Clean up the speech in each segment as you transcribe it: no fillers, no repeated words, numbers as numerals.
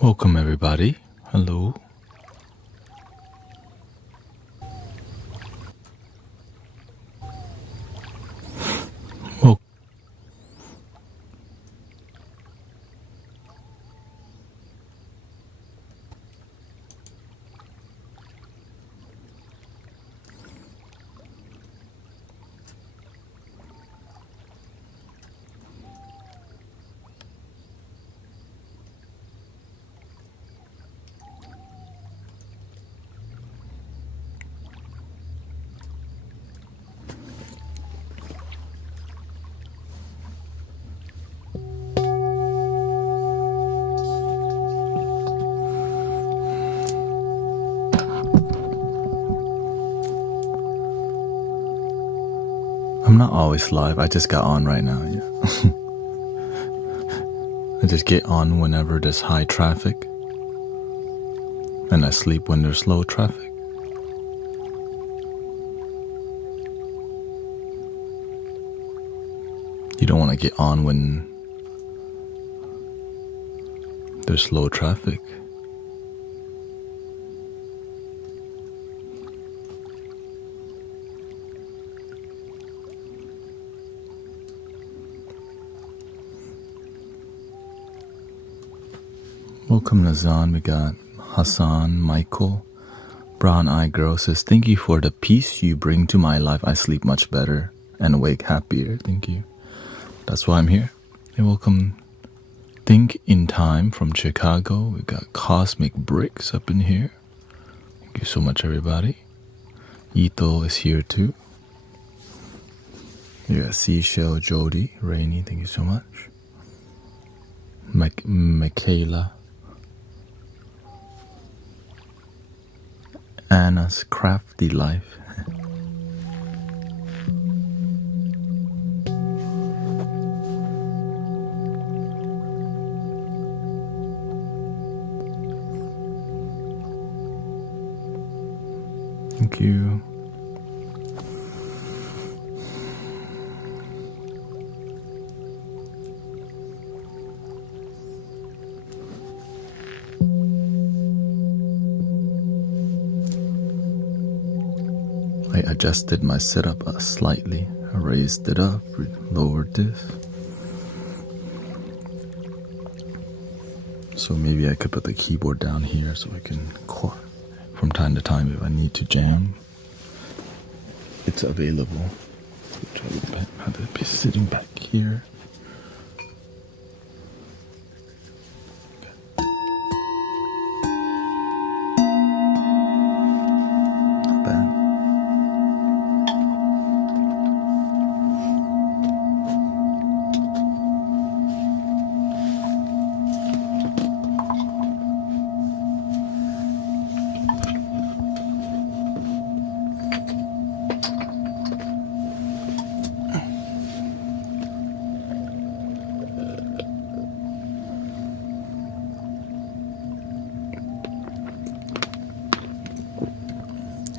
Welcome everybody. Hello. Well, I'm not always live. I just got on right now. Yeah. I just get on whenever there's high traffic, and I sleep when there's low traffic. You don't want to get on when there's low traffic. Welcome Nazan. We got Hassan, Michael. Brown Eye Girl says, thank you for the peace you bring to my life. I sleep much better and awake happier. Thank you. That's why I'm here. And welcome Think in Time from Chicago. We got Cosmic Bricks up in here. Thank you so much, everybody. Ito is here too. We got Seashell, Jody, Rainy. Thank you so much. Michaela. Anna's Crafty Life. Thank you. I adjusted my setup slightly. I raised it up, lowered this. So maybe I could put the keyboard down here so I can from time to time if I need to jam. It's available. I have to be sitting back here. Not bad.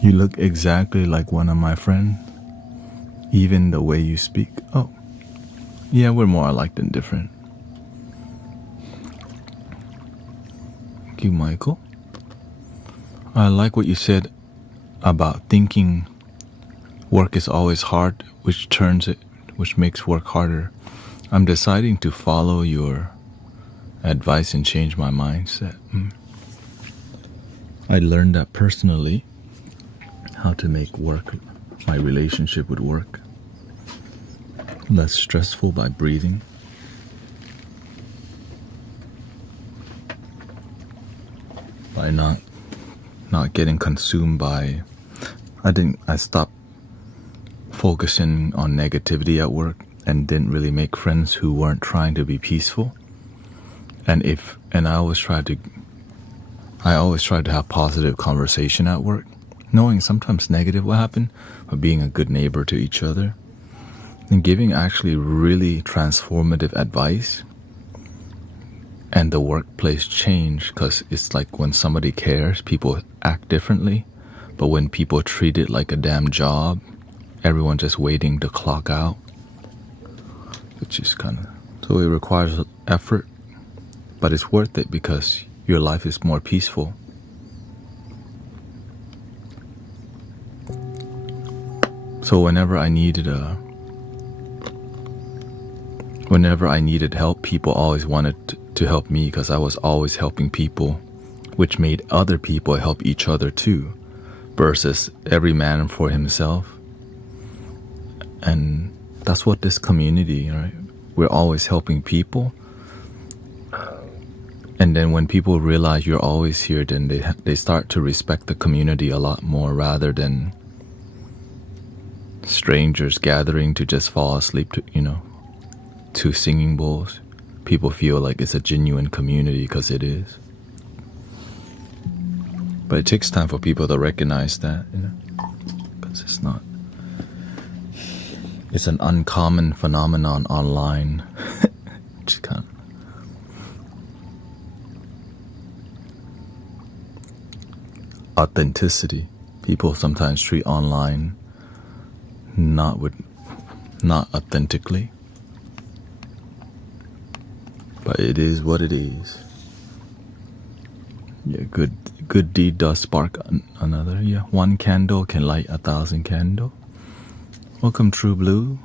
You look exactly like one of my friends. Even the way you speak. Oh, yeah, we're more alike than different. Thank you, Michael. I like what you said about thinking work is always hard, which makes work harder. I'm deciding to follow your advice and change my mindset. I learned that personally. How to make my relationship with work less stressful by breathing. By not getting consumed by, I stopped focusing on negativity at work and didn't really make friends who weren't trying to be peaceful. And I always tried to have positive conversation at work. Knowing sometimes negative will happen, but being a good neighbor to each other and giving actually really transformative advice. And the workplace changed because it's like when somebody cares, people act differently. But when people treat it like a damn job, everyone just waiting to clock out, which is so it requires effort, but it's worth it because your life is more peaceful. So whenever I needed help, people always wanted to help me because I was always helping people, which made other people help each other too, versus every man for himself. And that's what this community, right? We're always helping people. And then when people realize you're always here, then they start to respect the community a lot more rather than strangers gathering to just fall asleep to singing bowls. People feel like it's a genuine community because it is. But it takes time for people to recognize that, because it's an uncommon phenomenon online. Just kind of authenticity. People sometimes treat online not authentically, but it is what it is. Yeah, good deed does spark another. Yeah, one candle can light 1,000 candles. Welcome, True Blue.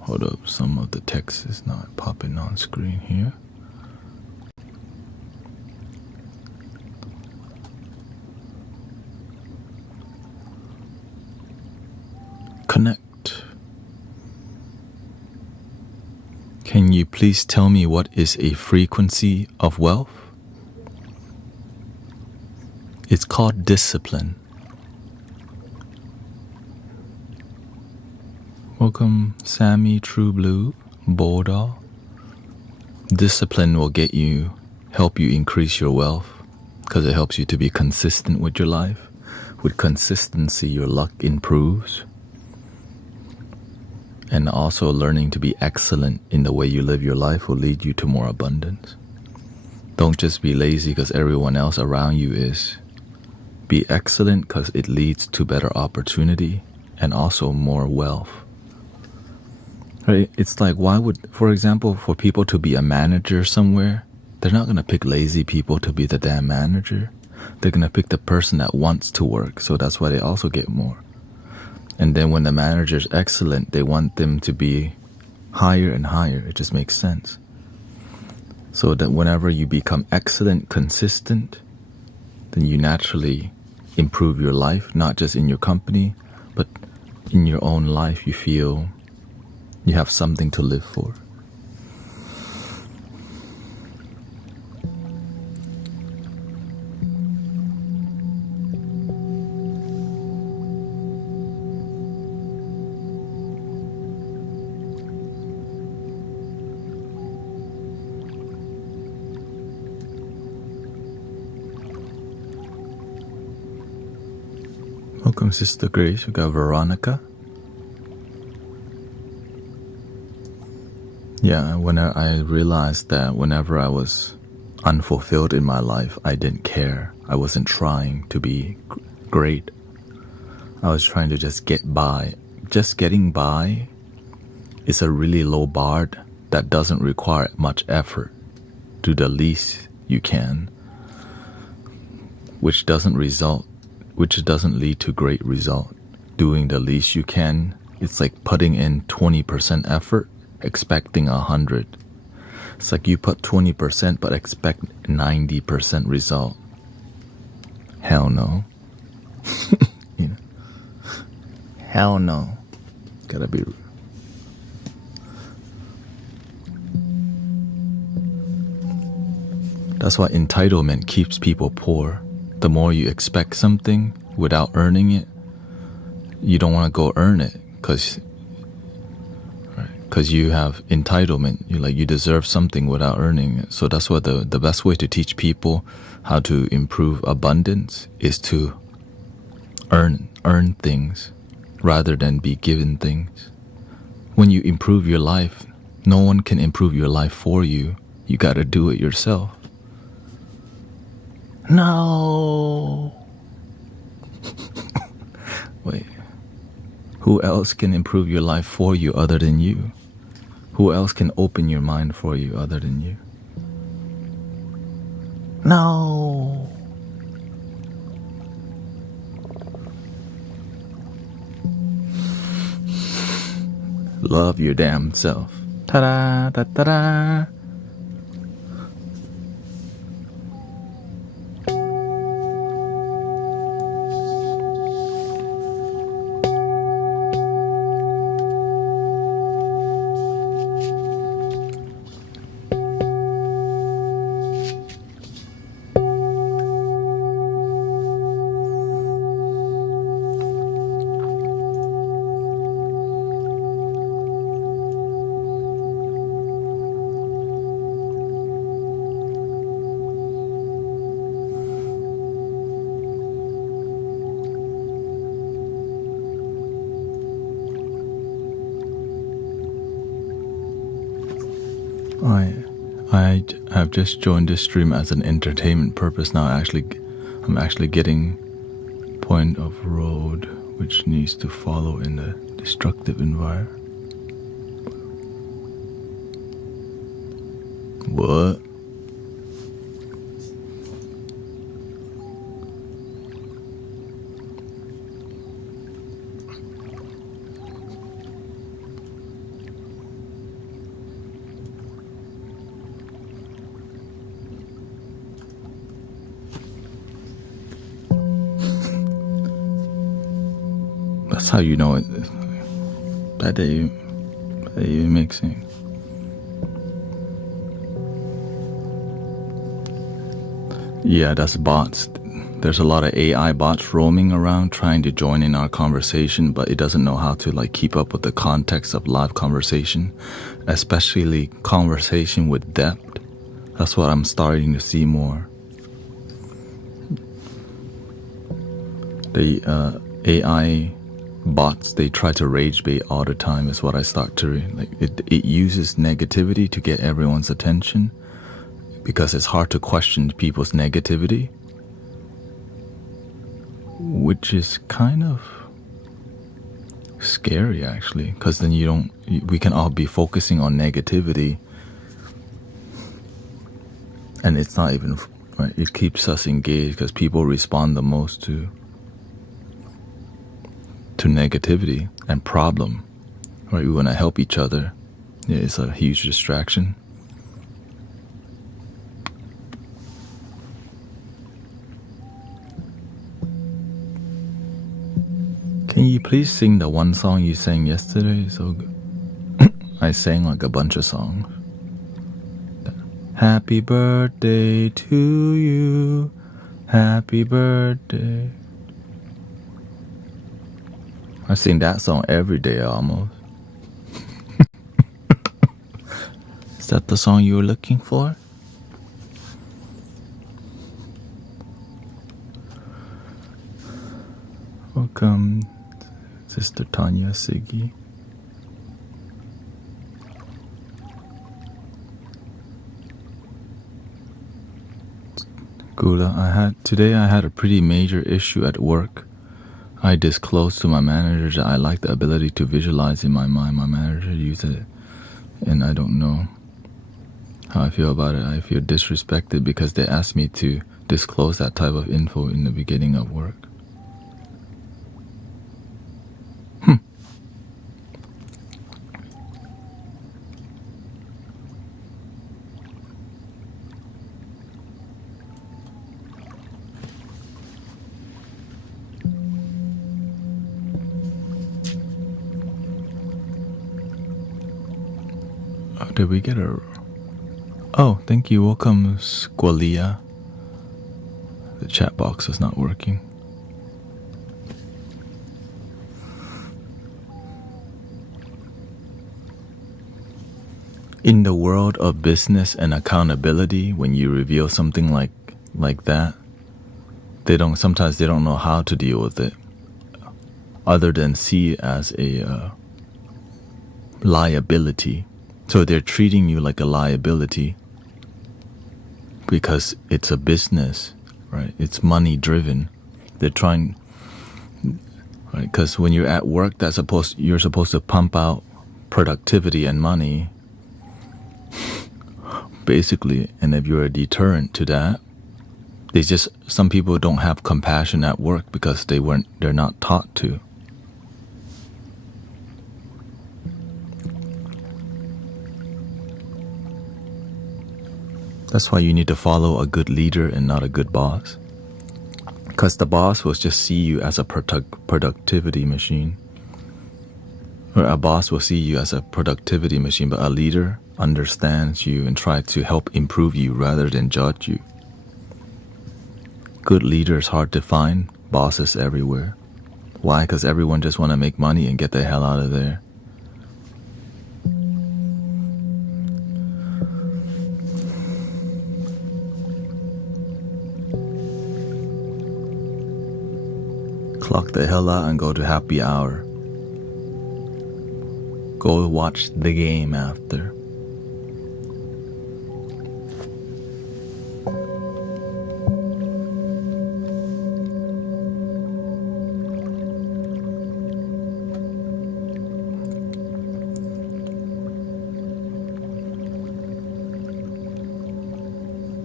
Hold up, some of the text is not popping on screen here. Connect. Can you please tell me what is a frequency of wealth? It's called discipline. Welcome, Sammy, True Blue, Bodal. Discipline will help you increase your wealth because it helps you to be consistent with your life. With consistency, your luck improves. And also learning to be excellent in the way you live your life will lead you to more abundance. Don't just be lazy because everyone else around you is. Be excellent because it leads to better opportunity and also more wealth. Right? It's like, for example, for people to be a manager somewhere, they're not going to pick lazy people to be the damn manager. They're going to pick the person that wants to work. So that's why they also get more. And then when the manager's excellent, they want them to be higher and higher. It just makes sense. So that whenever you become excellent, consistent, then you naturally improve your life, not just in your company, but in your own life. You feel you have something to live for. Welcome, Sister Grace. We got Veronica. Yeah, when I realized that whenever I was unfulfilled in my life, I didn't care. I wasn't trying to be great. I was trying to just get by. Just getting by is a really low bar that doesn't require much effort. Do the least you can, which doesn't lead to great result. Doing the least you can, it's like putting in 20% effort, expecting 100. It's like you put 20% but expect 90% result. Hell no. Hell no. Gotta be. That's why entitlement keeps people poor. The more you expect something without earning it, you don't want to go earn it because you have entitlement. You deserve something without earning it. So that's why the best way to teach people how to improve abundance is to earn things rather than be given things. When you improve your life, no one can improve your life for you. You got to do it yourself. No. Wait. Who else can improve your life for you other than you? Who else can open your mind for you other than you? No. Love your damn self. Ta-da, ta-da. I have just joined this stream as an entertainment purpose now. I'm actually getting point of road which needs to follow in a destructive environment. What? That's how you know it. That you mixing. Yeah, that's bots. There's a lot of AI bots roaming around trying to join in our conversation, but it doesn't know how to keep up with the context of live conversation, especially conversation with depth. That's what I'm starting to see more. The AI bots, they try to rage bait all the time is what I start to it uses negativity to get everyone's attention because it's hard to question people's negativity, which is kind of scary actually, because then we can all be focusing on negativity and it's not even right. It keeps us engaged because people respond the most to negativity and problem, right? We want to help each other. Yeah, it's a huge distraction. Can you please sing the one song you sang yesterday? So good. I sang like a bunch of songs. Happy birthday to you. Happy birthday. I sing that song every day almost. Is that the song you were looking for? Welcome, Sister Tanya Siggy. Gula, today I had a pretty major issue at work. I disclosed to my manager that I like the ability to visualize in my mind. My manager used it, and I don't know how I feel about it. I feel disrespected because they asked me to disclose that type of info in the beginning of work. Did we get a... Oh, thank you. Welcome, Squalia. The chat box is not working. In the world of business and accountability, when you reveal something like that, sometimes they don't know how to deal with it, other than see it as a liability. So they're treating you like a liability because it's a business, right? It's money driven. They're trying, right? Because when you're at work, you're supposed to pump out productivity and money, basically. And if you're a deterrent to that, Some people don't have compassion at work because they're not taught to. That's why you need to follow a good leader and not a good boss. Because the boss will just see you as a productivity machine. Or a boss will see you as a productivity machine, but a leader understands you and tries to help improve you rather than judge you. Good leaders hard to find, bosses everywhere. Why? Because everyone just want to make money and get the hell out of there. Clock the hell out and go to happy hour. Go watch the game after.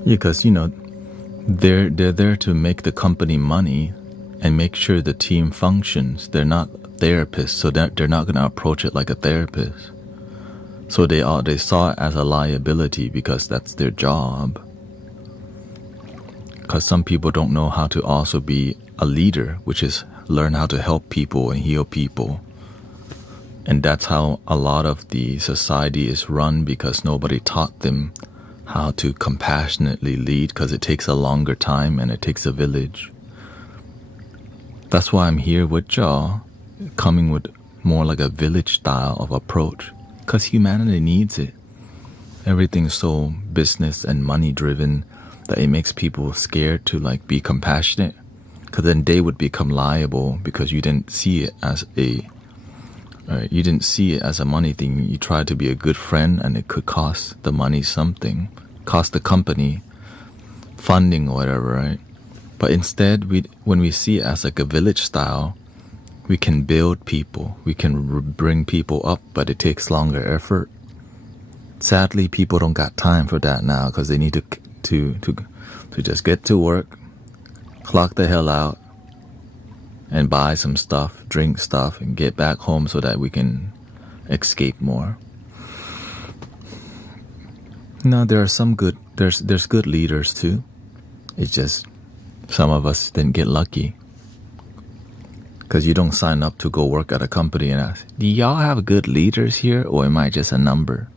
Yeah, because they're there to make the company money and make sure the team functions. They're not therapists, so they're not going to approach it like a therapist. So they saw it as a liability because that's their job. Because some people don't know how to also be a leader, which is learn how to help people and heal people. And that's how a lot of the society is run, because nobody taught them how to compassionately lead, because it takes a longer time and it takes a village. That's why I'm here with y'all, coming with more like a village style of approach, because humanity needs it. Everything's so business and money driven that it makes people scared to be compassionate, because then they would become liable because you didn't see it as a money thing. You try to be a good friend and it could cost the money something, cost the company funding or whatever, right? But instead, when we see it as a village style, we can build people, we can bring people up, but it takes longer effort. Sadly, people don't got time for that now, because they need to just get to work, clock the hell out, and buy some stuff, drink stuff, and get back home so that we can escape more. Now, there are there's good leaders too. It's just some of us didn't get lucky. Because you don't sign up to go work at a company and ask, do y'all have good leaders here, or am I just a number?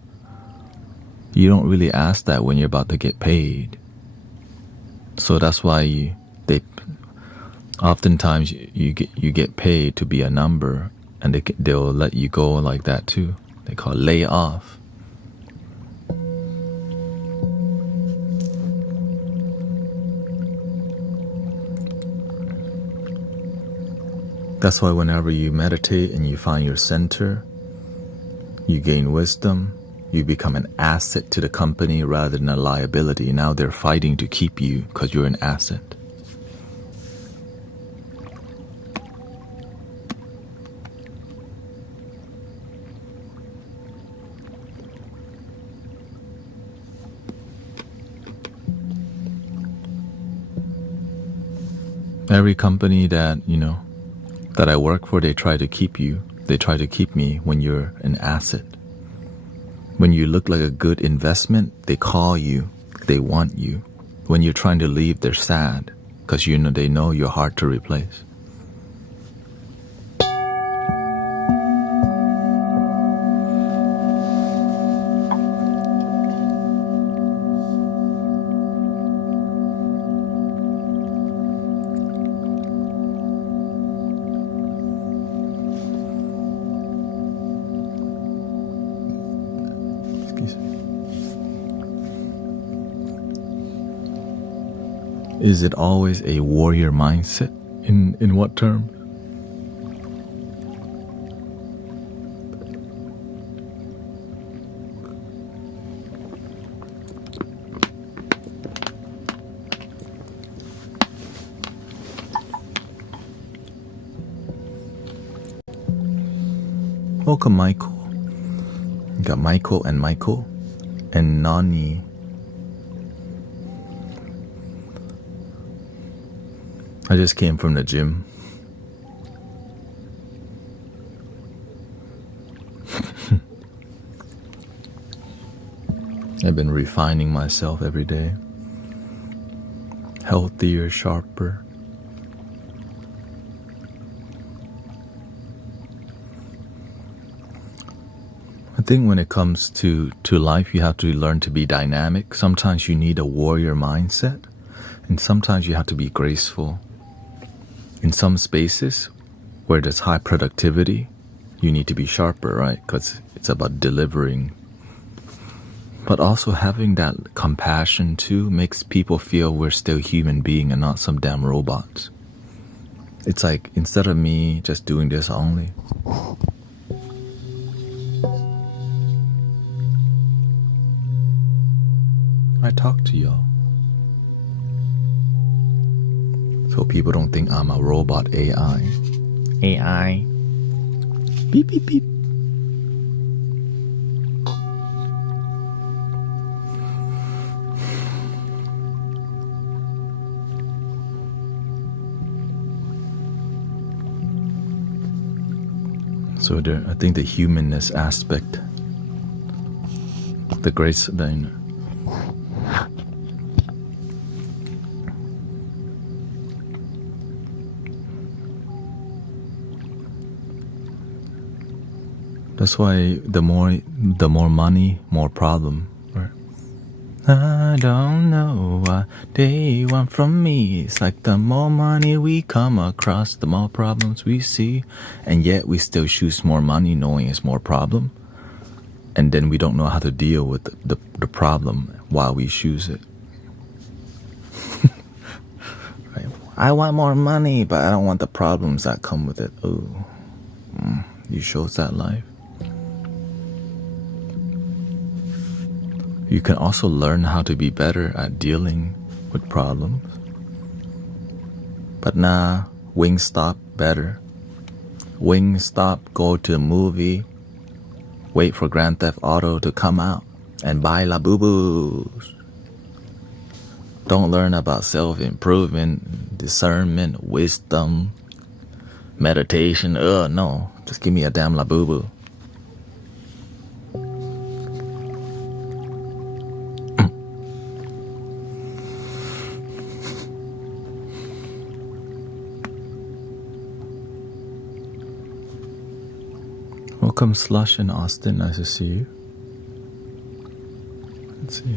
You don't really ask that when you're about to get paid. So that's why oftentimes you get paid to be a number, and they'll let you go like that too. They call it lay off. That's why whenever you meditate and you find your center, you gain wisdom, you become an asset to the company rather than a liability. Now they're fighting to keep you because you're an asset. Every company that I work for, they try to keep you. They try to keep me when you're an asset. When you look like a good investment, they call you. They want you. When you're trying to leave, they're sad because they know you're hard to replace. Is it always a warrior mindset? In what term? Welcome, Michael. You got Michael and Nani. I just came from the gym. I've been refining myself every day. Healthier, sharper. I think when it comes to life, you have to learn to be dynamic. Sometimes you need a warrior mindset, and sometimes you have to be graceful. In some spaces where there's high productivity, you need to be sharper, right? Because it's about delivering. But also having that compassion too makes people feel we're still human beings and not some damn robots. It's like, instead of me just doing this only, I talk to y'all. So people don't think I'm a robot AI. AI. Beep, beep, beep. So I think the humanness aspect, the grace, that's why the more money, more problem. Right? I don't know what they want from me. It's like the more money we come across, the more problems we see, and yet we still choose more money knowing it's more problem, and then we don't know how to deal with the problem while we choose it. Right? I want more money, but I don't want the problems that come with it. Oh, you chose that life. You can also learn how to be better at dealing with problems. But nah, Wingstop better. Wingstop, go to a movie, wait for Grand Theft Auto to come out, and buy la boo-boos. Don't learn about self-improvement, discernment, wisdom, meditation. No, just give me a damn la boo-boo. Welcome, Slush and Austin. Nice to see you. Let's see.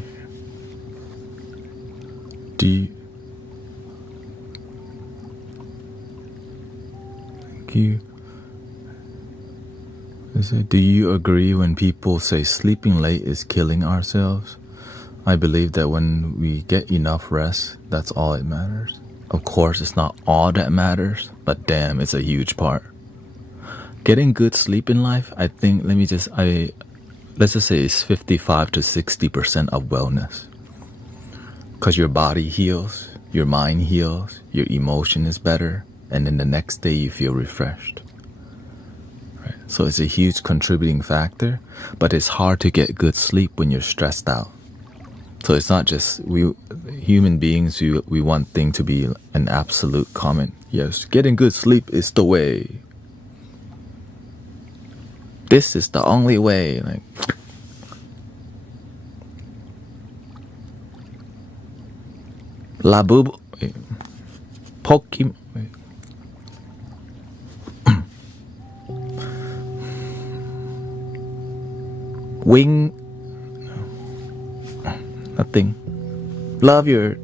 Thank you. Do you agree when people say sleeping late is killing ourselves? I believe that when we get enough rest, that's all it matters. Of course, it's not all that matters, but damn, it's a huge part. Getting good sleep in life, I think, let's just say it's 55 to 60% of wellness. Because your body heals, your mind heals, your emotion is better, and then the next day you feel refreshed. Right? So it's a huge contributing factor, but it's hard to get good sleep when you're stressed out. So it's not just human beings, we want things to be an absolute comment. Yes, getting good sleep is the way. This is the only way. Like, La Boob, Pokemon. Wing. Nothing. Love your.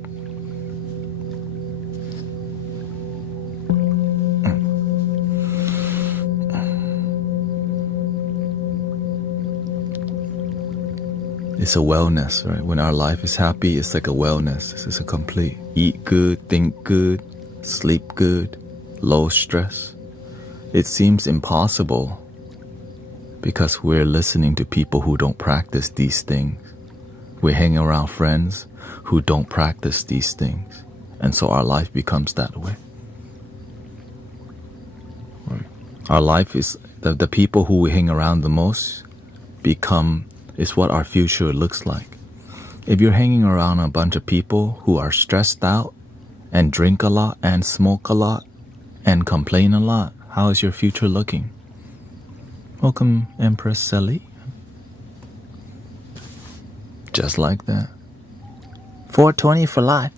It's a wellness, right? When our life is happy, it's like a wellness. It's a complete eat good, think good, sleep good, low stress. It seems impossible because we're listening to people who don't practice these things. We're hanging around friends who don't practice these things. And so our life becomes that way. Right? Our life is, the people who we hang around the most is what our future looks like. If you're hanging around a bunch of people who are stressed out and drink a lot and smoke a lot and complain a lot, how is your future looking? Welcome, Empress Sally. Just like that. 420 for life.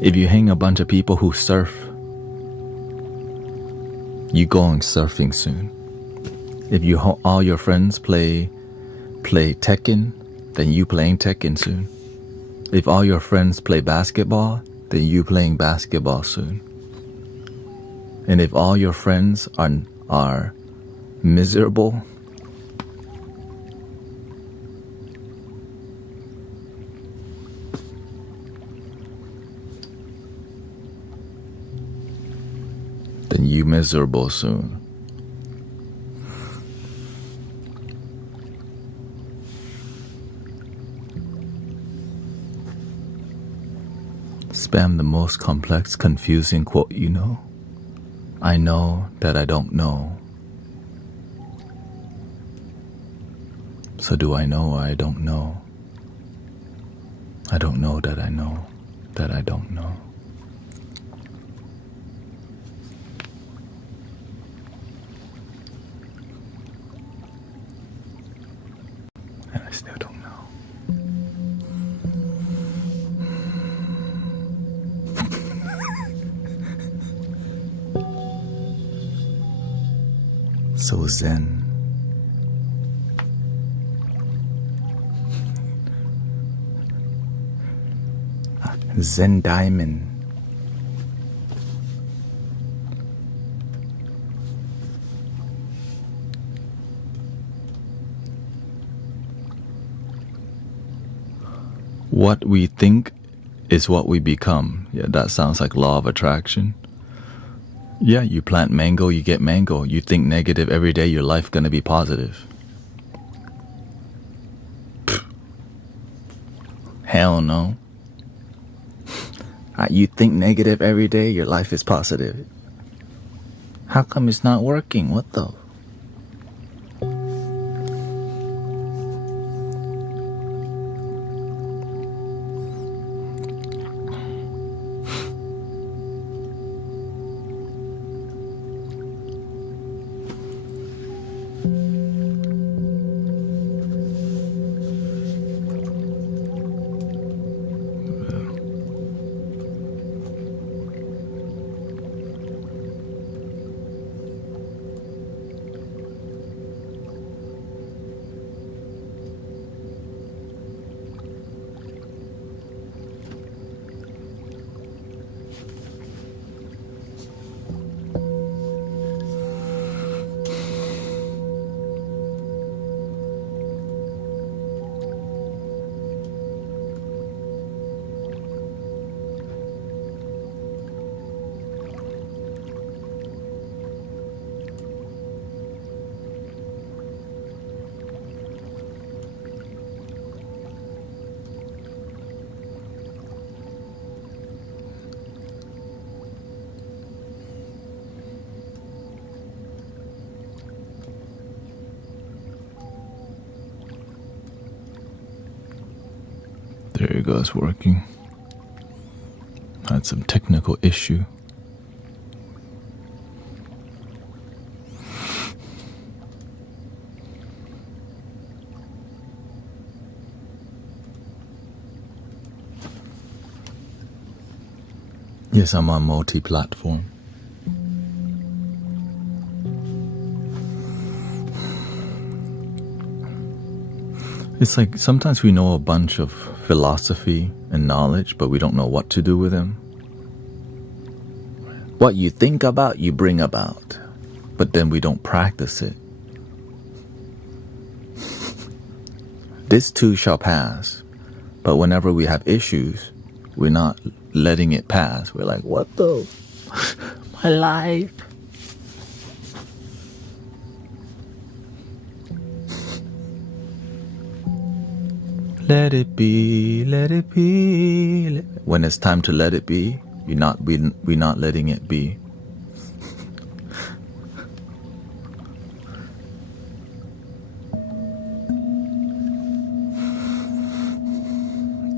If you hang a bunch of people who surf, you going surfing soon. If you all your friends play Tekken, then you playing Tekken soon. If all your friends play basketball, then you playing basketball soon. And if all your friends are miserable, then you miserable soon. Spam the most complex, confusing quote you know. I know that I don't know. So do I know or I don't know? I don't know that I know that I don't know. And I still don't know. So zen. Zen diamond. What we think is what we become. Yeah, that sounds like law of attraction. Yeah, you plant mango, you get mango. You think negative every day, your life gonna be positive. Pfft. Hell no. You think negative every day, your life is positive. How come it's not working? What the? There you go, it's working. Had some technical issue. Yes, I'm on multi-platform. It's like sometimes we know a bunch of philosophy and knowledge, but we don't know what to do with them. What you think about, you bring about, but then we don't practice it. This too shall pass, but whenever we have issues, we're not letting it pass. We're like, what the? My life. Let it be, let it be. When it's time to let it be, we're not letting it be.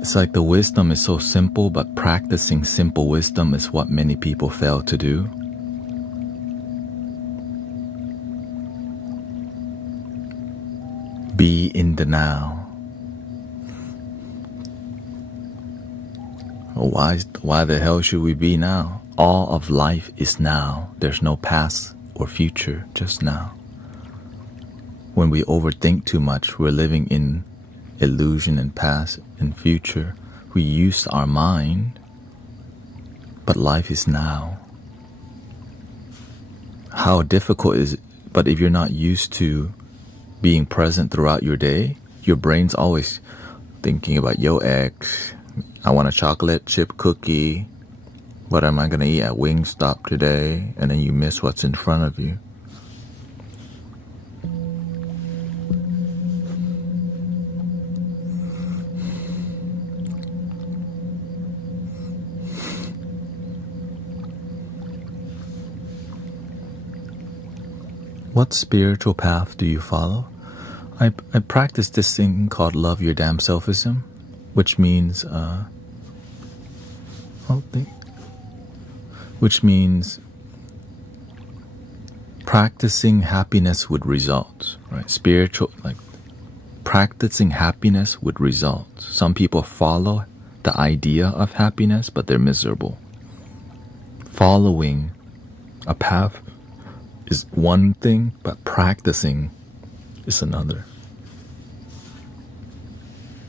It's like the wisdom is so simple, but practicing simple wisdom is what many people fail to do. Be in the now. Why the hell should we be now? All of life is now. There's no past or future, just now. When we overthink too much, we're living in illusion and past and future. We use our mind, but life is now. How difficult is it? But if you're not used to being present throughout your day, your brain's always thinking about yo ex. I want a chocolate chip cookie. What am I gonna eat at Wingstop today? And then you miss what's in front of you. What spiritual path do you follow? I practice this thing called love your damn selfism, which means practicing happiness with results, right? Spiritual, like practicing happiness with results. Some people follow the idea of happiness, but they're miserable. Following a path is one thing, but practicing is another.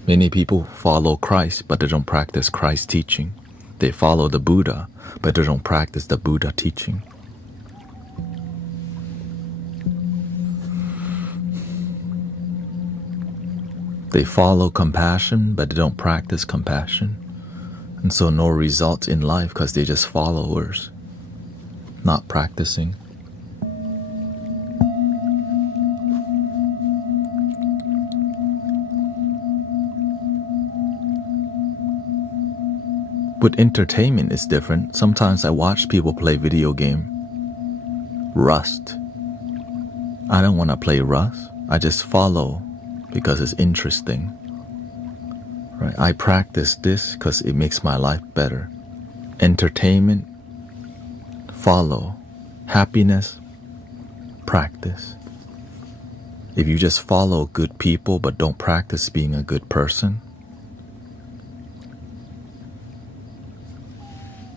Many people follow Christ, but they don't practice Christ's teaching. They follow the Buddha, but they don't practice the Buddha teaching. They follow compassion, but they don't practice compassion. And so no results in life because they're just followers, not practicing. With entertainment, it's different. Sometimes I watch people play video game. Rust. I don't want to play Rust. I just follow because it's interesting. Right? I practice this because it makes my life better. Entertainment, follow. Happiness, practice. If you just follow good people but don't practice being a good person,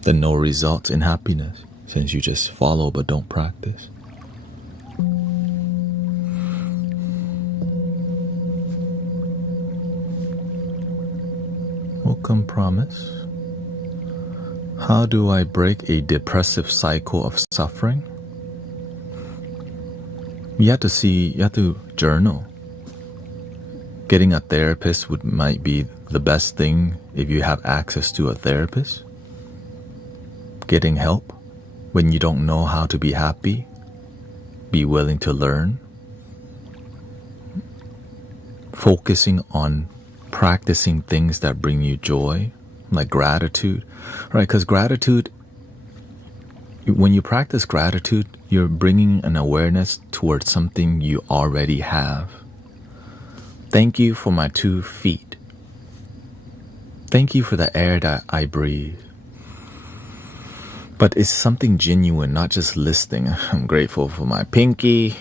then no results in happiness, since you just follow but don't practice. Welcome, Promise. How do I break a depressive cycle of suffering? You have to journal. Getting a therapist might be the best thing if you have access to a therapist. Getting help when you don't know how to be happy, be willing to learn. Focusing on practicing things that bring you joy, like gratitude, right? Because gratitude, when you practice gratitude, you're bringing an awareness towards something you already have. Thank you for my 2 feet. Thank you for the air that I breathe. But it's something genuine, not just listing. I'm grateful for my pinky.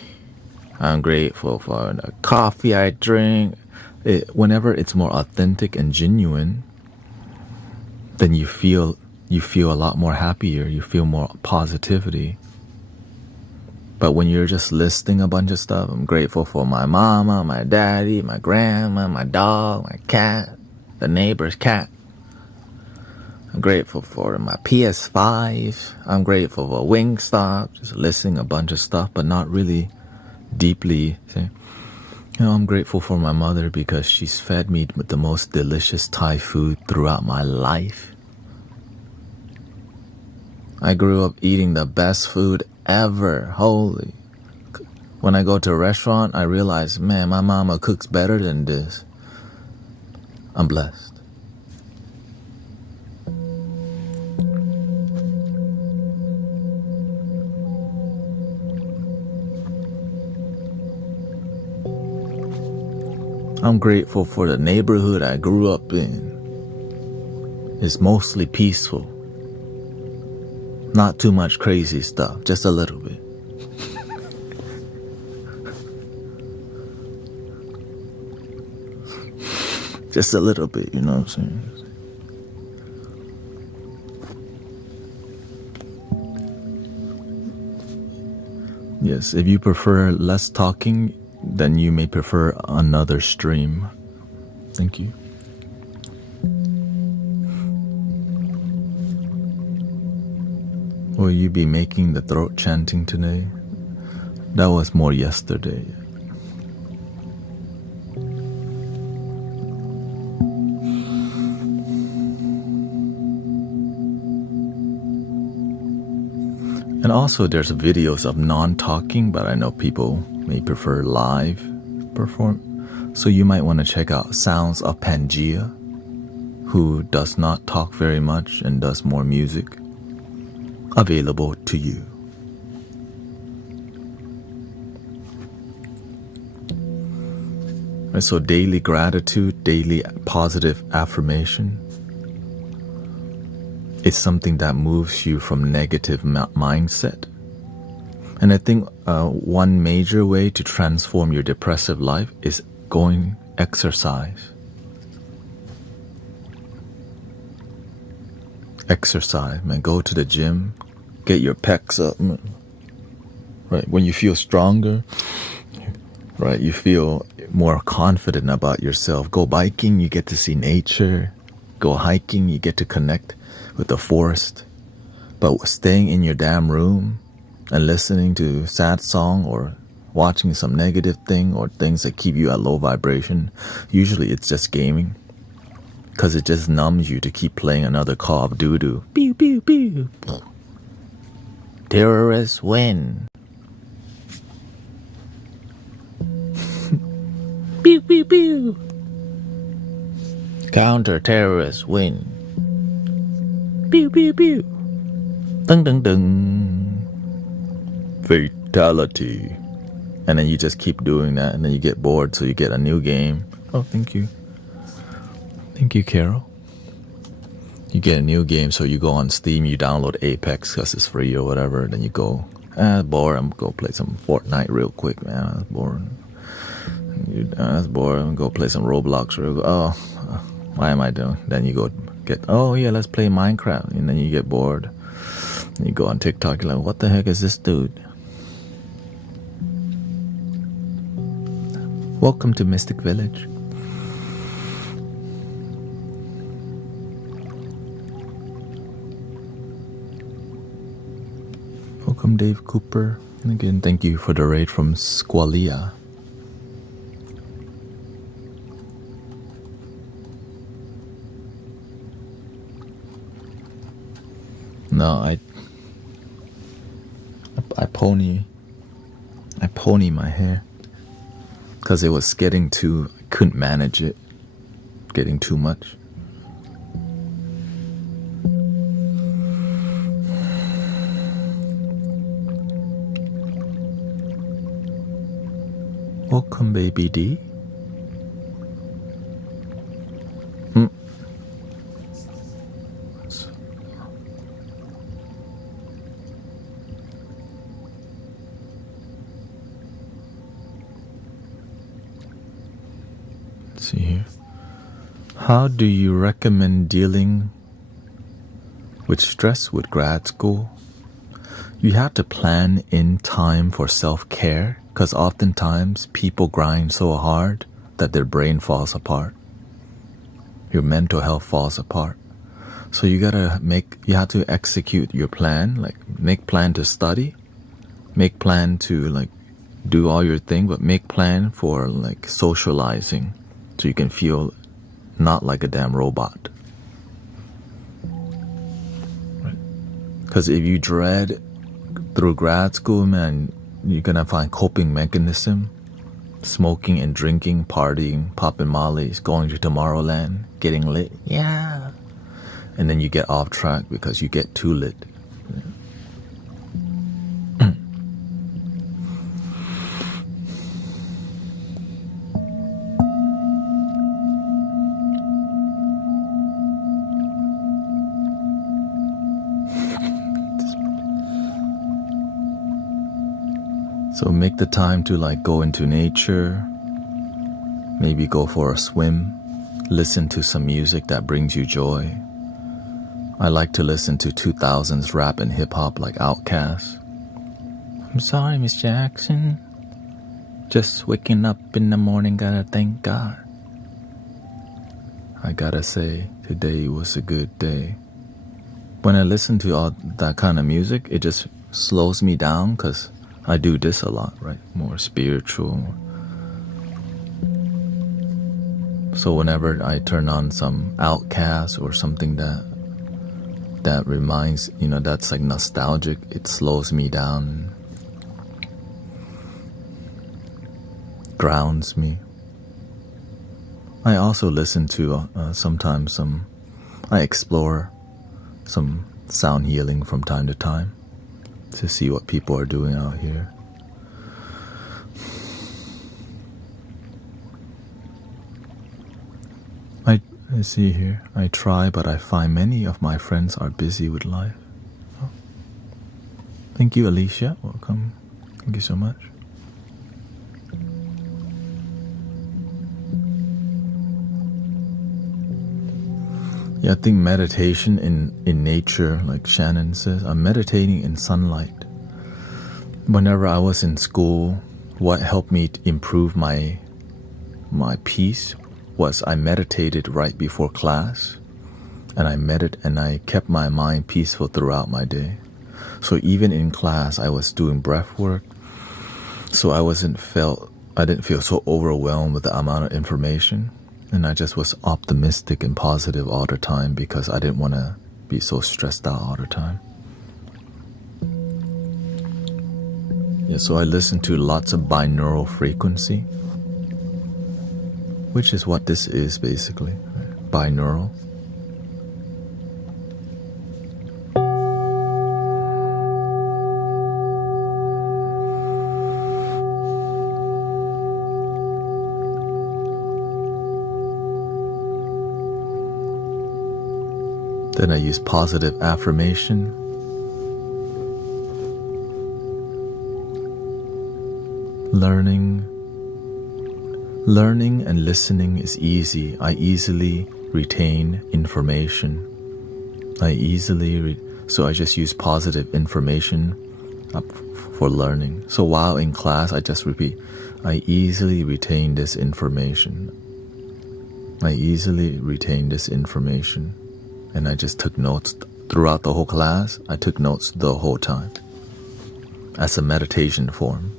I'm grateful for the coffee I drink. Whenever it's more authentic and genuine, then you feel a lot more happier. You feel more positivity. But when you're just listing a bunch of stuff, I'm grateful for my mama, my daddy, my grandma, my dog, my cat, the neighbor's cat. I'm grateful for my PS5. I'm grateful for Wingstop. Just listing a bunch of stuff, but not really deeply saying, I'm grateful for my mother because she's fed me with the most delicious Thai food throughout my life. I grew up eating the best food ever. Holy. When I go to a restaurant, I realize, man, my mama cooks better than this. I'm blessed. I'm grateful for the neighborhood I grew up in. is mostly peaceful. Not too much crazy stuff, just a little bit. Just a little bit, you know what I'm saying? Yes, if you prefer less talking, then you may prefer another stream. Thank you. Will you be making the throat chanting today? That was more yesterday. And also there's videos of non-talking, but I know people may prefer live perform. So you might want to check out Sounds of Pangea, who does not talk very much and does more music. Available to you. Right, so daily gratitude, daily positive affirmation. It's something that moves you from negative mindset. And I think one major way to transform your depressive life is going exercise. Exercise, man. Go to the gym, get your pecs up. Right, when you feel stronger, right, you feel more confident about yourself. Go biking, you get to see nature. Go hiking, you get to connect with the forest. But staying in your damn room and listening to sad song or watching some negative thing or things that keep you at low vibration, usually it's just gaming. Because it just numbs you to keep playing another Call of Duty. Pew, pew, pew. Terrorists win. Pew, pew, pew. Counter-terrorists win. Pew, pew, pew. Dun, dun, dun. Fatality. And then you just keep doing that, and then you get bored, so you get a new game. Oh, thank you. Thank you, Carol. You get a new game, so you go on Steam, you download Apex because it's free or whatever, then you go, bored, I'm gonna go play some Fortnite real quick, man, that's boring. That's boring, I'm gonna go play some Roblox real quick. Oh, why am I doing? Then you go get, oh yeah, let's play Minecraft, and then you get bored. And you go on TikTok, you're like, what the heck is this dude? Welcome to Mystic Village. Welcome, Dave Cooper. And again, thank you for the raid from Squalia. No, I pony my hair because it was getting too, I couldn't manage it, getting too much. Welcome, baby D. Let's see here. How do you recommend dealing with stress with grad school? You have to plan in time for self-care, because oftentimes people grind so hard that their brain falls apart. Your mental health falls apart. So you have to execute your plan, like make plan to study, make plan to like do all your thing, but make plan for like socializing so you can feel not like a damn robot. Right? Because if you dread through grad school, man, you're gonna find coping mechanism, smoking and drinking, partying, popping mollies, going to Tomorrowland, getting lit, yeah, and then you get off track because you get too lit. So make the time to like go into nature, maybe go for a swim, listen to some music that brings you joy. I like to listen to 2000s rap and hip hop like Outkast. I'm sorry, Miss Jackson. Just waking up in the morning, gotta thank God. I gotta say, today was a good day. When I listen to all that kind of music, it just slows me down because I do this a lot, right? More spiritual. So whenever I turn on some Outkast or something that reminds, that's like nostalgic, it slows me down, grounds me. I also listen to sometimes I explore some sound healing from time to time to see what people are doing out here. I see here, I try, but I find many of my friends are busy with life. Oh. Thank you, Alicia. Welcome. Thank you so much. Yeah, I think meditation in nature, like Shannon says, I'm meditating in sunlight. Whenever I was in school, what helped me to improve my peace was I meditated right before class, and I kept my mind peaceful throughout my day. So even in class, I was doing breath work, so I didn't feel so overwhelmed with the amount of information, and I just was optimistic and positive all the time because I didn't want to be so stressed out all the time. Yeah, so I listened to lots of binaural frequency, which is what this is basically, right? Binaural. Then I use positive affirmation. Learning and listening is easy. I easily retain information. So I just use positive information for learning. So while in class, I just repeat, I easily retain this information. I easily retain this information. And I just took notes throughout the whole class. I took notes the whole time as a meditation form.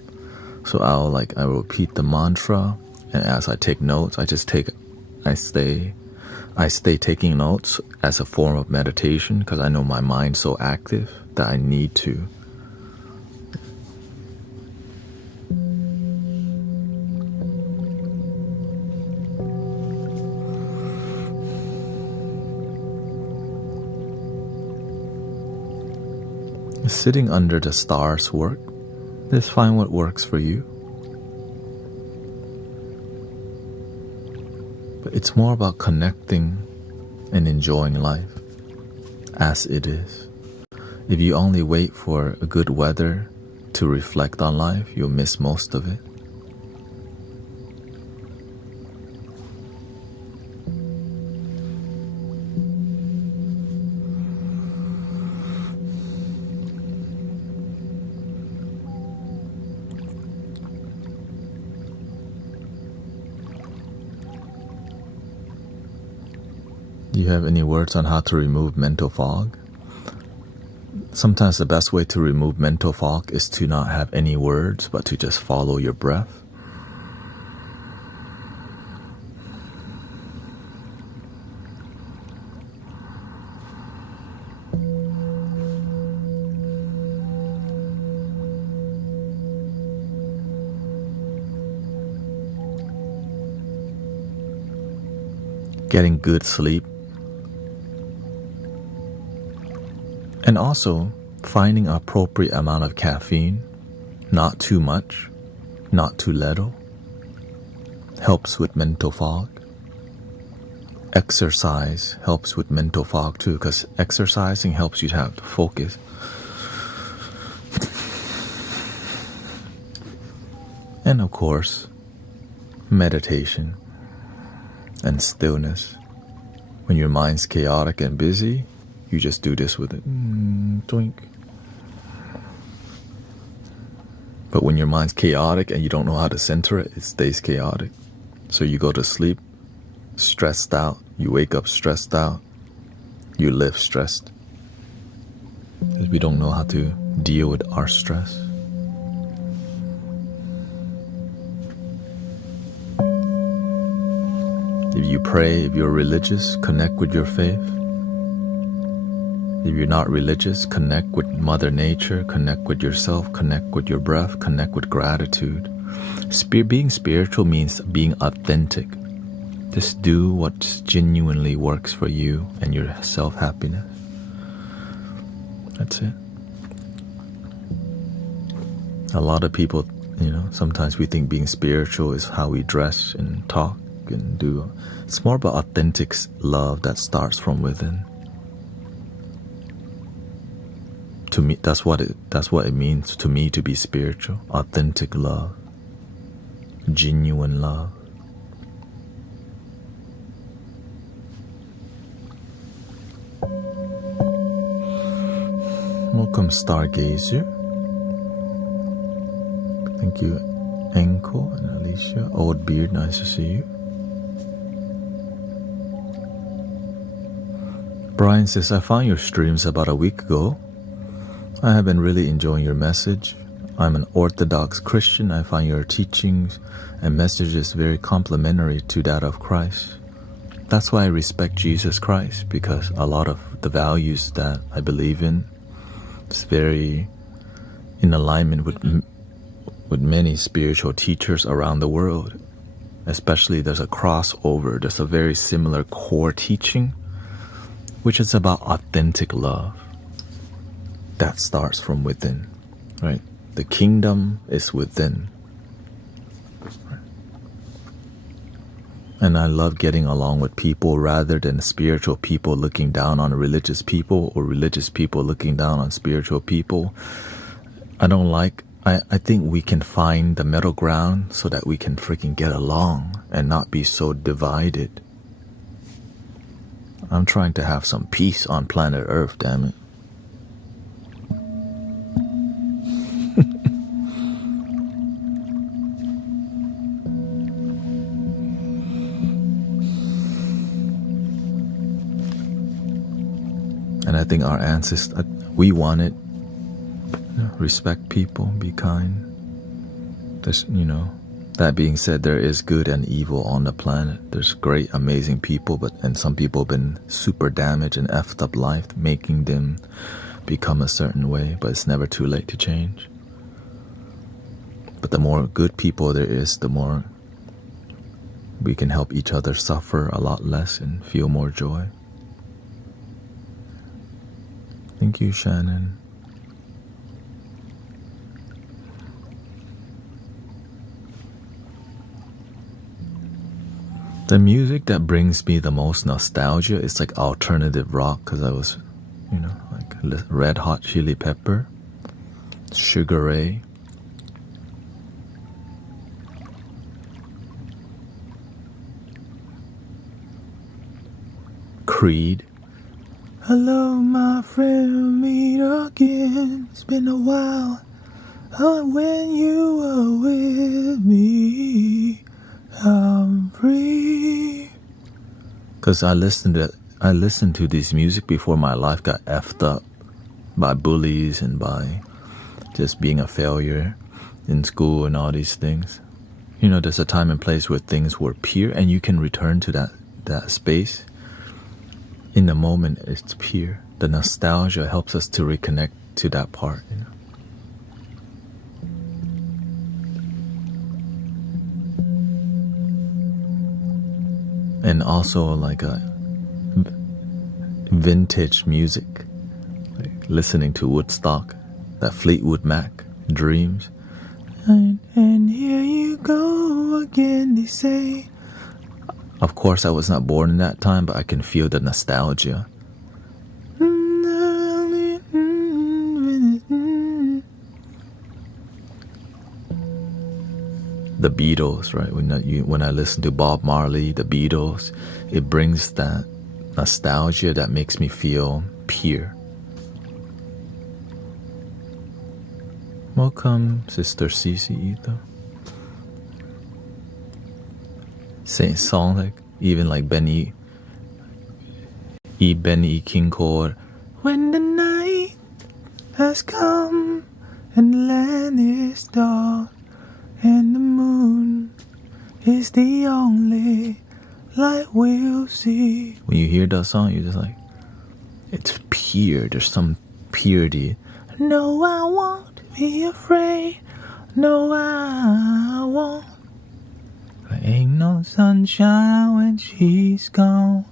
So I will repeat the mantra, and as I take notes, I stay taking notes as a form of meditation because I know my mind's so active that I need to. Sitting under the stars work. Just find what works for you. But it's more about connecting and enjoying life as it is. If you only wait for a good weather to reflect on life, you'll miss most of it. Do you have any words on how to remove mental fog? Sometimes the best way to remove mental fog is to not have any words, but to just follow your breath. Getting good sleep. And also, finding an appropriate amount of caffeine, not too much, not too little, helps with mental fog. Exercise helps with mental fog too, because exercising helps you to have focus. And of course, meditation and stillness. When your mind's chaotic and busy, you just do this with it. Doink. But when your mind's chaotic and you don't know how to center it, it stays chaotic. So you go to sleep stressed out, you wake up stressed out, you live stressed. Because we don't know how to deal with our stress. If you pray, if you're religious, connect with your faith. If you're not religious, connect with Mother Nature, connect with yourself, connect with your breath, connect with gratitude. Being spiritual means being authentic. Just do what genuinely works for you and your self-happiness. That's it. A lot of people, sometimes we think being spiritual is how we dress and talk and do. It's more about authentic love that starts from within. To me, that's what it means to me to be spiritual. Authentic love, genuine love. Welcome, Stargazer. Thank you, Ankle and Alicia. Old Beard, nice to see you. Brian says, I found your streams about a week ago. I have been really enjoying your message. I'm an Orthodox Christian. I find your teachings and messages very complementary to that of Christ. That's why I respect Jesus Christ, because a lot of the values that I believe in is very in alignment with many spiritual teachers around the world. Especially there's a crossover. There's a very similar core teaching, which is about authentic love. That starts from within, right? The kingdom is within. And I love getting along with people rather than spiritual people looking down on religious people or religious people looking down on spiritual people. I think we can find the middle ground so that we can freaking get along and not be so divided. I'm trying to have some peace on planet Earth, damn it. And I think our ancestors, we wanted, respect people, be kind. There's, that being said, there is good and evil on the planet. There's great, amazing people, and some people have been super damaged and effed up life, making them become a certain way, but it's never too late to change. But the more good people there is, the more we can help each other suffer a lot less and feel more joy. Thank you, Shannon. The music that brings me the most nostalgia is like alternative rock, because I was, like Red Hot Chili Pepper, Sugar Ray. Creed. Hello, my friend, meet again. It's been a while. When you were with me, I'm free. Cause I listened to this music before my life got effed up by bullies and by just being a failure in school and all these things. There's a time and place where things were pure, and you can return to that space. In the moment, it's pure. The nostalgia helps us to reconnect to that part. And also like a vintage music, like listening to Woodstock, that Fleetwood Mac, Dreams. And here you go again, they say. Of course, I was not born in that time, but I can feel the nostalgia. the Beatles, right? When I listen to Bob Marley, the Beatles, it brings that nostalgia that makes me feel pure. Welcome, Sister Cece Ito. Sing song like even like Benny King Cole. When the night has come and the land is dark and the moon is the only light we'll see. When you hear that song, you're just like, it's pure. There's some purity. No, I won't be afraid. No, I won't. There ain't no sunshine when she's gone.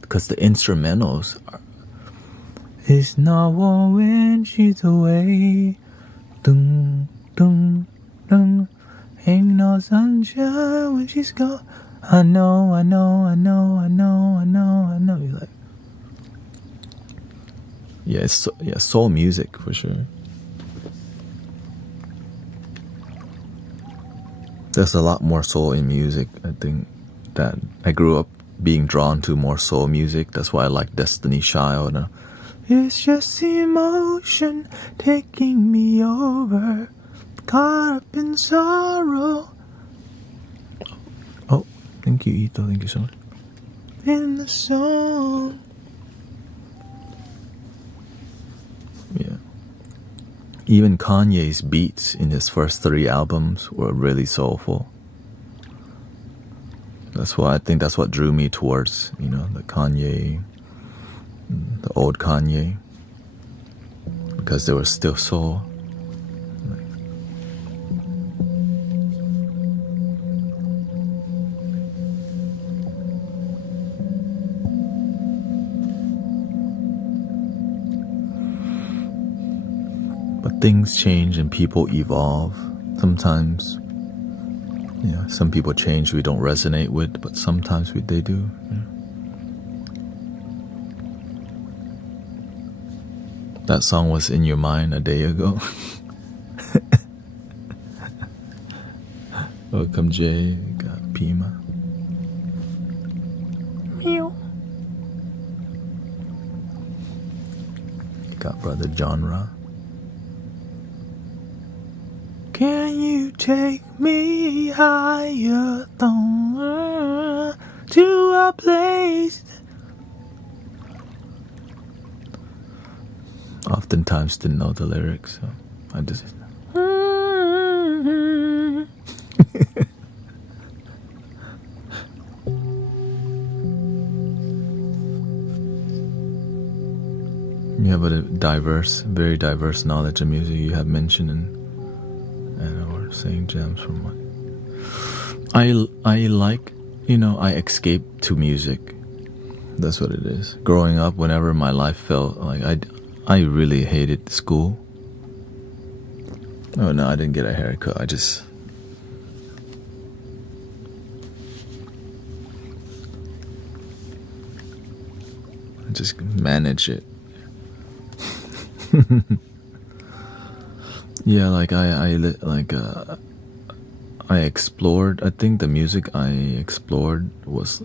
Because the instrumentals are, it's not warm when she's away. Dun, dun, dun. Ain't no sunshine when she's gone. I know. You're like, yeah, soul music for sure. There's a lot more soul in music. I think that I grew up being drawn to more soul music. That's why I like Destiny's Child. It's just emotion taking me over, caught up in sorrow. Oh, thank you, Ito. Thank you so much. In the song. Yeah. Even Kanye's beats in his first 3 albums were really soulful. That's why I think that's what drew me towards, the Kanye, the old Kanye, because there was still soul. But things change and people evolve. Sometimes, some people change we don't resonate with, but sometimes they do. Yeah. That song was in your mind a day ago. Welcome, Jay. Got Pima. Meow. Got Brother John Ra. Can you take me higher, to a place? Oftentimes didn't know the lyrics, so I just. You have a very diverse knowledge of music. You have mentioned and or saying gems from what I like. I escape to music. That's what it is. Growing up, whenever my life felt like I really hated school. Oh no, I didn't get a haircut. I just manage it. Yeah, I explored. I think the music I explored was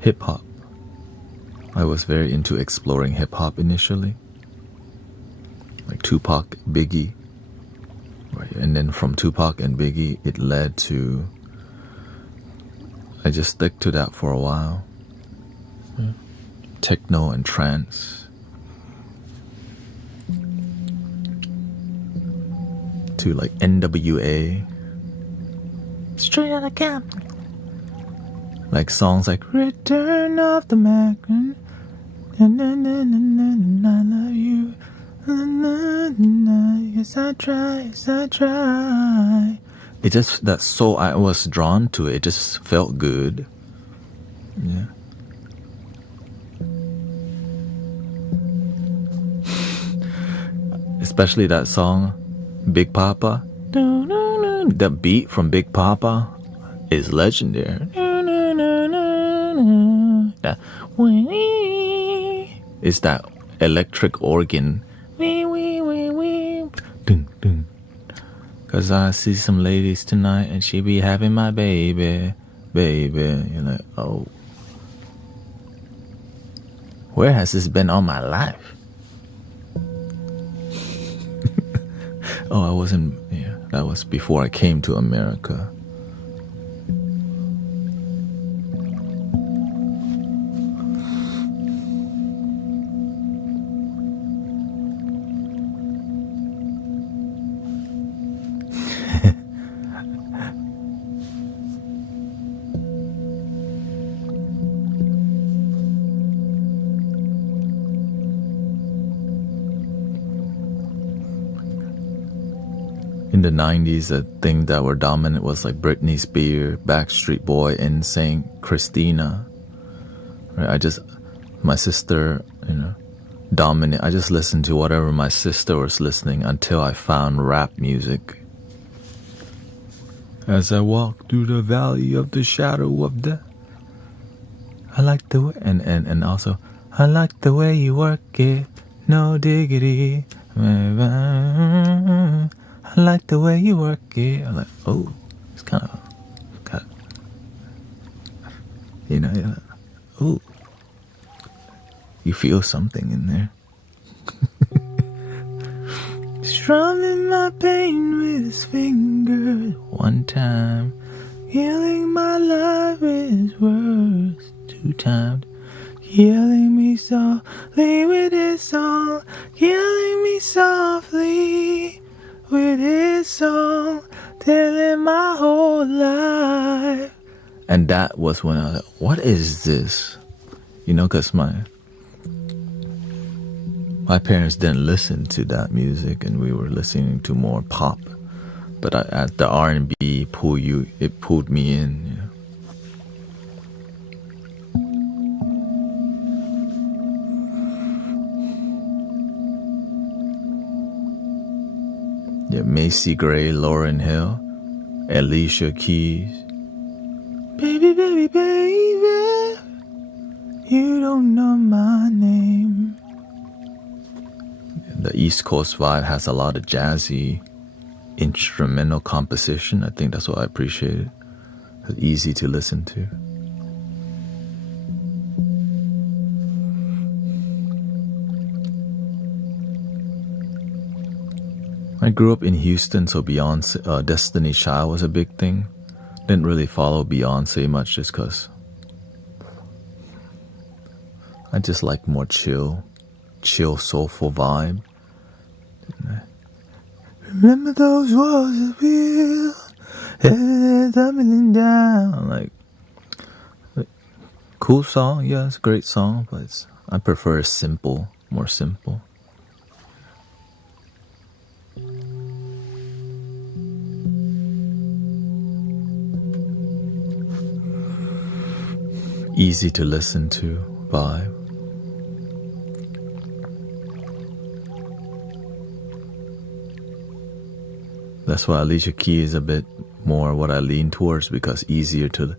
hip hop. I was very into exploring hip hop initially, like Tupac, Biggie, right? And then from Tupac and Biggie, it led to. I just stuck to that for a while. Yeah. Techno and trance. To like NWA, straight out of camp, like songs like Return of the Mac, I love you, yes I try. It just that soul, I was drawn to it. It just felt good. Yeah. Especially that song Big Papa. The beat from Big Papa is legendary. It's that electric organ. Dun, dun, 'Cause I see some ladies tonight and she be having my baby. You're like, oh. Where has this been all my life? Oh, I wasn't, yeah, that was before I came to America. In the 90s, the thing that were dominant was like Britney Spears, Backstreet Boy, NSYNC, Christina. Right? My sister, dominant. I just listened to whatever my sister was listening until I found rap music. As I walk through the valley of the shadow of death, I like the way, and also, I like the way you work it, no diggity. I like the way you work it. I'm like, oh, it's kind of, you're like, oh, you feel something in there. Strumming my pain with his fingers one time, healing my life with his words 2 times, healing me softly with his song, healing me softly with his song, telling my whole life. And that was when I was like, what is this? Because my parents didn't listen to that music, and we were listening to more pop. But at the R&B it pulled me in. Yeah, Macy Gray, Lauryn Hill, Alicia Keys. Baby, baby, baby, you don't know my name. The East Coast vibe has a lot of jazzy instrumental composition. I think that's what I appreciated. It's easy to listen to. I grew up in Houston, so Beyonce, Destiny's Child was a big thing. Didn't really follow Beyonce much just because I just like more chill, soulful vibe. Remember those walls of real, everything's tumbling down. Like, cool song, yeah, it's a great song, but I prefer simple, more simple. Easy to listen to vibe. That's why Alicia Keys is a bit more what I lean towards, because easier to,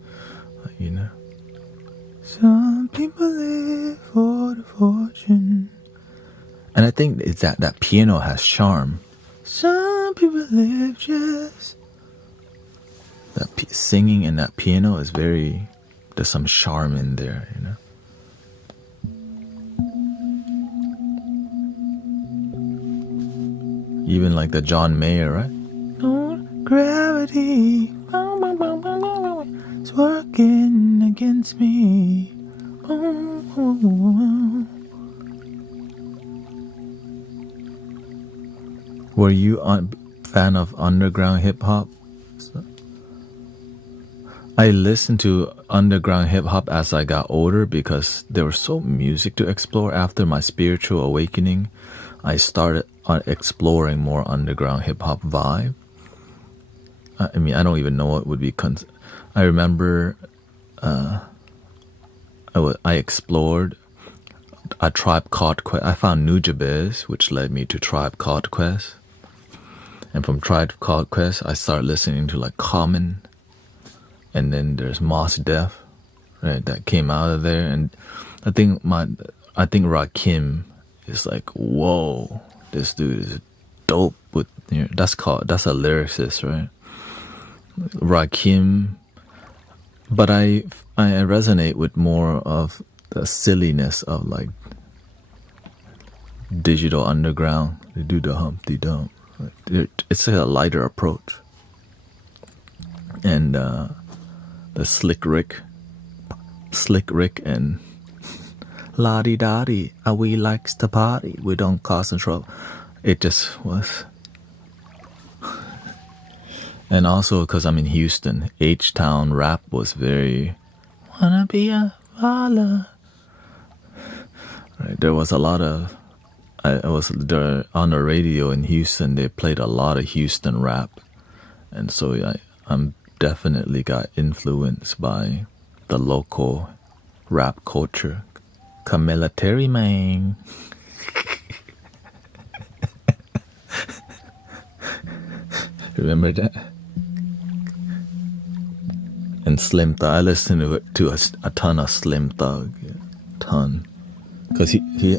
Some people live for the fortune. And I think it's that piano has charm. Some people live just. That singing and that piano is very. There's some charm in there, Even like the John Mayer, right? Gravity is working against me. Were you a fan of underground hip hop? I listened to underground hip hop as I got older because there was so music to explore. After my spiritual awakening, I started exploring more underground hip hop vibe. I mean, I don't even know what would be. I remember I explored a Tribe Called Quest. I found Nujabes, which led me to Tribe Called Quest. And from Tribe Called Quest, I started listening to like Common. And then there's Mos Def, right? That came out of there. And I think Rakim is like, whoa, this dude is dope with, you know, that's a lyricist, right? Rakim. But I resonate with more of the silliness of like Digital Underground. They do the Humpty Dump. It's a lighter approach. And the Slick Rick and La Di Da Di, we likes to party. We don't cause trouble. It just was. And also because I'm in Houston, H-Town rap was very wanna be a baller. Right, there was a lot of. I was there on the radio in Houston. They played a lot of Houston rap, and so I'm definitely got influenced by the local rap culture. Military man. Remember that? And Slim Thug. I listened to a ton of Slim Thug. Yeah, ton. Because he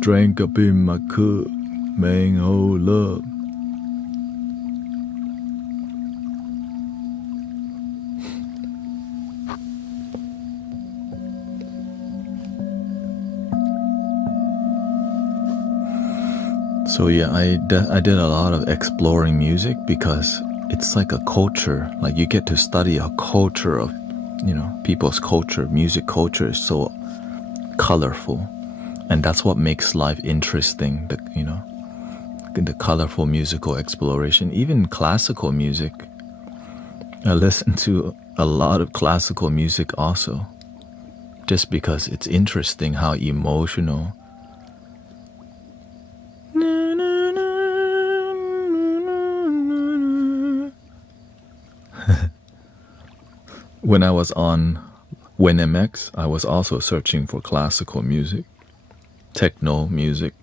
drank up in my cup, man, hold up. So yeah, I did a lot of exploring music because it's like a culture. Like you get to study a culture of, you know, people's culture. Music culture is so colorful, and that's what makes life interesting. The colorful musical exploration. Even classical music. I listen to a lot of classical music also, just because it's interesting how emotional. When I was on WinMX, I was also searching for classical music, techno music.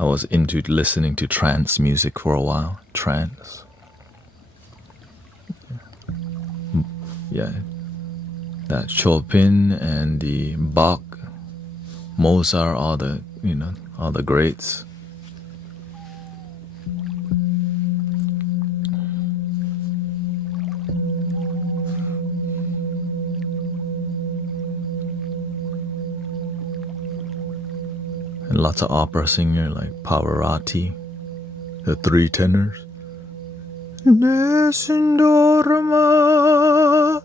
I was into listening to trance music for a while. Trance. Yeah. That Chopin and the Bach, Mozart, all the greats. And lots of opera singer like Pavarotti, the three tenors. Nesindorama,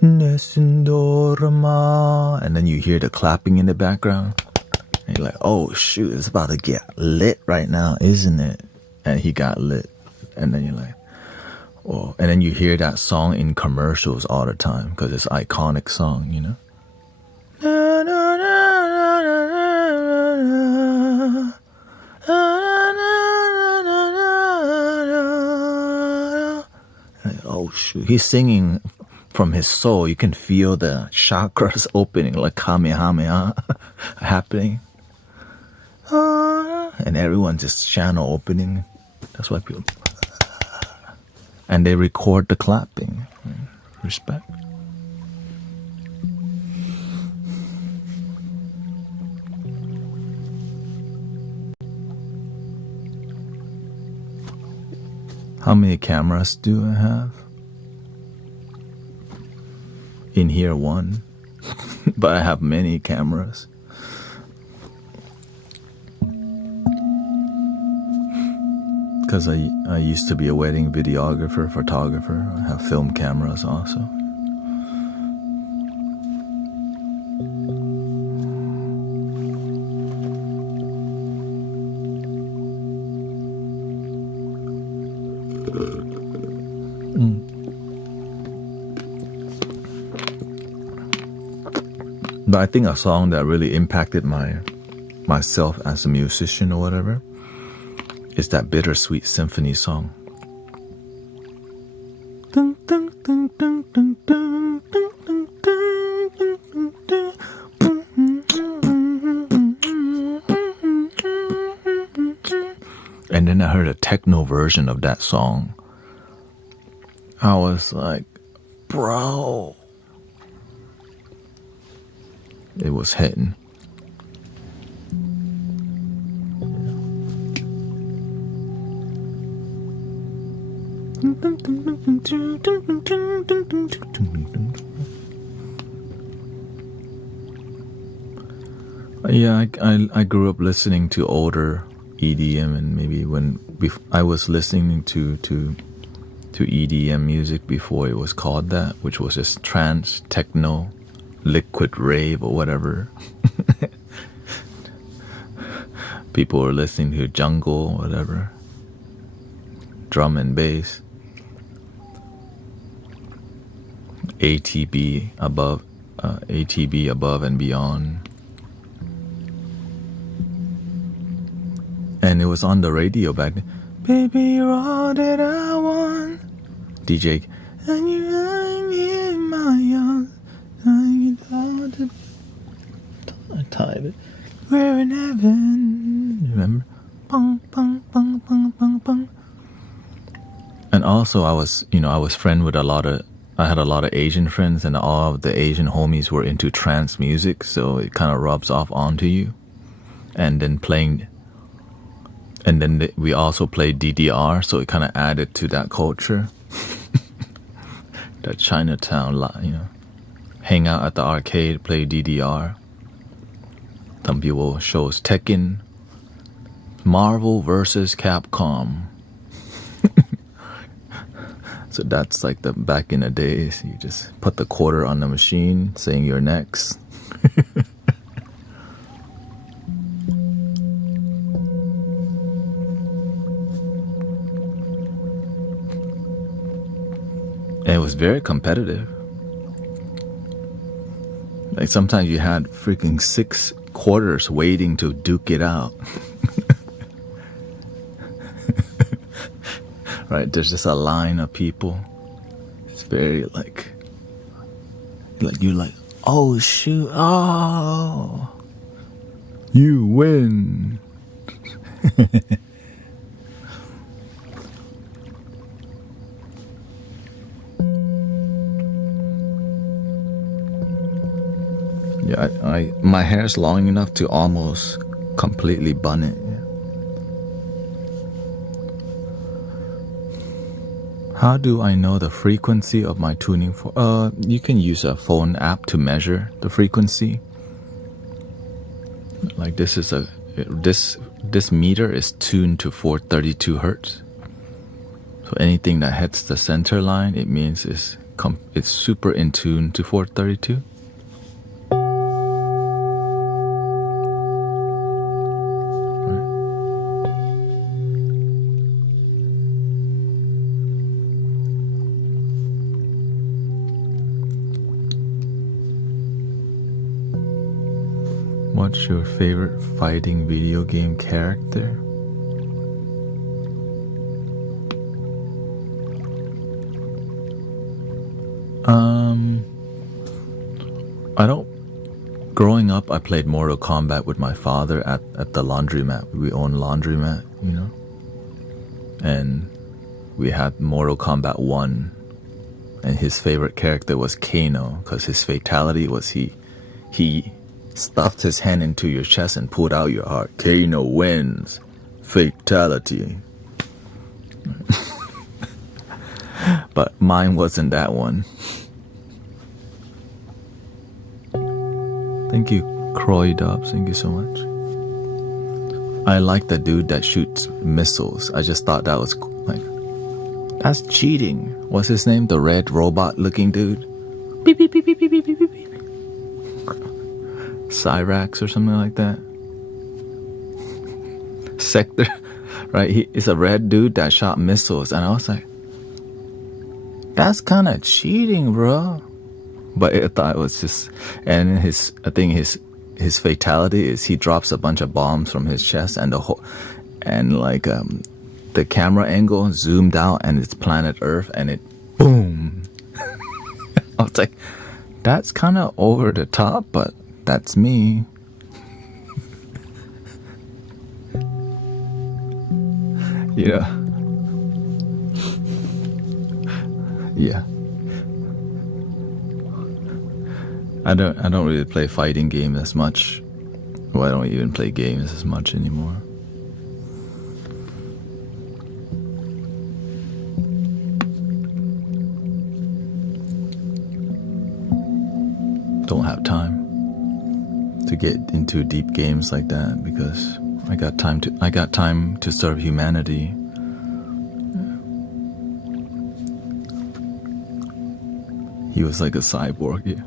Nesindorama. And then you hear the clapping in the background. And you're like, oh shoot, it's about to get lit right now, isn't it? And he got lit. And then you're like, oh. And then you hear that song in commercials all the time because it's an iconic song, you know? Oh shoot, he's singing from his soul. You can feel the chakras opening, like Kamehameha happening. And everyone's just channel opening. That's why people. And they record the clapping. Respect. How many cameras do I have? In here, one. But I have many cameras. Because I used to be a wedding videographer, photographer. I have film cameras also. But I think a song that really impacted myself as a musician or whatever is that Bittersweet Symphony song. And then I heard a techno version of that song. I was like, bro. It was hitting. Yeah, I grew up listening to older EDM, and maybe I was listening to EDM music before it was called that, which was just trance, techno, liquid rave, or whatever. People were listening to jungle, whatever, drum and bass, ATB above and beyond. And it was on the radio back then. Baby, you're all that I want. DJ, and you're in my arms. I tied it. We're in heaven. Remember? Bong, bong, bong, bong, bong, bong. And also, I was friend with I had a lot of Asian friends, and all of the Asian homies were into trance music, so it kind of rubs off onto you. And then we also played DDR, so it kind of added to that culture. That Chinatown, hang out at the arcade, play DDR. Some people shows Tekken, Marvel versus Capcom. So that's like the back in the days. You just put the quarter on the machine, saying you're next. And it was very competitive. Like sometimes you had freaking 6 quarters waiting to duke it out. Right? There's just a line of people. It's very like you're like, oh shoot, oh, you win. Yeah, my hair's long enough to almost completely bun it. How do I know the frequency of my tuning fork? You can use a phone app to measure the frequency. Like this meter is tuned to 432 hertz. So anything that hits the center line, it means it's super in tune to 432. What's your favorite fighting video game character? I don't. Growing up, I played Mortal Kombat with my father at the laundromat. We own laundromat, and we had Mortal Kombat 1, and his favorite character was Kano, because his fatality was he stuffed his hand into your chest and pulled out your heart. Kano wins. Fatality. But mine wasn't that one. Thank you, Croy Dobbs. Thank you so much. I like the dude that shoots missiles. I just thought that was like, that's cheating. What's his name? The red robot looking dude? Beep, beep, beep, beep, beep, beep, beep, beep. Cyrax or something like that. Sector, right? He's a red dude that shot missiles, and I was like, that's kind of cheating, bro. But I thought it was just, and I think his fatality is he drops a bunch of bombs from his chest, and the camera angle zoomed out, and it's planet Earth, and it boom. I was like, that's kind of over the top, but that's me. Yeah. I don't really play fighting games as much. Well, I don't even play games as much anymore. don't have time to get into deep games like that because I got time to serve humanity. He was like a cyborg, yeah.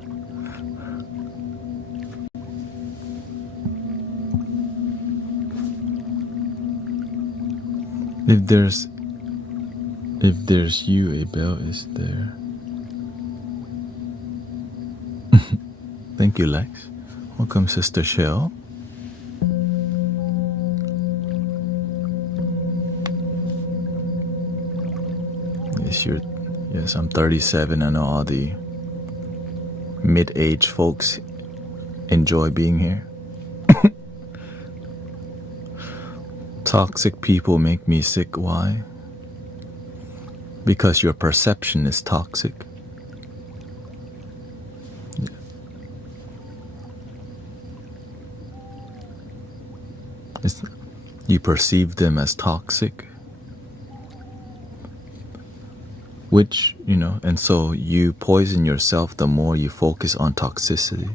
If there's you, a bell is there. Thank you, Lex. Welcome, Sister Shell. Yes, I'm 37. I know all the mid-age folks enjoy being here. Toxic people make me sick. Why? Because your perception is toxic. You perceive them as toxic, which, and so you poison yourself the more you focus on toxicity.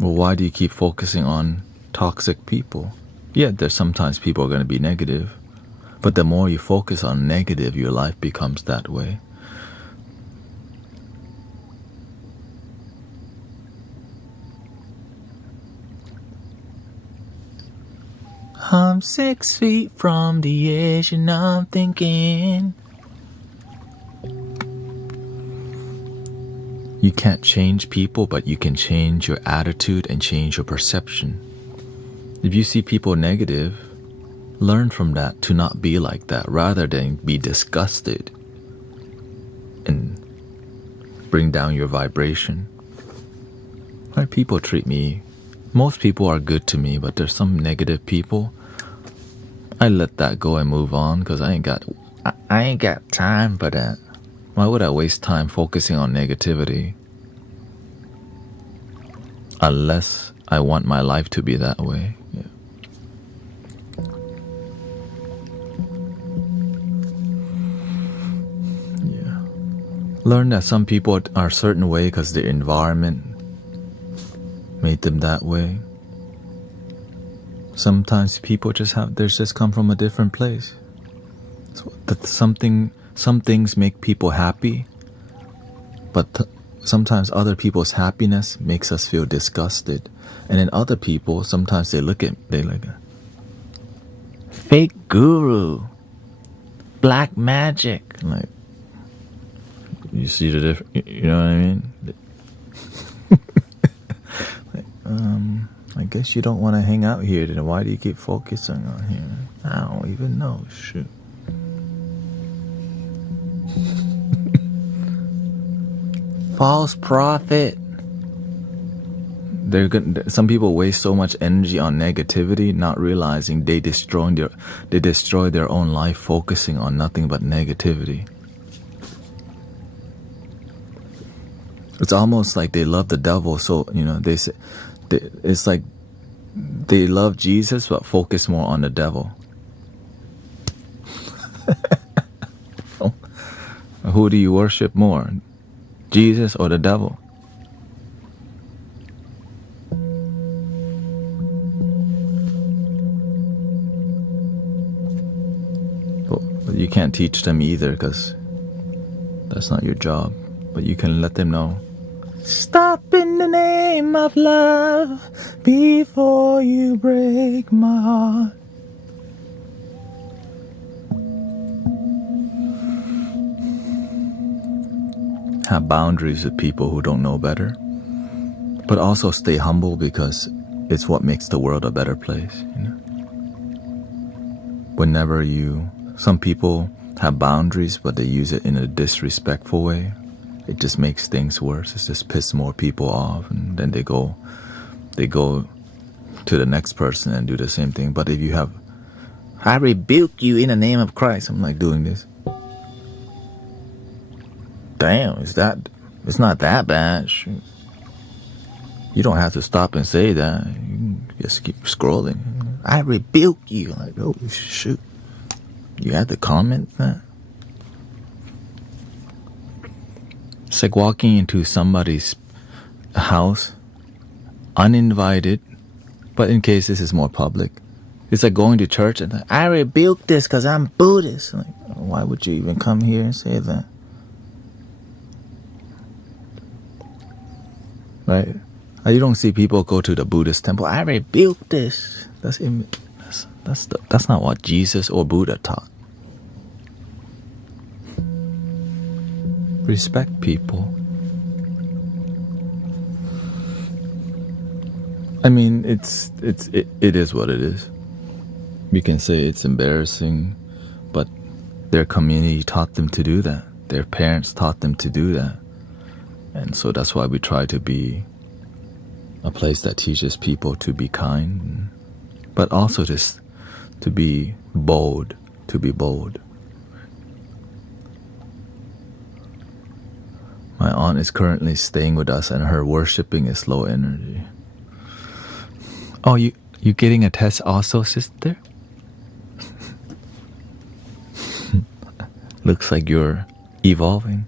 Well, why do you keep focusing on toxic people? Yeah, there's sometimes people are going to be negative, but the more you focus on negative, your life becomes that way. I'm 6 feet from the edge and I'm thinking. You can't change people, but you can change your attitude and change your perception. If you see people negative, learn from that to not be like that rather than be disgusted and bring down your vibration. Right? People treat me, most people are good to me, but there's some negative people. I let that go and move on because I ain't got time for that. Why would I waste time focusing on negativity? Unless I want my life to be that way. Yeah. Yeah. Learn that some people are a certain way because their environment made them that way. Sometimes people just come from a different place. So that some things make people happy, but sometimes other people's happiness makes us feel disgusted. And then other people, sometimes they like fake guru, black magic. Like, you see the difference, you know what I mean? I guess you don't want to hang out here, then why do you keep focusing on here? I don't even know, shoot. False prophet. Some people waste so much energy on negativity, not realizing they destroy their own life focusing on nothing but negativity. It's almost like they love the devil, so they say it's like they love Jesus but focus more on the devil. Who do you worship more, Jesus or the devil? But you can't teach them either because that's not your job. But you can let them know. Stop in the name of love before you break my heart. Have boundaries with people who don't know better, but also stay humble because it's what makes the world a better place. Some people have boundaries, but they use it in a disrespectful way. It just makes things worse. It just pisses more people off, and then they go to the next person and do the same thing. But if you have, I rebuke you in the name of Christ, I'm like doing this. Damn, it's not that bad. Shoot. You don't have to stop and say that. You can just keep scrolling. I rebuke you. Like, oh shoot. You had to comment that? It's like walking into somebody's house, uninvited, but in case this is more public. It's like going to church and like, I rebuke this because I'm Buddhist. Like, why would you even come here and say that? Right? You don't see people go to the Buddhist temple. I rebuke this. That's not what Jesus or Buddha taught. Respect people. I mean, it is what it is. You can say it's embarrassing, but their community taught them to do that. Their parents taught them to do that. And so that's why we try to be a place that teaches people to be kind, but also just to be bold, My aunt is currently staying with us and her worshipping is low energy. Oh, you getting a test also, sister? Looks like you're evolving.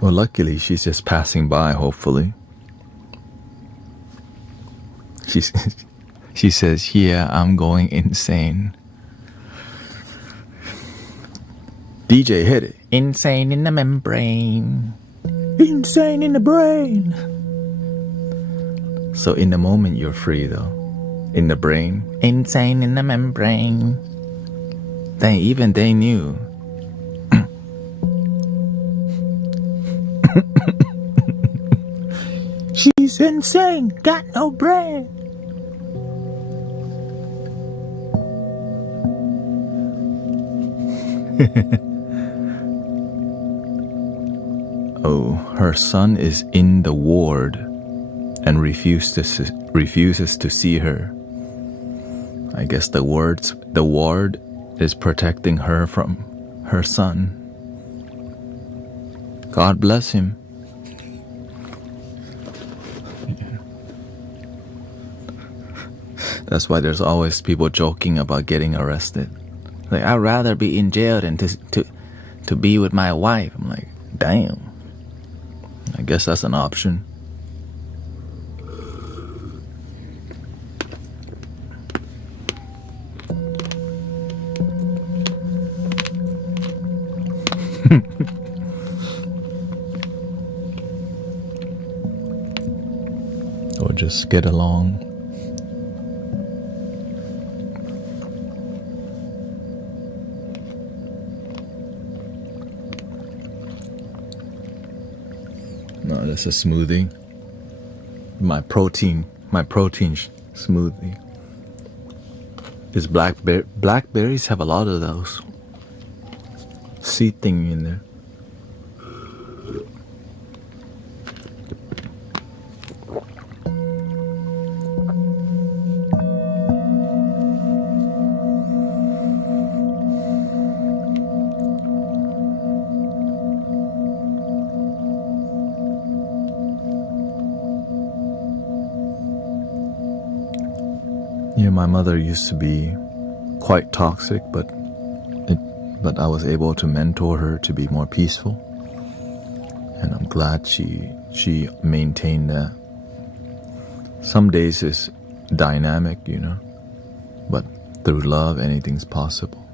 Well, luckily, she's just passing by, hopefully. She says, yeah, I'm going insane. DJ, hit it. Insane in the membrane. Insane in the brain. So in the moment, you're free, though. In the brain. Insane in the membrane. They knew. She's insane, got no brain. Oh, her son is in the ward and refuses to see her. I guess the ward is protecting her from her son. God bless him. That's why there's always people joking about getting arrested. Like, I'd rather be in jail than to be with my wife. I'm like, damn. I guess that's an option. Or just get along. No, that's a smoothie. My protein smoothie. Is blackberries have a lot of those seed thing in there. Yeah, my mother used to be quite toxic, but I was able to mentor her to be more peaceful, and I'm glad she maintained that. Some days it's dynamic, but through love, anything's possible.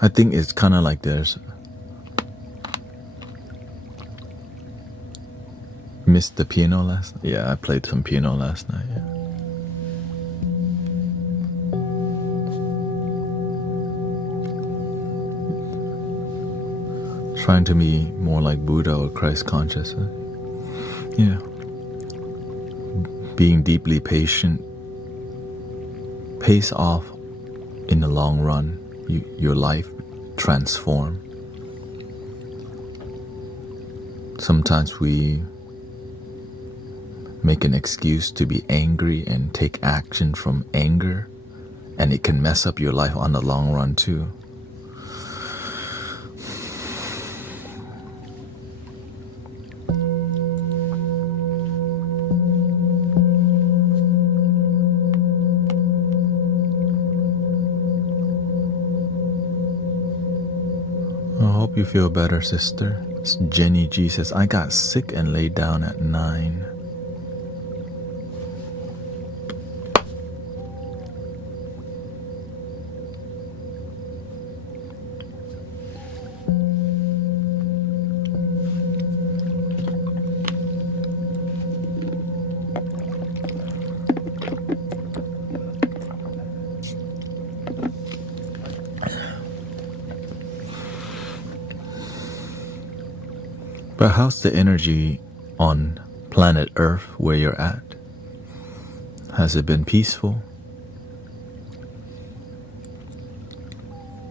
I think it's kind of like there's missed the piano last night. Yeah, I played some piano last night. Yeah. Trying to be more like Buddha or Christ conscious. Yeah. Being deeply patient pays off in the long run. Your life transform. Sometimes we make an excuse to be angry and take action from anger, and it can mess up your life on the long run too. Hope you feel better, sister. Jenny G says, I got sick and laid down at 9. But how's the energy on planet Earth where you're at? Has it been peaceful?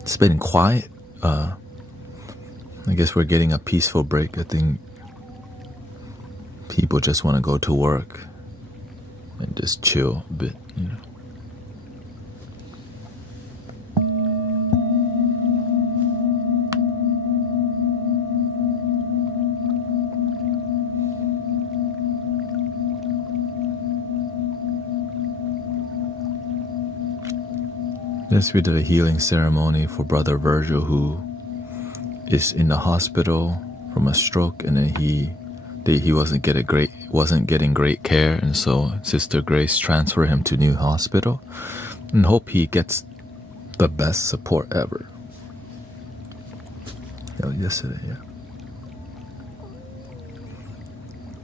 It's been quiet. I guess we're getting a peaceful break. I think people just want to go to work and just chill a bit, you know. Yes, we did a healing ceremony for Brother Virgil, who is in the hospital from a stroke, and then he wasn't getting great care, and so Sister Grace transferred him to new hospital, and hope he gets the best support ever. Yesterday, yeah.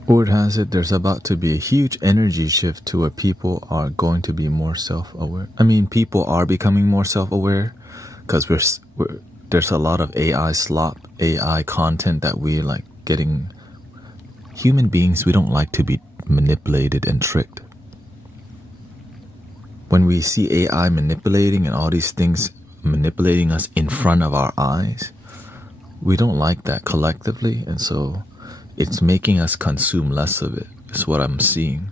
Word has it there's about to be a huge energy shift to where people are going to be more self-aware. I mean, people are becoming more self-aware because there's a lot of AI slop, AI content that we like getting. Human beings, we don't like to be manipulated and tricked. When we see AI manipulating and all these things manipulating us in front of our eyes, we don't like that collectively, and so it's making us consume less of it, is what I'm seeing.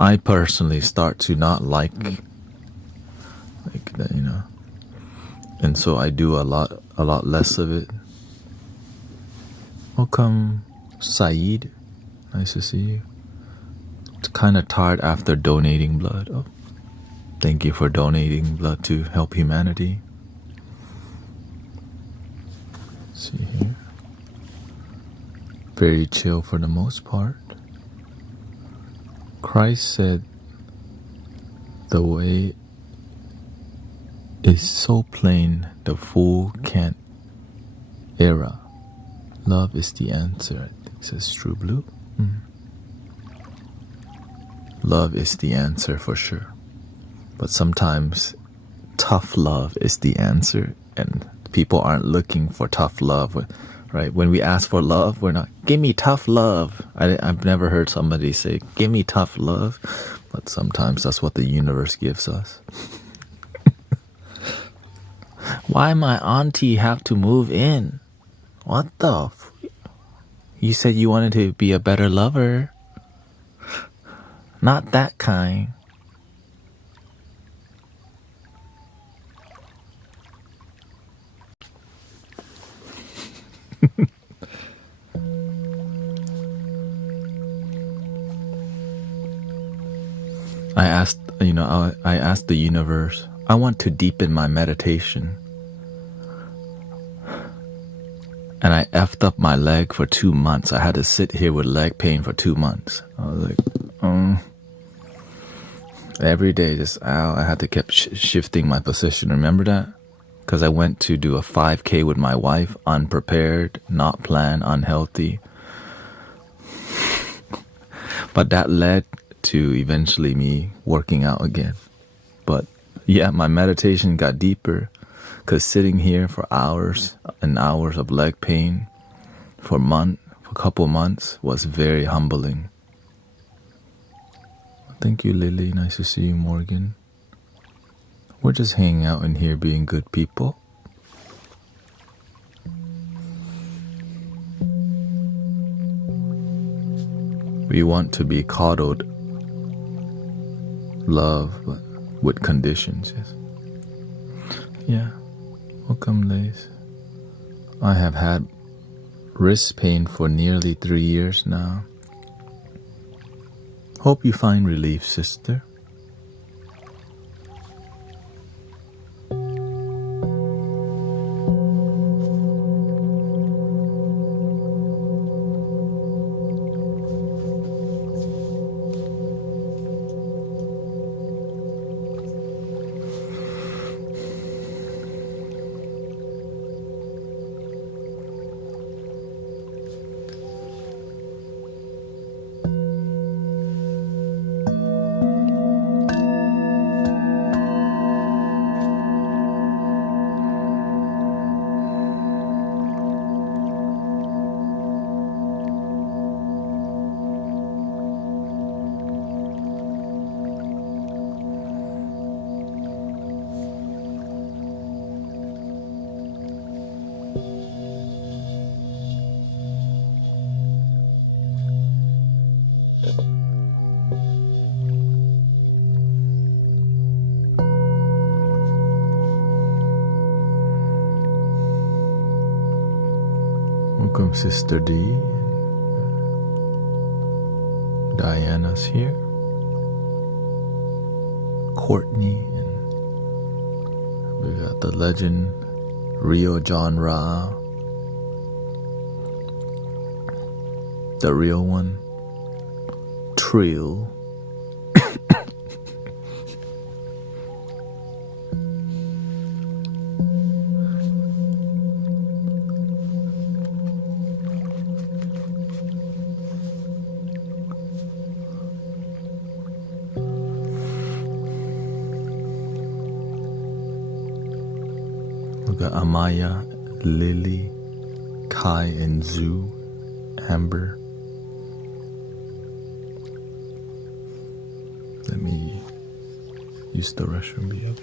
I personally start to not like that, you know. And so I do a lot less of it. Welcome, Saeed. Nice to see you. It's kind of tired after donating blood. Oh, thank you for donating blood to help humanity. Let's see here. Very chill for the most part. Christ said, the way is so plain, the fool can't err. Love is the answer, I think says True Blue. Love is the answer for sure. But sometimes tough love is the answer, and people aren't looking for tough love. Right? When we ask for love, we're not, give me tough love. I've never heard somebody say, give me tough love. But sometimes that's what the universe gives us. Why my auntie have to move in? What the You said you wanted to be a better lover. Not that kind. I asked the universe, I want to deepen my meditation. And I effed up my leg for 2 months. I had to sit here with leg pain for 2 months. I was like, every day, just ow. I had to keep shifting my position. Remember that? Because I went to do a 5K with my wife, unprepared, not planned, unhealthy. But that led to eventually me working out again. But yeah, my meditation got deeper, because sitting here for hours and hours of leg pain for a couple months was very humbling. Thank you, Lily. Nice to see you, Morgan. We're just hanging out in here being good people. We want to be coddled, love, but with conditions, yes. Yeah. Welcome, Lace. I have had wrist pain for nearly 3 years now. Hope you find relief, sister. Welcome, Sister D. Diana's here. Courtney, and we got the legend Rio John Ra, the real one, Trill. We got Amaya, Lily, Kai, and Zoo, Amber. Let me use the restroom, BL.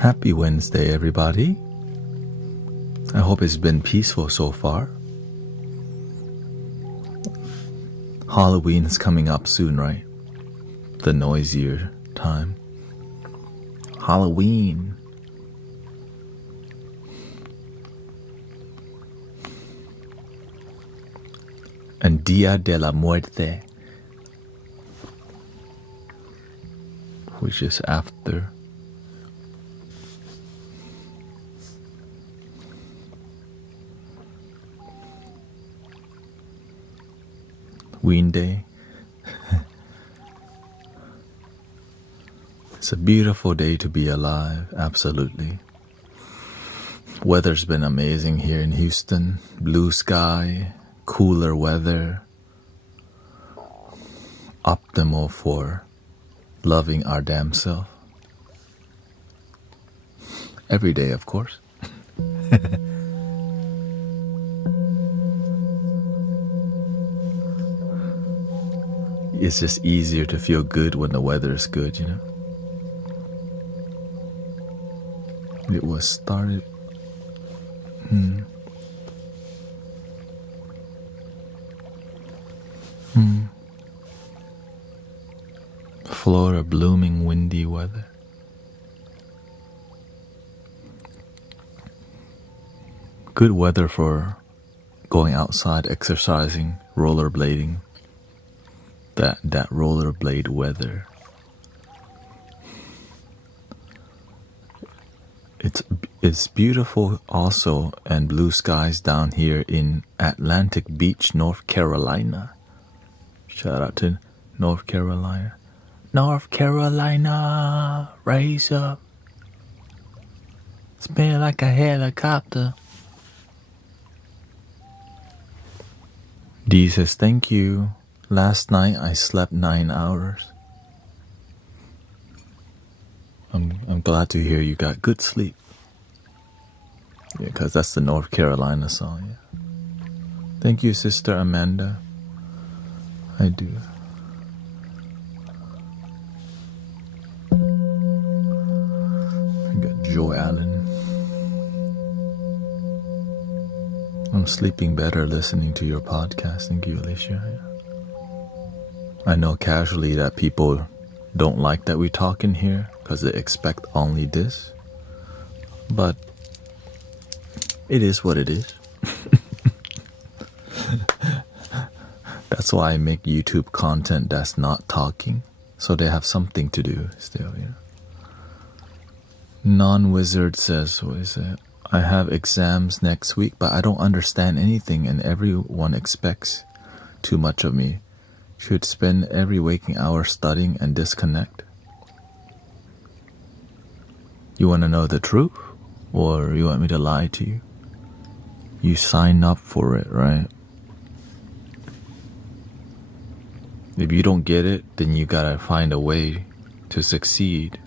Happy Wednesday, everybody. I hope it's been peaceful so far. Halloween is coming up soon, right? The noisier time. Halloween. And Dia de la Muerte. which is after. Ween Day. It's a beautiful day to be alive, absolutely. Weather's been amazing here in Houston. Blue sky, cooler weather. Optimal for loving our damn self. Every day, of course. It's just easier to feel good when the weather is good, you know? It was started... Florida, blooming, windy weather. Good weather for going outside, exercising, rollerblading. That rollerblade weather. It's beautiful also, and blue skies down here in Atlantic Beach, North Carolina. Shout out to North Carolina. North Carolina, raise up. Spin like a helicopter. Dee says, thank you. Last night I slept 9 hours. I'm glad to hear you got good sleep. Yeah, because that's the North Carolina song. Yeah. Thank you, Sister Amanda. I do. I got Joe Allen. I'm sleeping better listening to your podcast. Thank you, Alicia. I know casually that people don't like that we talk in here because they expect only this. But it is what it is. That's why I make YouTube content that's not talking, so they have something to do still, you know. Non-Wizard says, what is it? I have exams next week, but I don't understand anything and everyone expects too much of me. Should spend every waking hour studying and disconnect. You want to know the truth? Or you want me to lie to you? You sign up for it, right? If you don't get it, then you gotta find a way to succeed.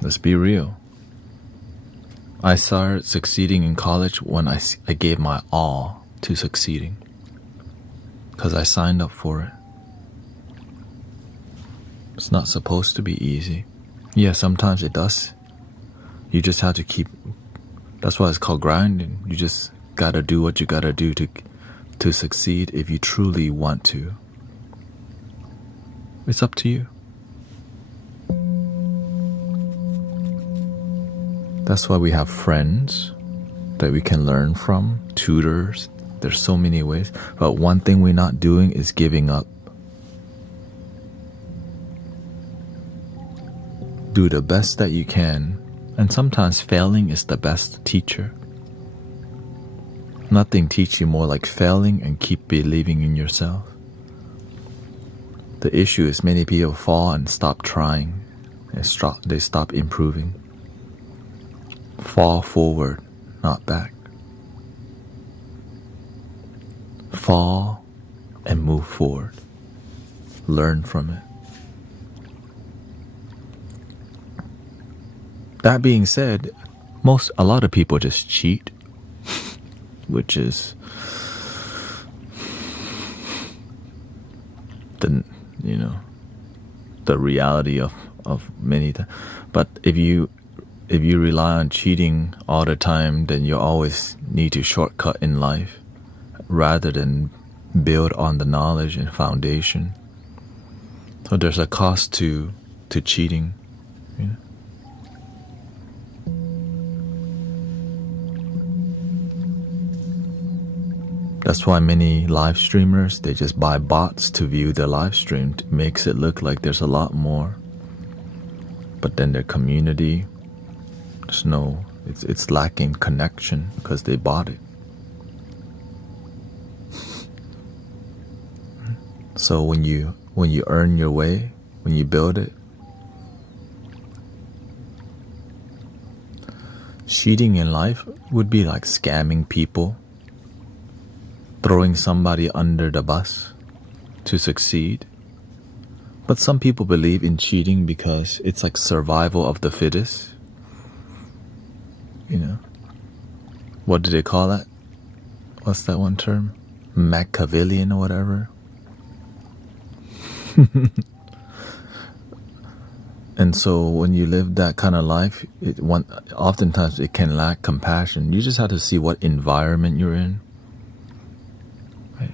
Let's be real. I started succeeding in college when I gave my all to succeeding. Because I signed up for it. It's not supposed to be easy. Yeah, sometimes it does. You just have to keep... That's why it's called grinding. You just gotta do what you gotta do to succeed if you truly want to. It's up to you. That's why we have friends that we can learn from, tutors. There's so many ways. But one thing we're not doing is giving up. Do the best that you can. And sometimes failing is the best teacher. Nothing teaches you more like failing and keep believing in yourself. The issue is many people fall and stop trying. They stop improving. Fall forward, not back. Fall and move forward. Learn from it. That being said, a lot of people just cheat, which is the reality of many times. But if you rely on cheating all the time, then you always need to shortcut in life rather than build on the knowledge and foundation. So there's a cost to cheating. You know? That's why many live streamers, they just buy bots to view their live stream. It makes it look like there's a lot more. But then their community, there's no, it's lacking connection because they bought it. So when you earn your way, when you build it, cheating in life would be like scamming people, throwing somebody under the bus to succeed. But some people believe in cheating because it's like survival of the fittest. You know, what do they call that? What's that one term? Machiavellian or whatever. And so when you live that kind of life, oftentimes it can lack compassion. You just have to see what environment you're in. Right?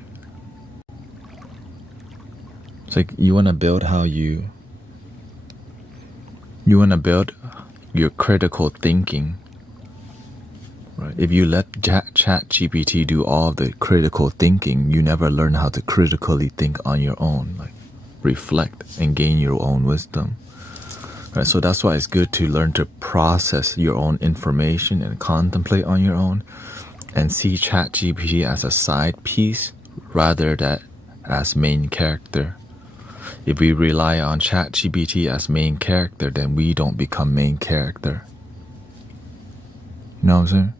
It's like you want to build you want to build your critical thinking. Right? If you let ChatGPT do all the critical thinking, you never learn how to critically think on your own, like reflect and gain your own wisdom. Right? So that's why it's good to learn to process your own information and contemplate on your own, and see ChatGPT as a side piece rather than as main character. If we rely on ChatGPT as main character, then we don't become main character. You know what I'm saying?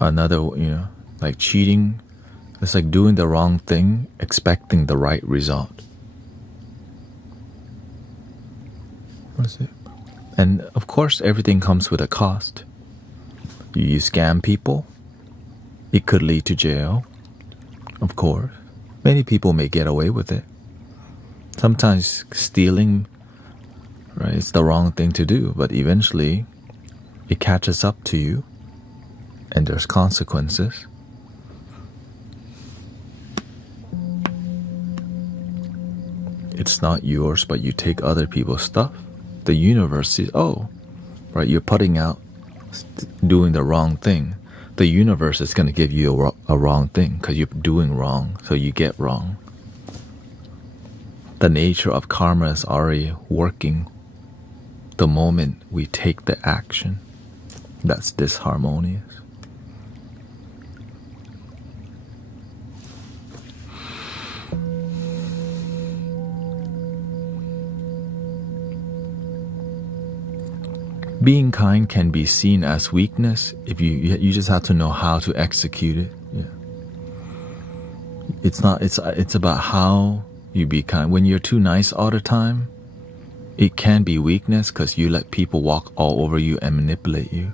Another, like cheating, it's like doing the wrong thing, expecting the right result. What's it? And of course, everything comes with a cost. You scam people, it could lead to jail. Of course, many people may get away with it. Sometimes stealing, right, it's the wrong thing to do, but eventually it catches up to you and there's consequences. It's not yours, but you take other people's stuff. The universe sees, oh, right, you're putting out, doing the wrong thing. The universe is going to give you a wrong thing because you're doing wrong, so you get wrong. The nature of karma is already working the moment we take the action that's disharmonious. Being kind can be seen as weakness if you just have to know how to execute it. Yeah. It's about how you be kind. When you're too nice all the time, it can be weakness because you let people walk all over you and manipulate you.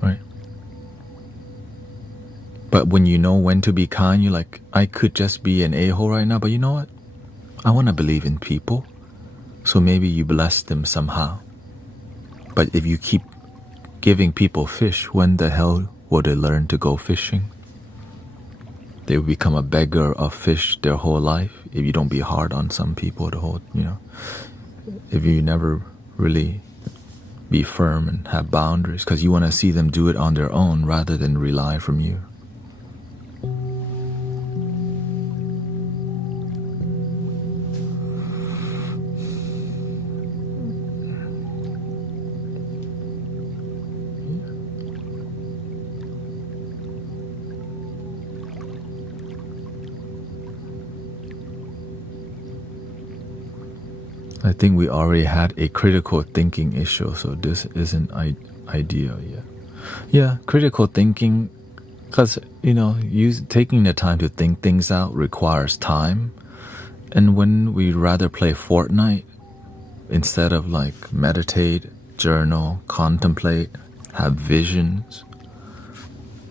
Right? But when you know when to be kind, you're like, I could just be an a-hole right now, but you know what? I want to believe in people. So maybe you bless them somehow. But if you keep giving people fish, when the hell will they learn to go fishing? They will become a beggar of fish their whole life if you don't be hard on some people if you never really be firm and have boundaries, because you want to see them do it on their own rather than rely from you. I think we already had a critical thinking issue, so this isn't ideal yet. Yeah, critical thinking, because, taking the time to think things out requires time. And when we'd rather play Fortnite instead of like meditate, journal, contemplate, have visions,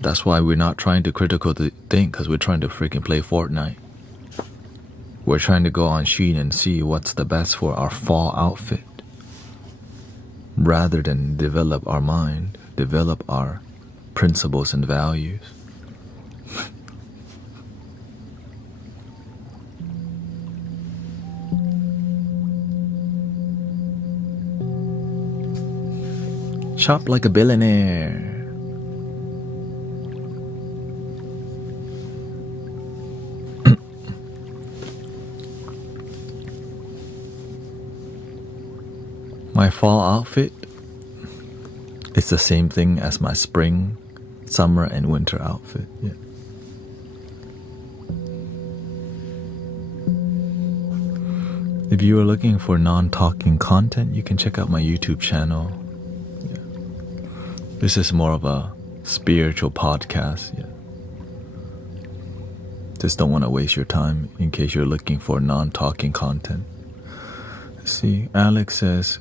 that's why we're not trying to critically think, because we're trying to freaking play Fortnite. We're trying to go on Shein and see what's the best for our fall outfit, rather than develop our mind, develop our principles and values. Shop like a billionaire. My fall outfit is the same thing as my spring, summer, and winter outfit. Yeah. If you are looking for non-talking content, you can check out my YouTube channel. Yeah. This is more of a spiritual podcast. Yeah. Just don't want to waste your time in case you're looking for non-talking content. Let's see, Alex says,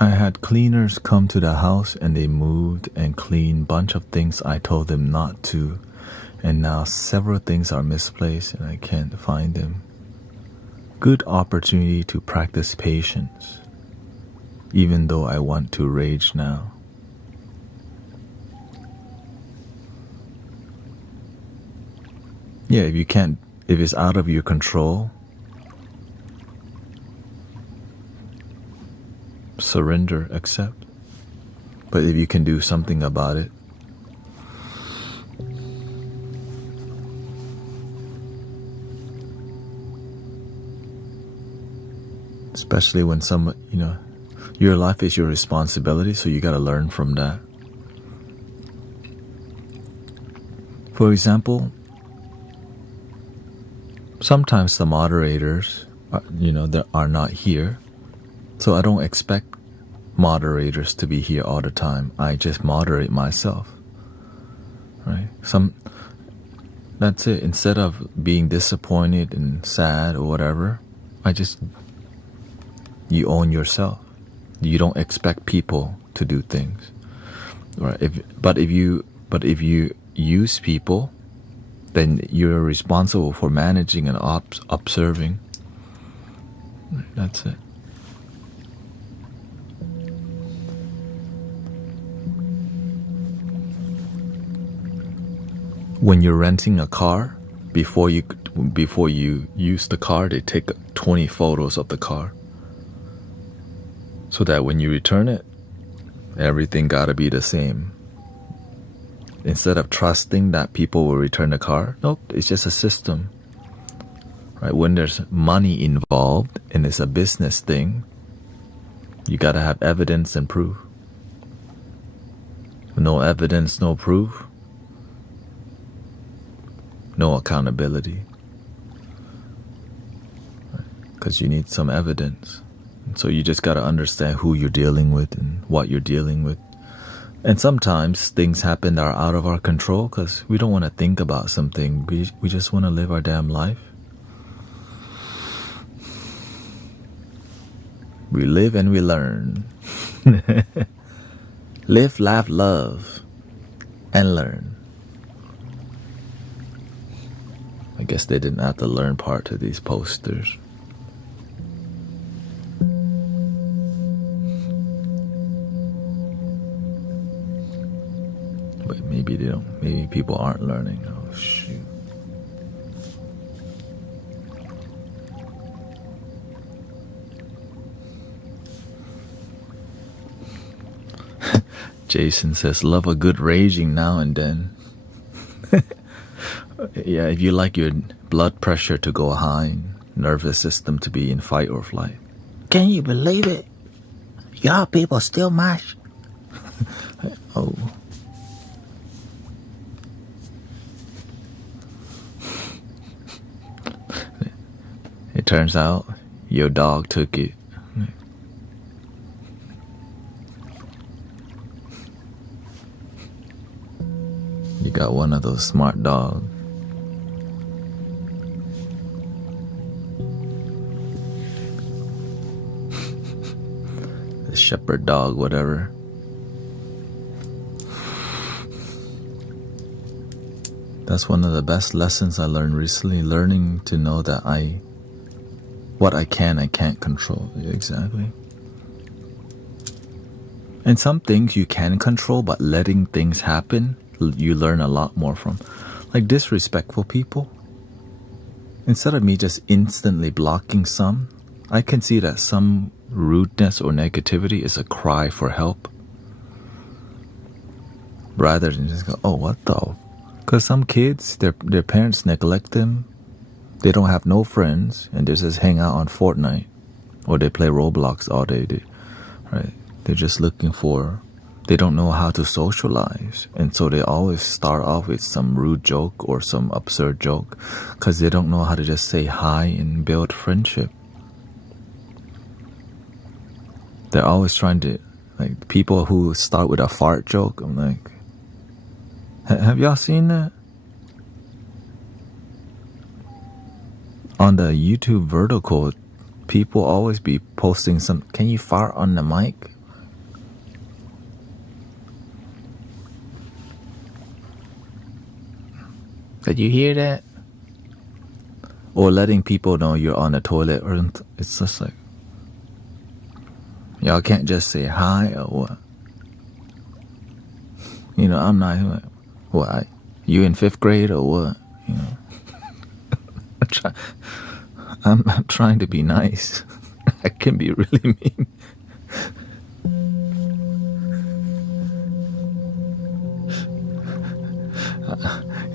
I had cleaners come to the house and they moved and cleaned a bunch of things I told them not to, and now several things are misplaced and I can't find them. Good opportunity to practice patience, even though I want to rage now. Yeah, if it's out of your control, surrender, accept. But if you can do something about it, especially when your life is your responsibility, so you got to learn from that. For example, sometimes the moderators are not here, so I don't expect moderators to be here all the time. I just moderate myself, right? That's it. Instead of being disappointed and sad or whatever, you own yourself. You don't expect people to do things, right? But if you use people, then you're responsible for managing and observing. That's it. When you're renting a car, before you use the car, they take 20 photos of the car, so that when you return it, everything gotta be the same. Instead of trusting that people will return the car, nope, it's just a system, right? When there's money involved and it's a business thing, you gotta have evidence and proof. No evidence, no proof, no accountability, because you need some evidence. So you just got to understand who you're dealing with and what you're dealing with. And sometimes things happen that are out of our control because we don't want to think about something. We just want to live our damn life. We live and we learn. Live, laugh, love, and learn. I guess they didn't have the learn part to these posters. But maybe they don't. Maybe people aren't learning. Oh shoot. Jason says, love a good raging now and then. Yeah, if you like your blood pressure to go high, nervous system to be in fight or flight. Can you believe it? Y'all people still mash. Oh. It turns out your dog took it. You got one of those smart dogs. The shepherd dog, whatever. That's one of the best lessons I learned recently, learning to know that what I can and can't control. Exactly. And some things you can control, but letting things happen, you learn a lot more from. Like disrespectful people. Instead of me just instantly blocking some, I can see that some rudeness or negativity is a cry for help. rather than just go, oh, what the? Because some kids, their parents neglect them. They don't have no friends, and they just hang out on Fortnite, or they play Roblox all day. Right? They're just looking for. They don't know how to socialize, and so they always start off with some rude joke or some absurd joke, because they don't know how to just say hi and build friendship. They're always trying to, like, people who start with a fart joke. I'm like, have y'all seen that? On the YouTube vertical, people always be posting some, can you fart on the mic? Did you hear that? Or letting people know you're on the toilet, or it's just like, y'all can't just say hi or what? You know, I'm not like, what? You in 5th grade or what? You know, I'm trying to be nice. I can be really mean.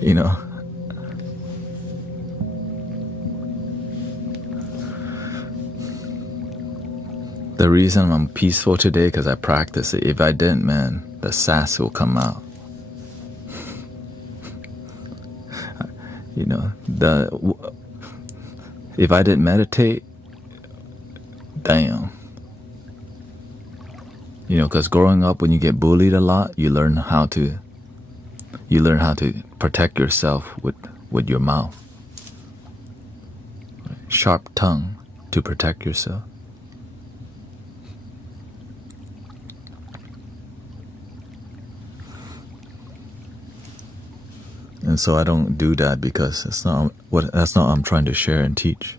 You know. The reason I'm peaceful today because I practice it. If I didn't, man, the sass will come out. You know, if I didn't meditate, damn. You know, because growing up, when you get bullied a lot, you learn how to protect yourself with your mouth. Sharp tongue to protect yourself. And so I don't do that because that's not what I'm trying to share and teach.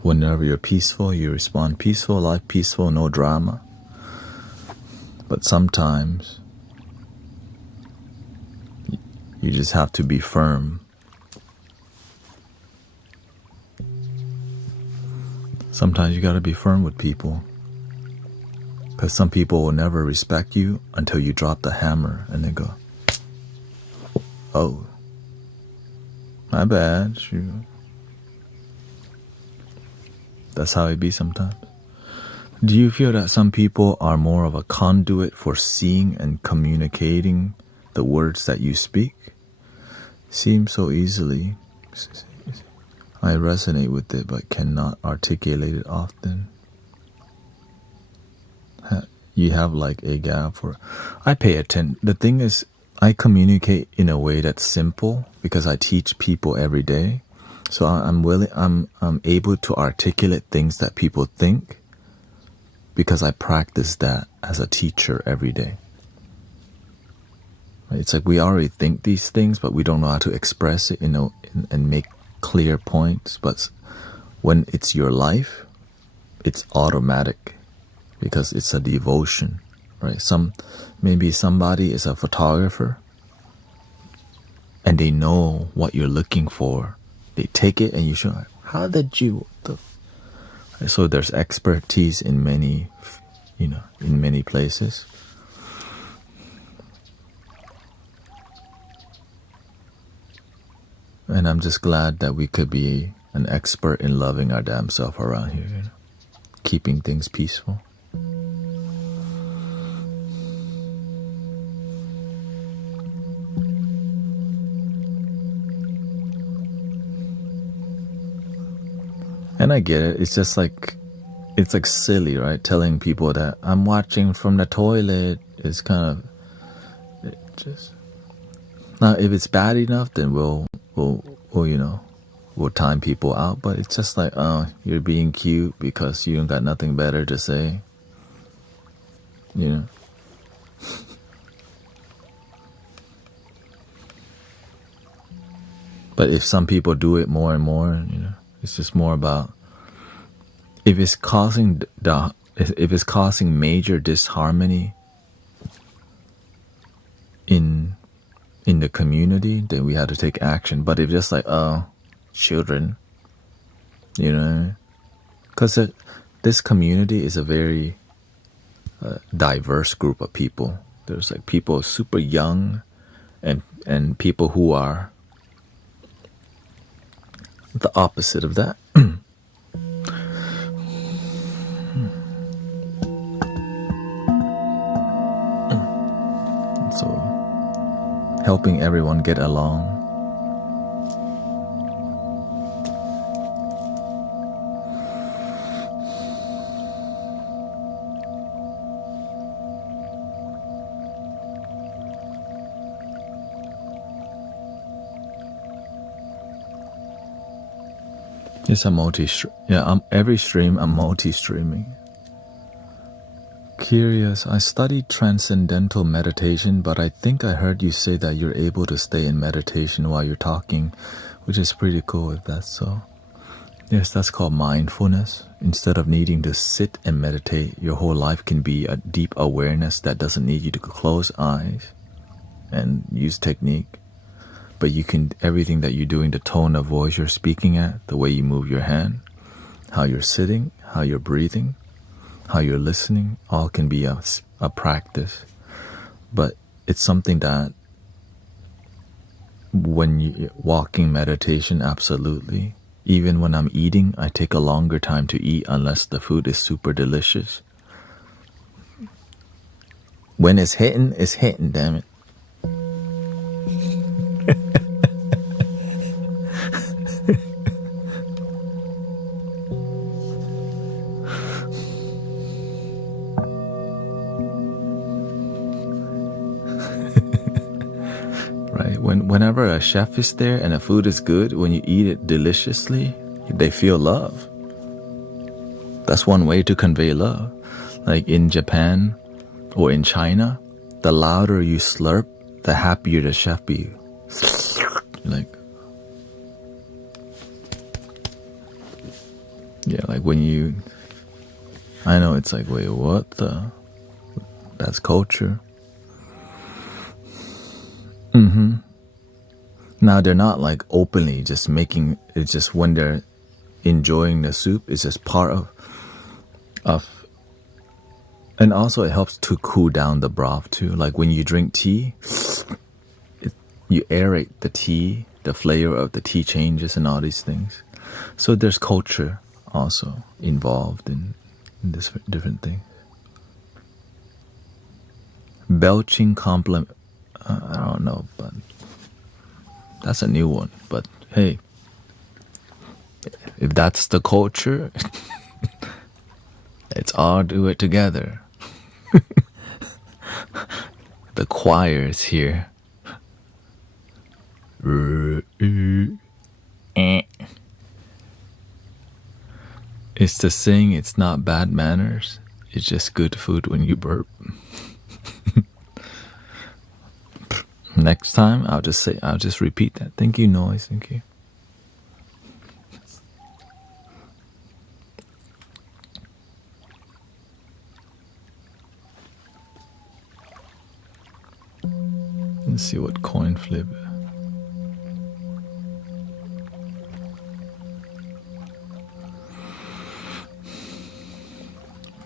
Whenever you're peaceful, you respond peaceful, life peaceful, no drama. But sometimes you just have to be firm. Sometimes you gotta be firm with people. Because some people will never respect you until you drop the hammer and they go, oh, my bad. Shoot. That's how it be sometimes. Do you feel that some people are more of a conduit for seeing and communicating the words that you speak? Seems so easily. I resonate with it but cannot articulate it often. You have like a gap for. I pay attention. The thing is, I communicate in a way that's simple because I teach people every day. So I'm able to articulate things that people think because I practice that as a teacher every day. It's like we already think these things, but we don't know how to express it, and make clear points. But when it's your life, it's automatic because it's a devotion, right? Maybe somebody is a photographer and they know what you're looking for. They take it and you show, how did you? So there's expertise in many places. And I'm just glad that we could be an expert in loving our damn self around here, keeping things peaceful. And I get it. It's just like, it's like silly, right? Telling people that I'm watching from the toilet is kind of just. Now, if it's bad enough, then we'll time people out. But it's just like, oh, you're being cute because you don't got nothing better to say, you know. But if some people do it more and more, it's just more about if it's causing major disharmony in the community, then we have to take action. But if just like, oh, children, because this community is a very diverse group of people. There's like people super young, and people who are the opposite of that. So helping everyone get along. It's a every stream I'm multi-streaming. Curious, I studied transcendental meditation, but I think I heard you say that you're able to stay in meditation while you're talking, which is pretty cool if that's so. Yes, that's called mindfulness. Instead of needing to sit and meditate, your whole life can be a deep awareness that doesn't need you to close eyes and use technique. But you can, everything that you're doing, the tone of voice you're speaking at, the way you move your hand, how you're sitting, how you're breathing, how you're listening, all can be a practice. But it's something that when you walking meditation, absolutely. Even when I'm eating, I take a longer time to eat unless the food is super delicious. When it's hitting, damn it. Right? Whenever a chef is there and the food is good, when you eat it deliciously, they feel love. That's one way to convey love. Like in Japan or in China, the louder you slurp, the happier the chef be. Like, yeah, like when you, I know it's like, wait, what the? That's culture. Now they're not like openly just making, it's just when they're enjoying the soup, it's just part of, and also it helps to cool down the broth too. Like when you drink tea, you aerate the tea, the flavor of the tea changes and all these things. So there's culture also involved in this different thing. Belching compliment, I don't know, but that's a new one. But hey, if that's the culture, let's all do it together. The choir is here. It's the saying, it's not bad manners, it's just good food when you burp. Next time, I'll just repeat that. Thank you, Noise. Thank you. Let's see what coin flip.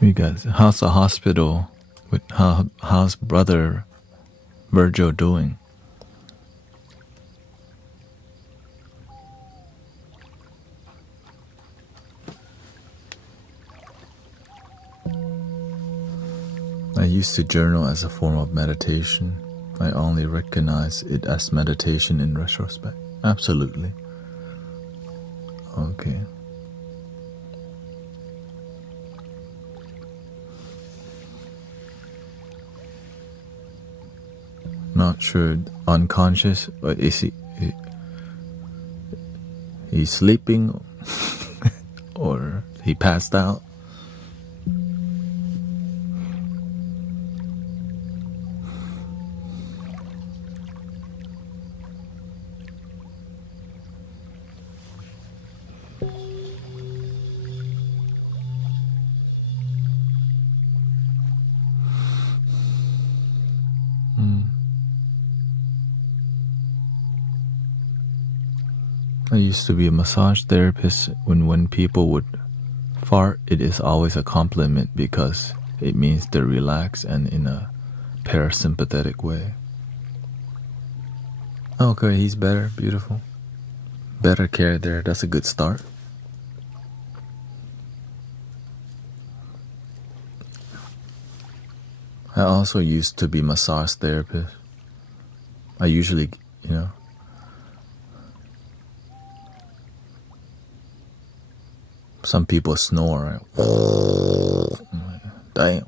We got, how's the hospital with how's brother Virgil doing? I used to journal as a form of meditation. I only recognize it as meditation in retrospect. Absolutely. Okay. Not sure. Unconscious? Or is he's sleeping? Or he passed out? I used to be a massage therapist. When people would fart, it is always a compliment because it means they're relaxed and in a parasympathetic way. Okay, he's better. Beautiful. Better care there. That's a good start. I also used to be massage therapist. I usually, some people snore. Damn,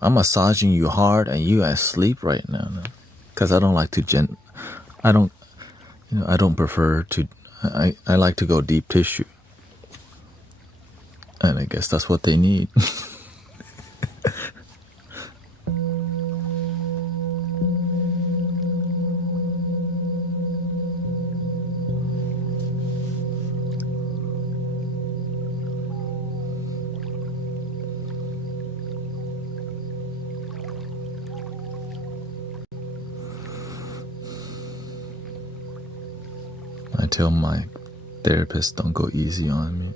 I'm massaging you hard and you asleep right now. Because I don't like to I don't prefer to. I like to go deep tissue, and I guess that's what they need. I tell my therapist, don't go easy on me.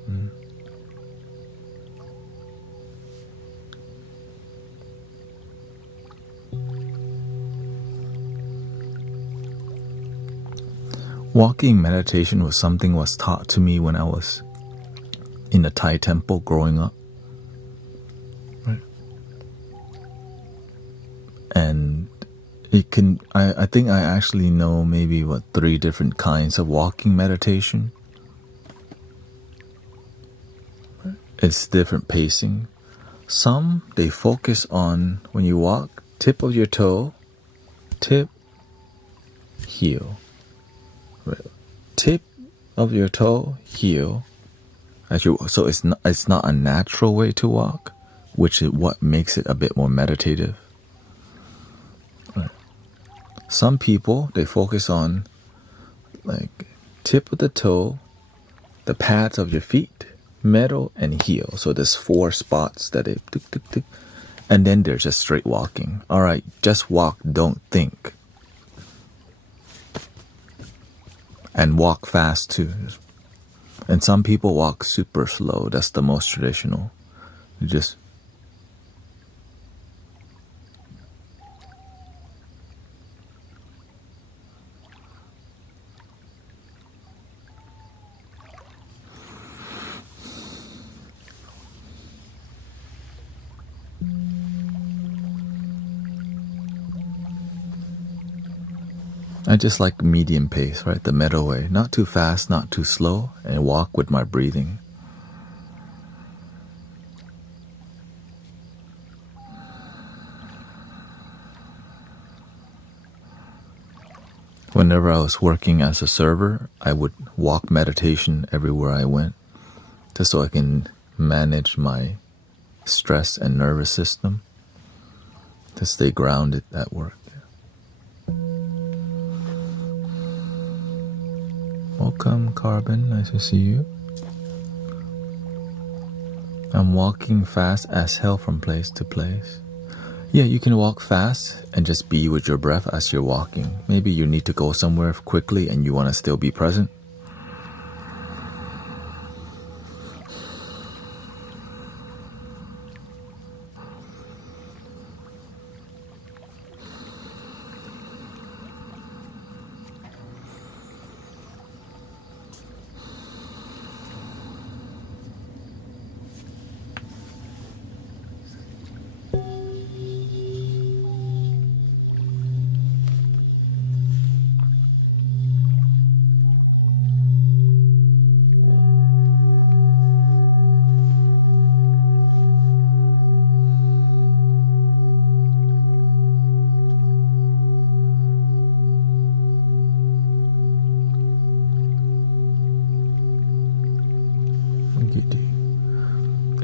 Walking meditation was something was taught to me when I was in a Thai temple growing up. Right. And I think I actually know maybe 3 different kinds of walking meditation. It's different pacing. Some, they focus on when you walk, tip of your toe, tip, heel. Right. Tip of your toe, heel. So it's not a natural way to walk, which is what makes it a bit more meditative. Right. Some people, they focus on like tip of the toe, the pads of your feet, middle, and heel. So there's 4 spots that they tick, tick, tick. And then they're just straight walking. All right, just walk, don't think. And walk fast too. And some people walk super slow. That's the most traditional. You just I just like medium pace, right? The middle way. Not too fast, not too slow, and walk with my breathing. Whenever I was working as a server, I would walk meditation everywhere I went, just so I can manage my stress and nervous system to stay grounded at work. Welcome, Carbon. Nice to see you. I'm walking fast as hell from place to place. Yeah, you can walk fast and just be with your breath as you're walking. Maybe you need to go somewhere quickly and you want to still be present.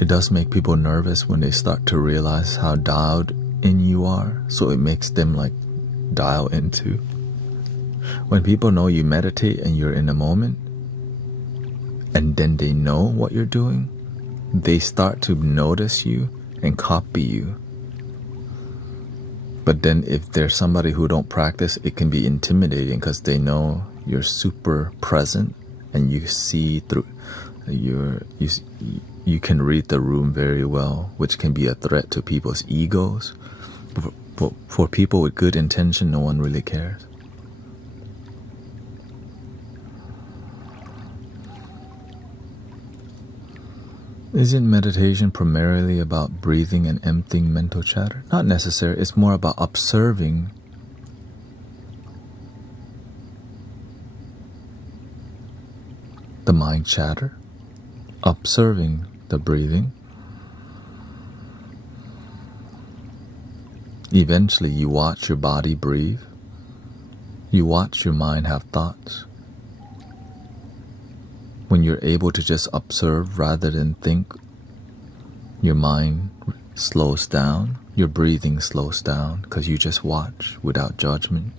It does make people nervous when they start to realize how dialed in you are, so it makes them like dial into. When people know you meditate and you're in the moment, and then they know what you're doing, they start to notice you and copy you. But then if there's somebody who don't practice, it can be intimidating because they know you're super present and you see through you can read the room very well, which can be a threat to people's egos. For people with good intention, no one really cares. Isn't meditation primarily about breathing and emptying mental chatter? Not necessarily. It's more about observing the mind chatter, observing the breathing. Eventually, you watch your body breathe. You watch your mind have thoughts. When you're able to just observe rather than think, your mind slows down, your breathing slows down because you just watch without judgment.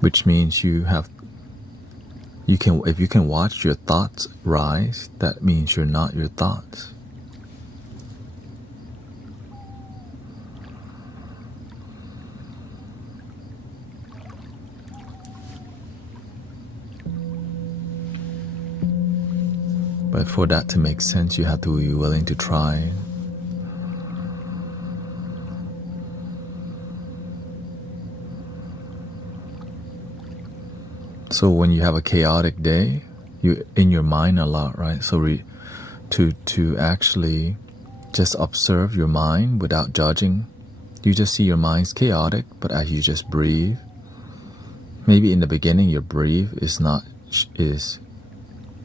Which means if you can watch your thoughts rise, that means you're not your thoughts. But for that to make sense, you have to be willing to try. So when you have a chaotic day, you're in your mind a lot, right? So to actually just observe your mind without judging, you just see your mind's chaotic, but as you just breathe, maybe in the beginning your breathe is not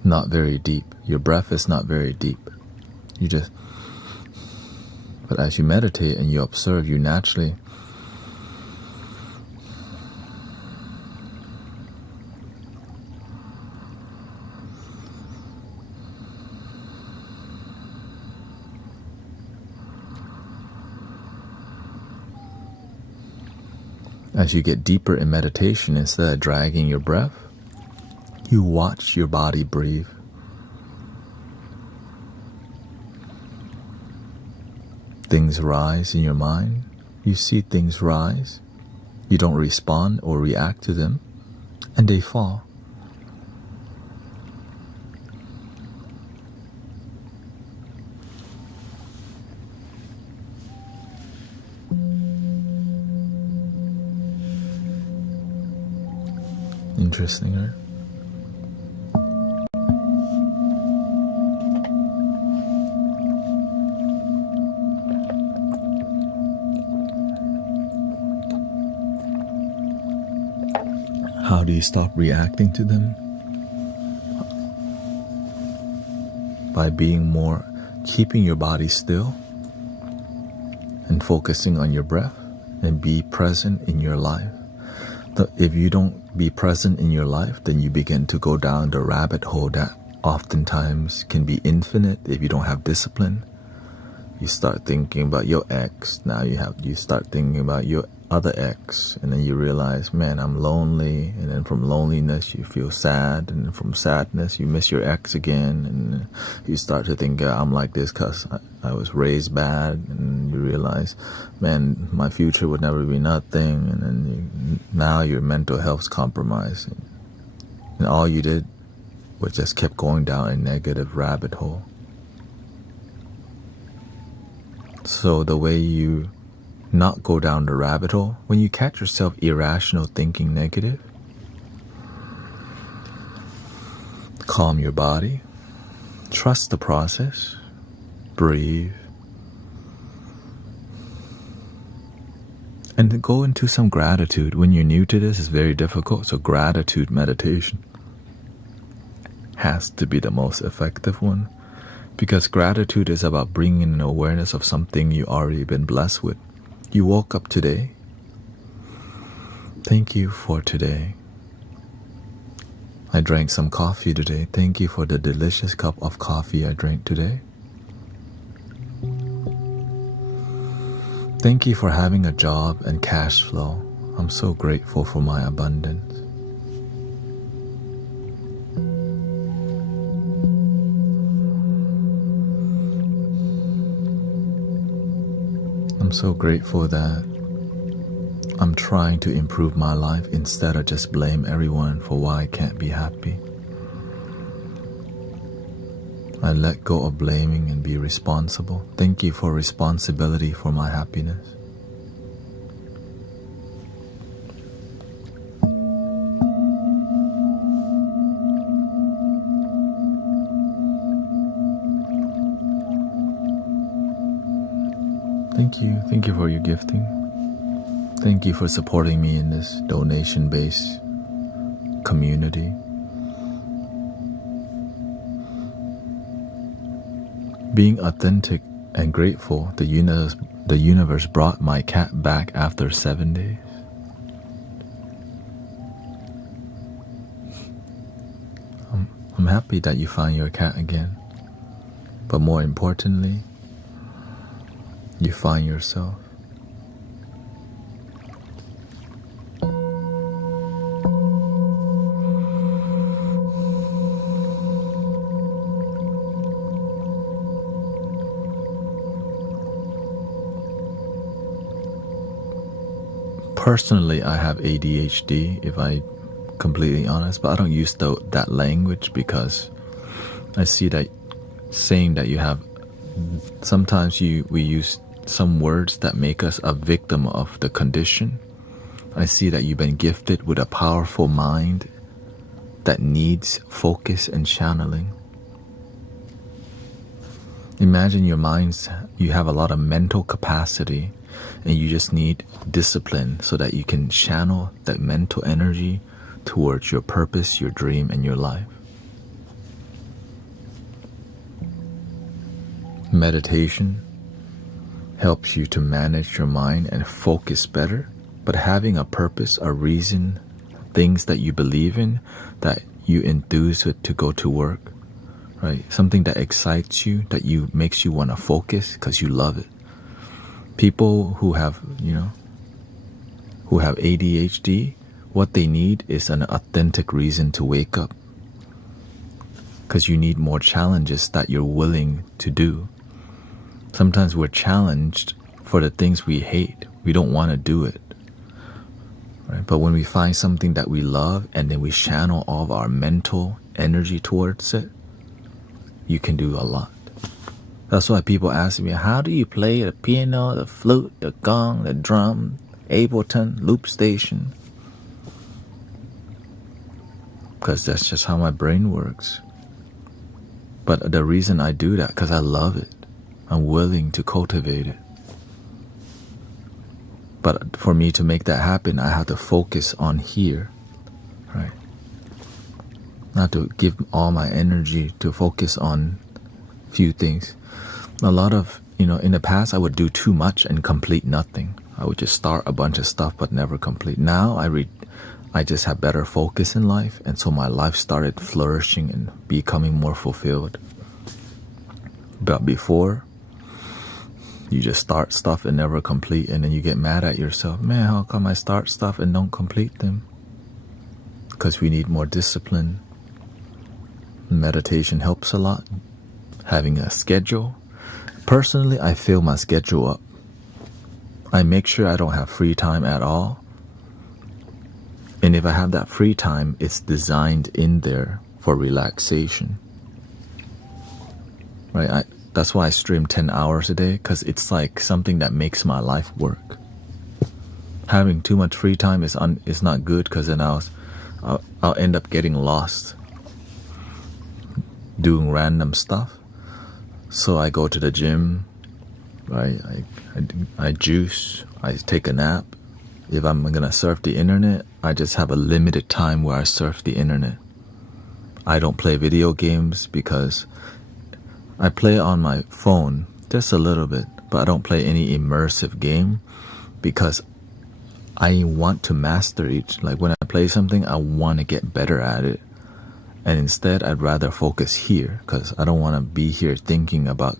very deep. Your breath is not very deep. But as you meditate and you observe, you naturally as you get deeper in meditation, instead of dragging your breath, you watch your body breathe. Things rise in your mind. You see things rise. You don't respond or react to them, and they fall. Interesting, right? How do you stop reacting to them? By keeping your body still and focusing on your breath and be present in your life. If you don't be present in your life, then you begin to go down the rabbit hole that oftentimes can be infinite if you don't have discipline. You start thinking about your ex, now you start thinking about your other ex, and then you realize, man, I'm lonely, and then from loneliness you feel sad, and then from sadness you miss your ex again, and you start to think, I'm like this because I was raised bad, and you realize, man, my future would never be nothing, and then now your mental health's compromised, and all you did was just kept going down a negative rabbit hole. So the way you not go down the rabbit hole, when you catch yourself irrational thinking negative, calm your body, trust the process, breathe, and go into some gratitude. When you're new to this, it's very difficult, so gratitude meditation has to be the most effective one. Because gratitude is about bringing an awareness of something you already been blessed with. You woke up today. Thank you for today. I drank some coffee today. Thank you for the delicious cup of coffee I drank today. Thank you for having a job and cash flow. I'm so grateful for my abundance. I'm so grateful that I'm trying to improve my life instead of just blame everyone for why I can't be happy. I let go of blaming and be responsible. Thank you for responsibility for my happiness. Thank you. Thank you for your gifting. Thank you for supporting me in this donation-based community. Being authentic and grateful, the universe brought my cat back after 7 days. I'm happy that you find your cat again. But more importantly, you find yourself. Personally, I have ADHD, if I'm completely honest, but I don't use that language because I see that saying that you have, sometimes we use some words that make us a victim of the condition. I see that you've been gifted with a powerful mind that needs focus and channeling. Imagine your minds, you have a lot of mental capacity and you just need discipline so that you can channel that mental energy towards your purpose, your dream, and your life. Meditation helps you to manage your mind and focus better, but having a purpose, a reason, things that you believe in, that you enthuse with to go to work, right? Something that excites you, that makes you want to focus because you love it. People who have ADHD, what they need is an authentic reason to wake up, because you need more challenges that you're willing to do. Sometimes we're challenged for the things we hate. We don't want to do it, right? But when we find something that we love and then we channel all of our mental energy towards it, you can do a lot. That's why people ask me, how do you play the piano, the flute, the gong, the drum, Ableton, loop station? Because that's just how my brain works. But the reason I do that, because I love it. I'm willing to cultivate it. But for me to make that happen, I have to focus on here, right? Not to give all my energy to focus on few things. A lot of, in the past, I would do too much and complete nothing. I would just start a bunch of stuff but never complete. Now I just have better focus in life, and so my life started flourishing and becoming more fulfilled. But before, you just start stuff and never complete, and then you get mad at yourself. Man, how come I start stuff and don't complete them? Because we need more discipline. Meditation helps a lot. Having a schedule. Personally, I fill my schedule up. I make sure I don't have free time at all. And if I have that free time, it's designed in there for relaxation. Right? That's why I stream 10 hours a day, because it's like something that makes my life work. Having too much free time is not good, because then I'll end up getting lost doing random stuff. So I go to the gym, right? I juice, I take a nap. If I'm gonna surf the internet, I just have a limited time where I surf the internet. I don't play video games because I play on my phone just a little bit, but I don't play any immersive game because I want to master each. Like when I play something, I want to get better at it. And instead, I'd rather focus here because I don't want to be here thinking about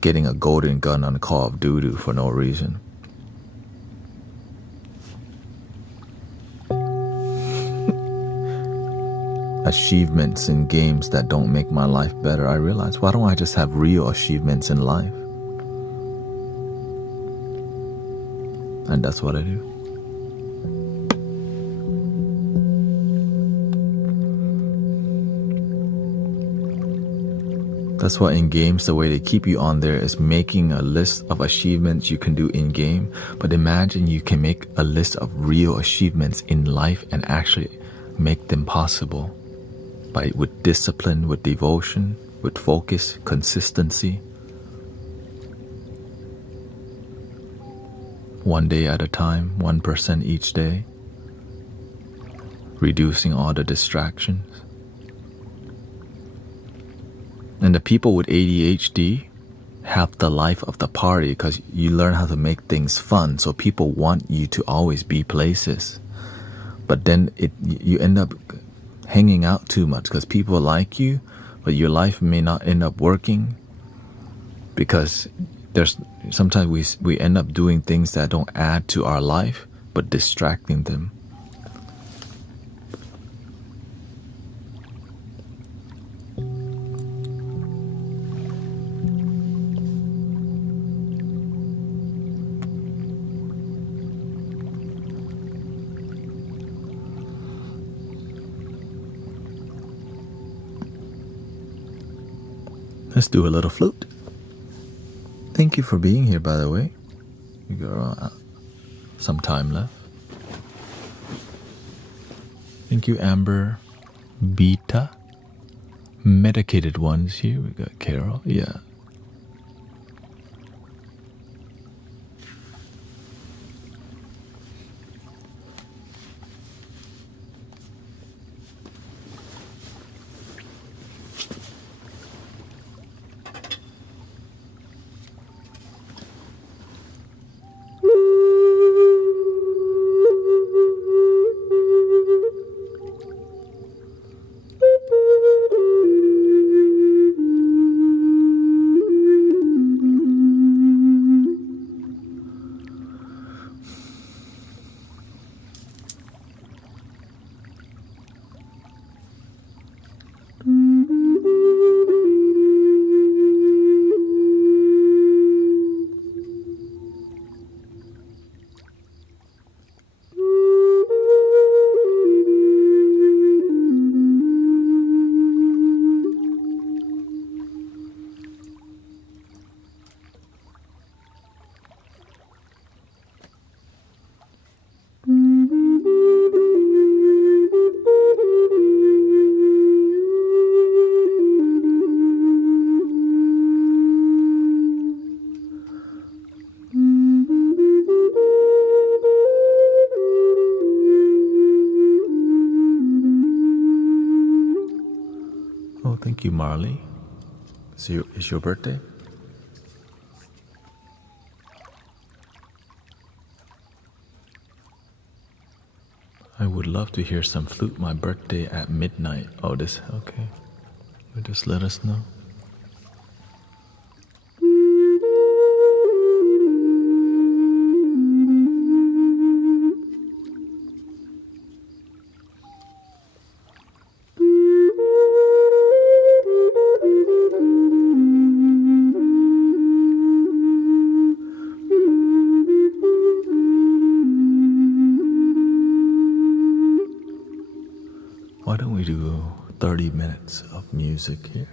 getting a golden gun on Call of Duty for no reason. Achievements in games that don't make my life better. I realize, why don't I just have real achievements in life? And that's what I do. That's why in games, the way they keep you on there is making a list of achievements you can do in game. But imagine you can make a list of real achievements in life and actually make them possible with discipline, with devotion, with focus, consistency. one day at a time, 1% each day, reducing all the distractions. And the people with ADHD have the life of the party because you learn how to make things fun. So people want you to always be places. But then you end up hanging out too much because people like you, but your life may not end up working because sometimes we end up doing things that don't add to our life but distracting them. Let's do a little flute. Thank you for being here, by the way. We got some time left. Thank you, Amber. Beta. Medicated ones here. We got Carol. Yeah. Oh, thank you, Marley. It's your birthday? I would love to hear some flute. My birthday at midnight. Oh, okay. Just let us know. Why don't we do 30 minutes of music here?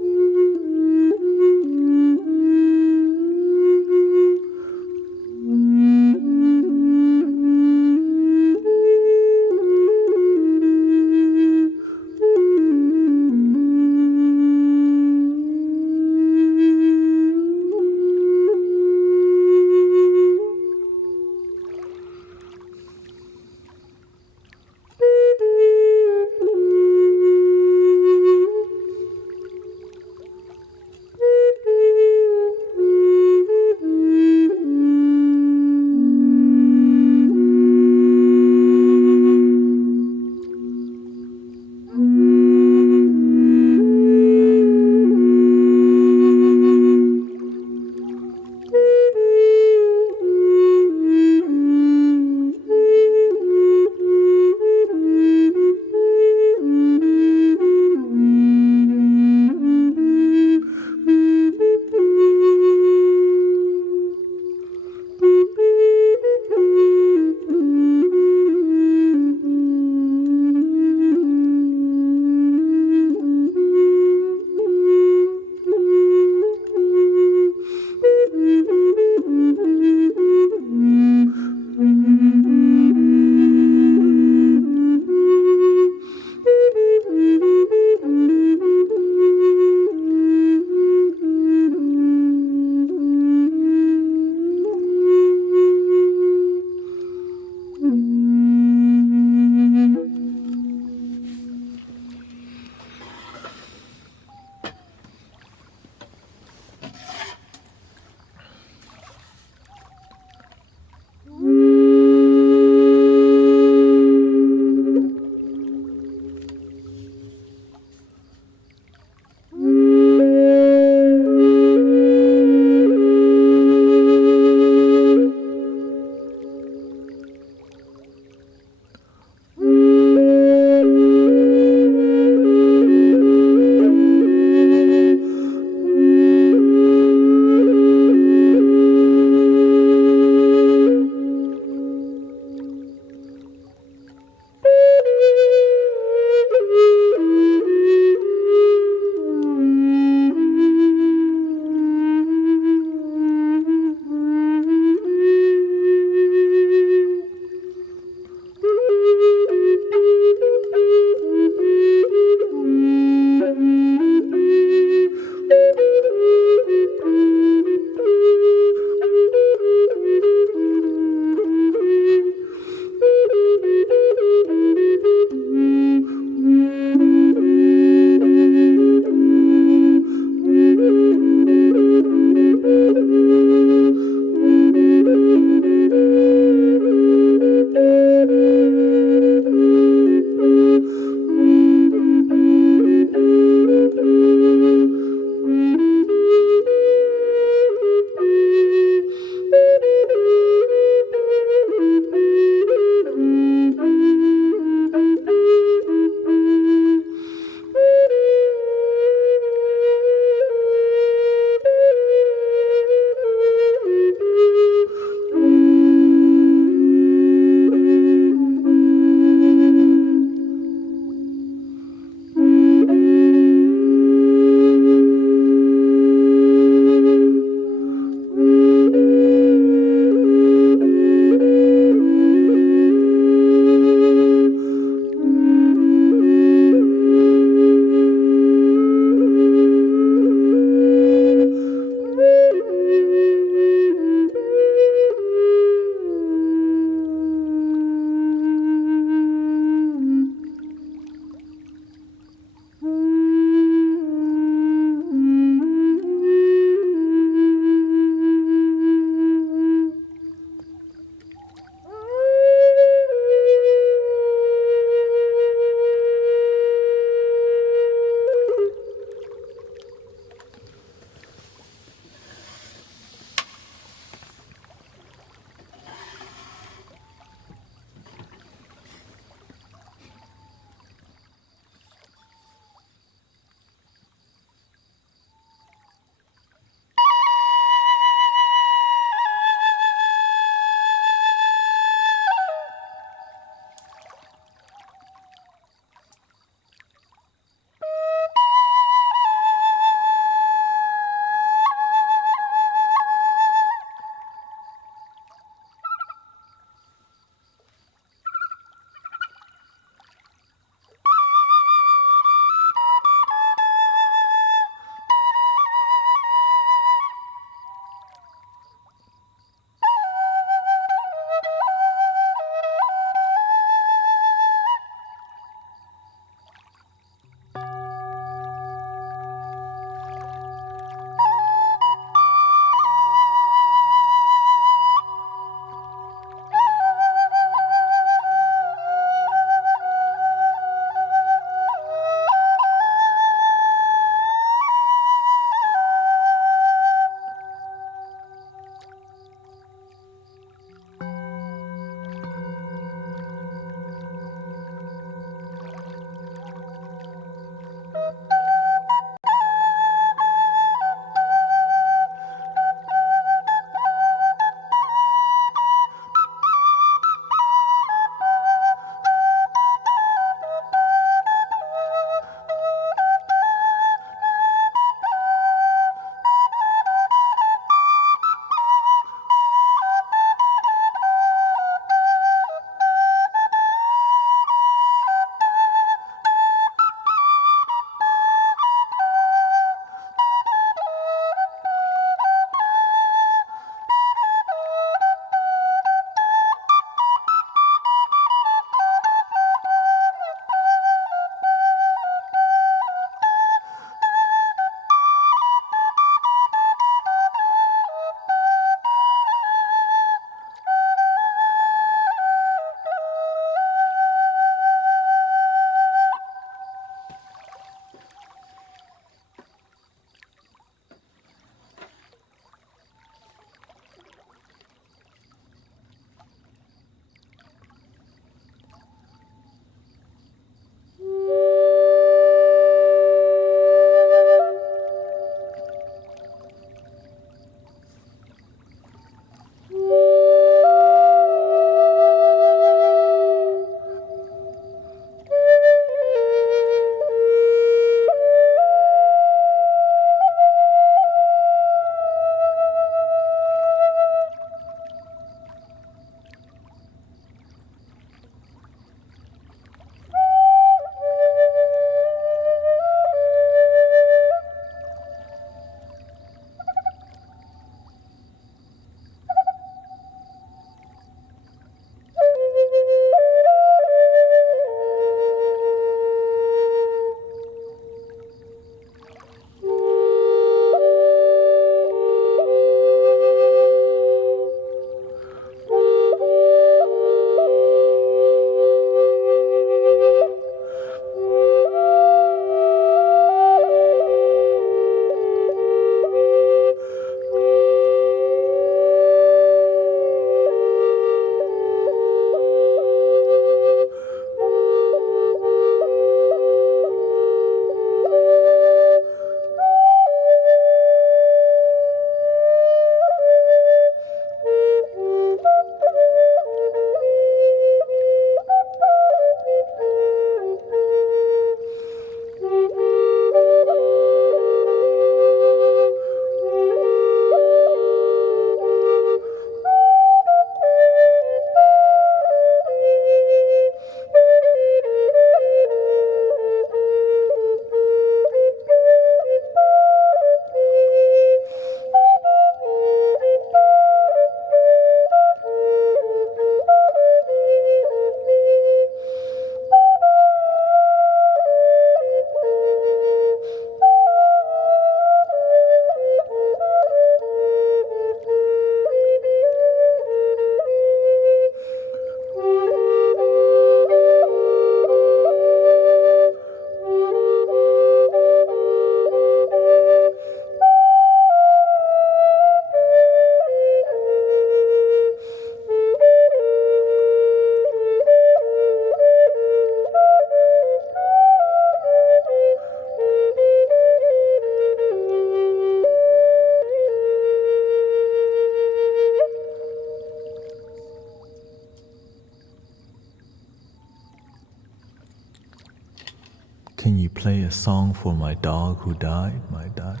song for my dog who died, my dad.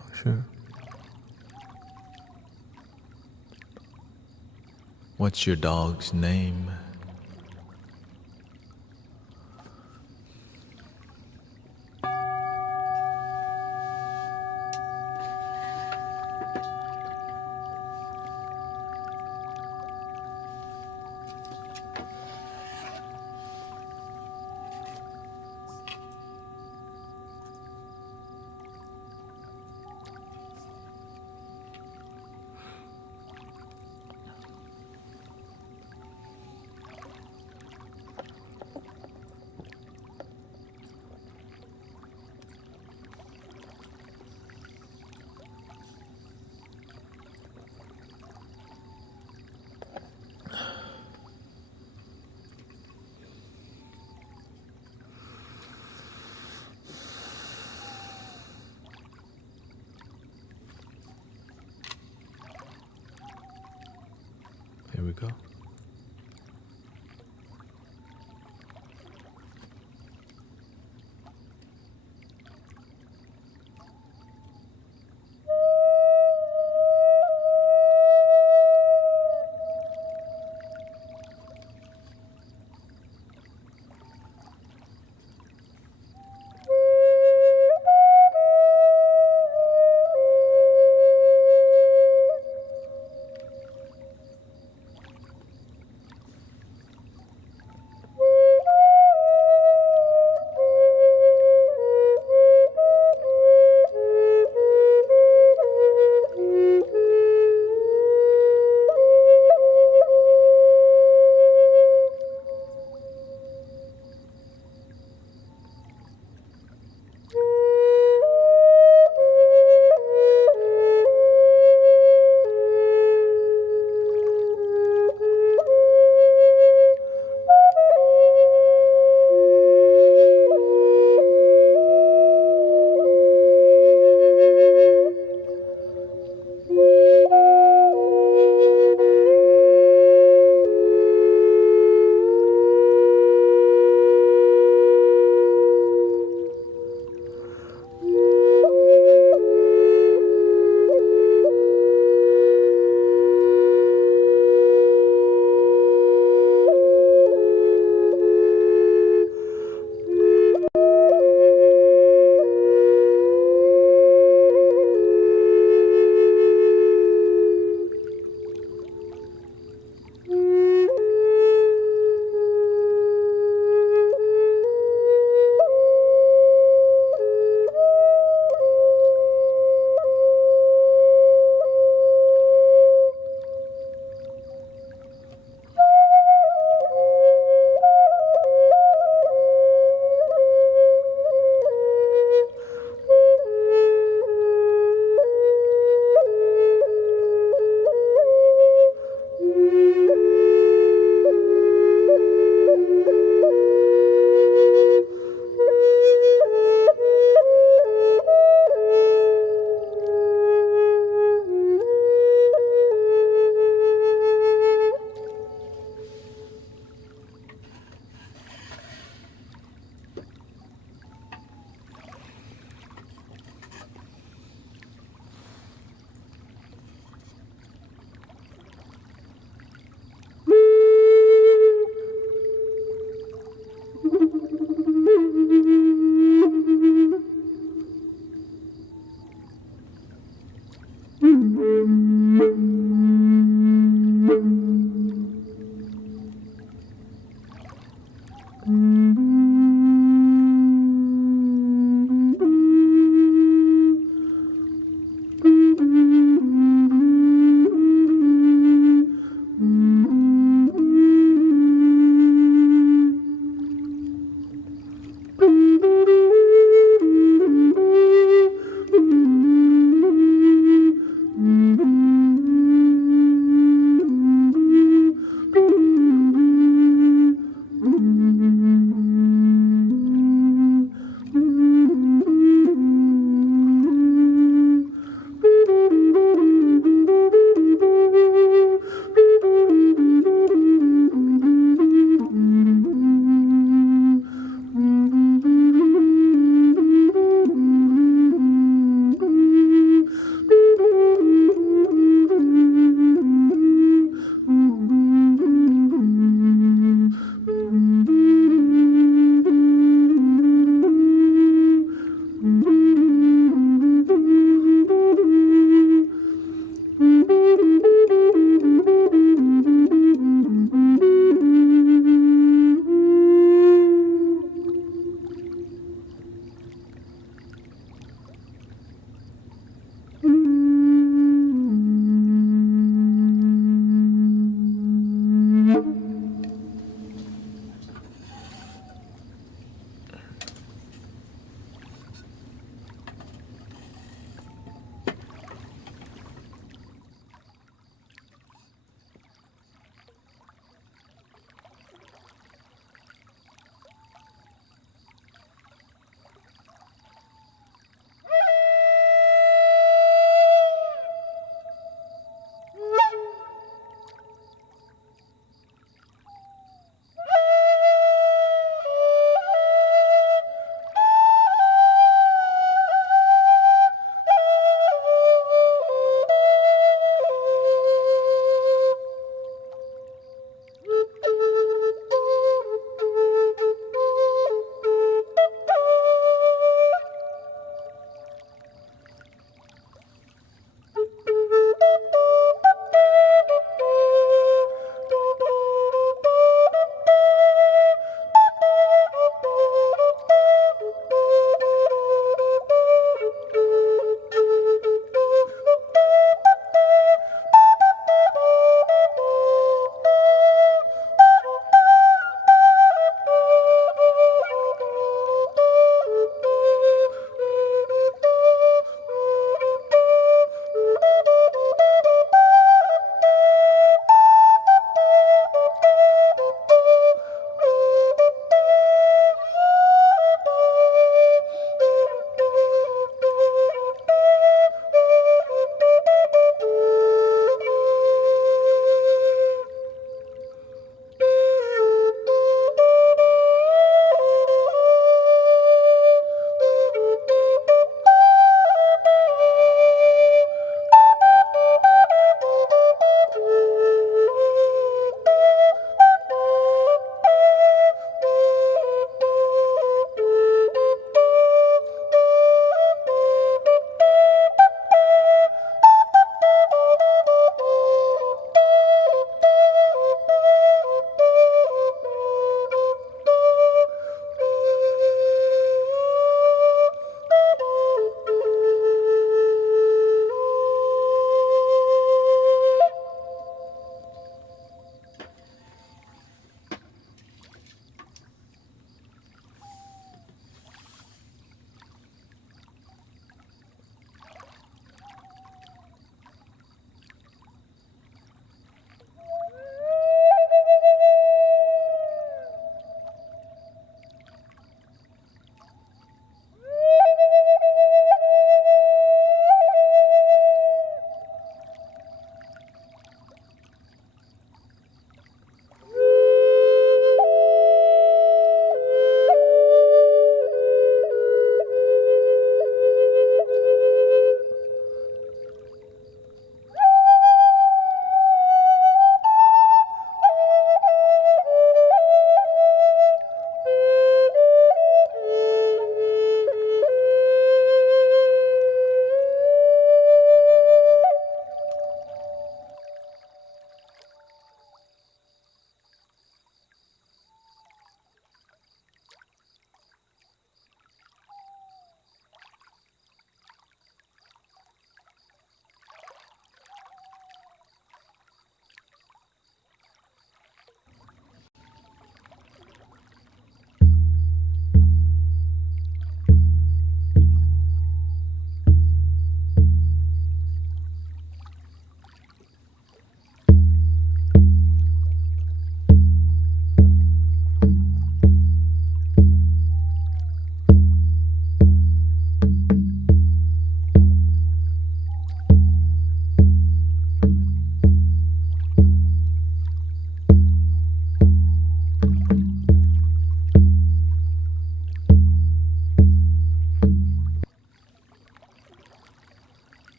Oh, sure. What's your dog's name? Here we go.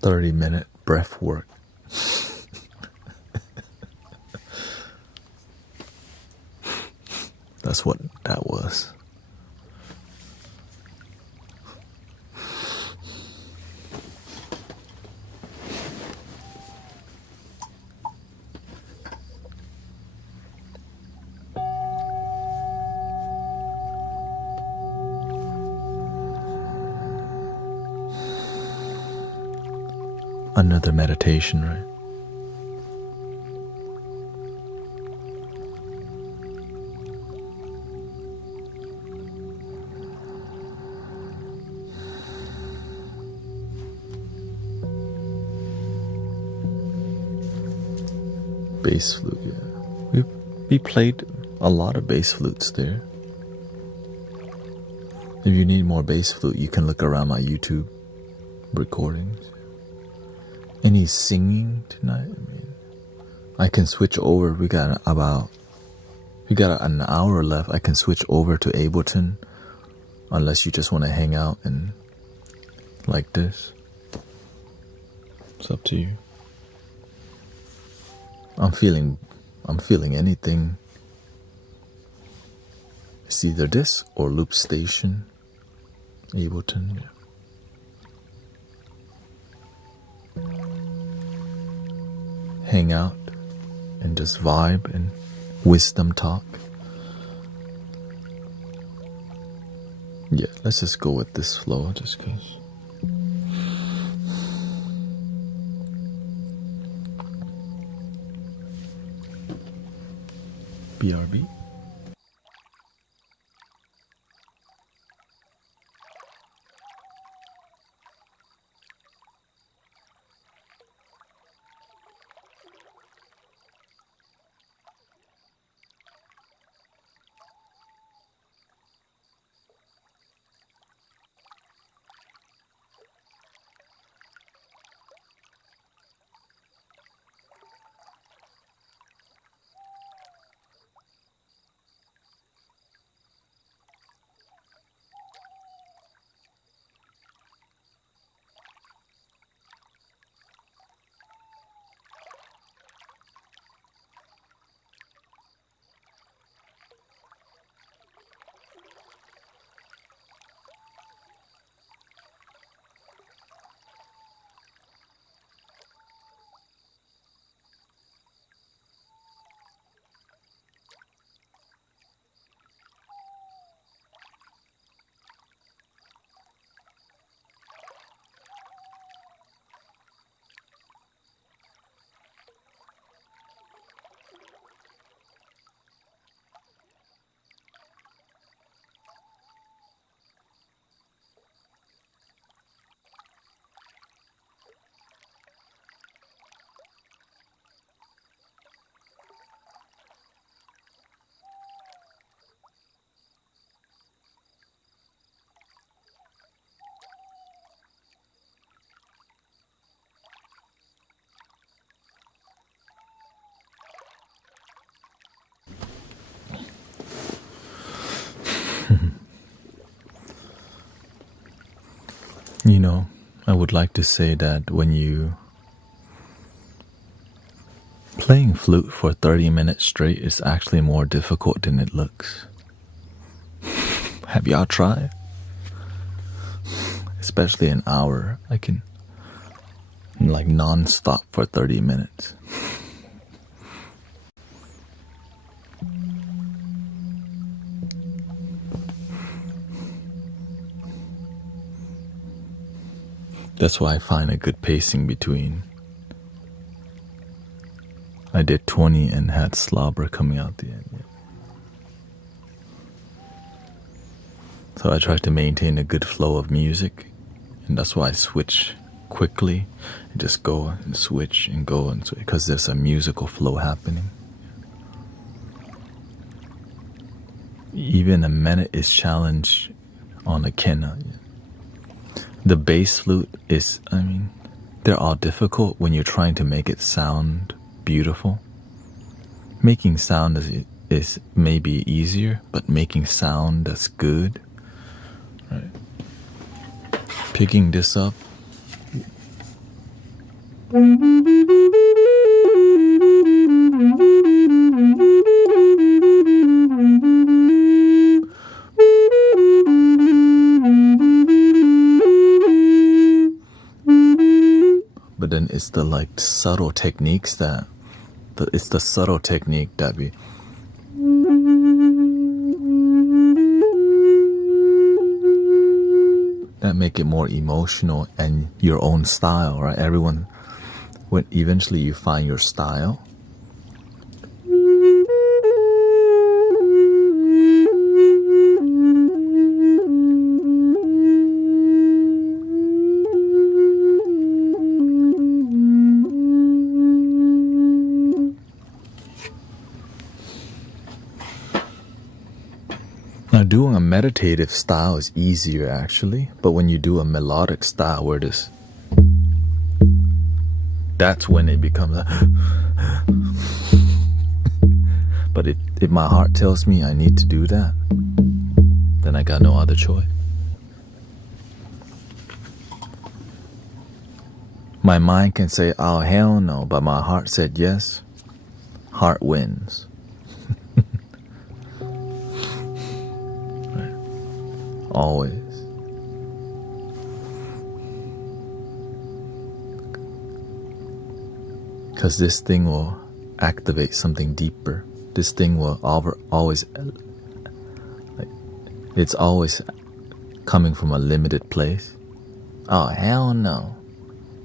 30-minute breath work. That's what that was. Another meditation, right? Bass flute, yeah. We played a lot of bass flutes there. If you need more bass flute, you can look around my YouTube recordings. Any singing tonight? I mean, I can switch over. We got an hour left. I can switch over to Ableton, unless you just want to hang out and like this. It's up to you. I'm feeling anything. It's either this or Loop Station, Ableton. Yeah. Hang out and just vibe and wisdom talk. Yeah, let's just go with this flow just because. BRB. You know, I would like to say that when you playing flute for 30 minutes straight is actually more difficult than it looks. Have y'all tried? Especially an hour. I can like non-stop for 30 minutes. That's why I find a good pacing between. I did 20 and had slobber coming out the end. Yeah. So I try to maintain a good flow of music, and that's why I switch quickly and just go and switch and go and switch, because there's a musical flow happening. Even a minute is challenged on a kena. The bass flute is, I mean, they're all difficult when you're trying to make it sound beautiful. Making sound is maybe easier, but making sound that's good, right? Picking this up, But then it's the like subtle techniques it's the subtle technique that make it more emotional and your own style, right? Everyone, when eventually you find your style. Now, doing a meditative style is easier actually, but when you do a melodic style where that's when it becomes but if my heart tells me I need to do that, then I got no other choice. My mind can say, oh hell no, but my heart said yes. Heart wins. Right. Always. Because this thing will activate something deeper. This thing will always, like, it's always coming from a limited place. Oh, hell no.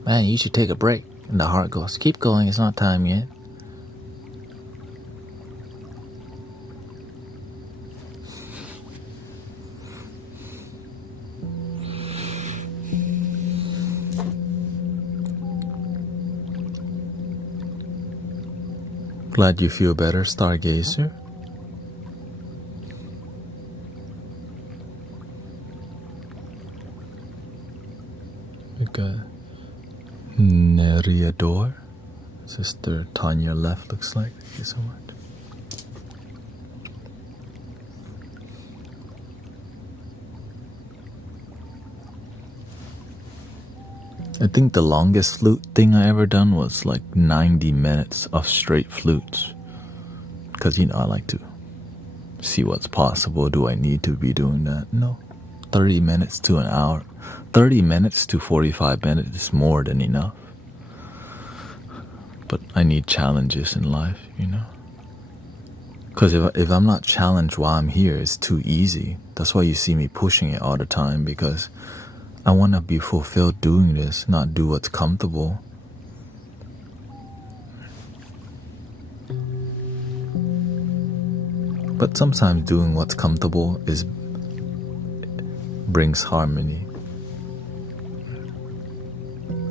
Man, you should take a break. And the heart goes, keep going, it's not time yet. Glad you feel better, Stargazer. We got Neriador. Sister Tanya left, looks like. Thank you so much. I think the longest flute thing I ever done was like 90 minutes of straight flutes. Because, you know, I like to see what's possible. Do I need to be doing that? No. 30 minutes to an hour. 30 minutes to 45 minutes is more than enough. But I need challenges in life, you know. Because if I'm not challenged while I'm here, it's too easy. That's why you see me pushing it all the time, because I want to be fulfilled doing this, not do what's comfortable. But sometimes doing what's comfortable brings harmony.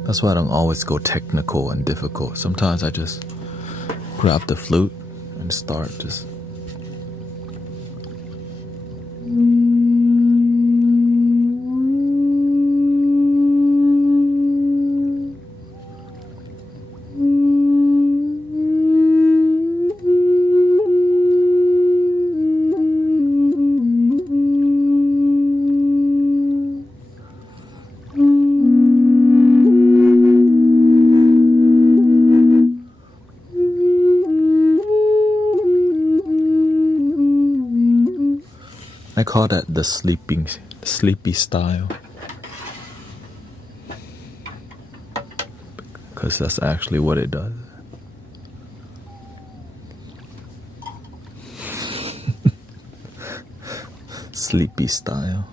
That's why I don't always go technical and difficult. Sometimes I just grab the flute and start just. I call that the sleepy style, because that's actually what it does. Sleepy style.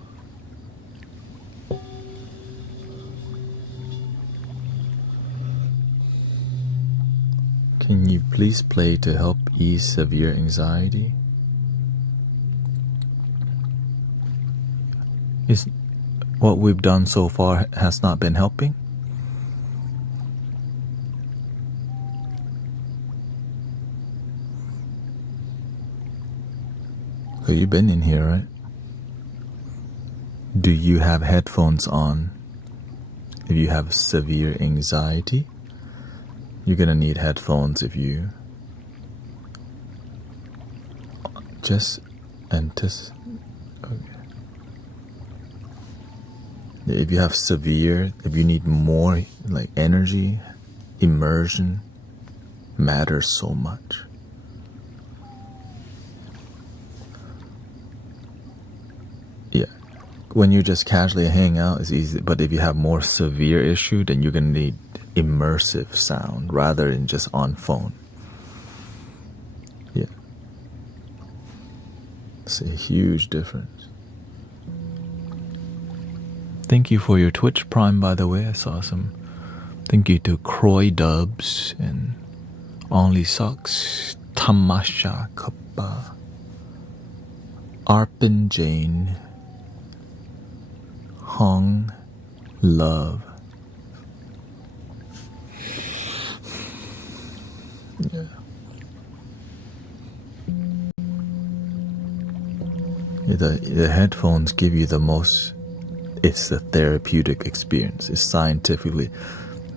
Can you please play to help ease severe anxiety? Is what we've done so far has not been helping? So you've been in here, right? Do you have headphones on? If you have severe anxiety, you're gonna need headphones. If you just anticipate. If you have if you need more like energy, immersion matters so much. Yeah. When you just casually hang out, it's easy. But if you have more severe issue, then you're going to need immersive sound rather than just on phone. Yeah. It's a huge difference. Thank you for your Twitch Prime, by the way. I saw some. Thank you to Croy Dubs and Only Sucks, Tamasha Kappa, Arpin Jane, Hong Love. Yeah. The headphones give you the most. It's the therapeutic experience. It's scientifically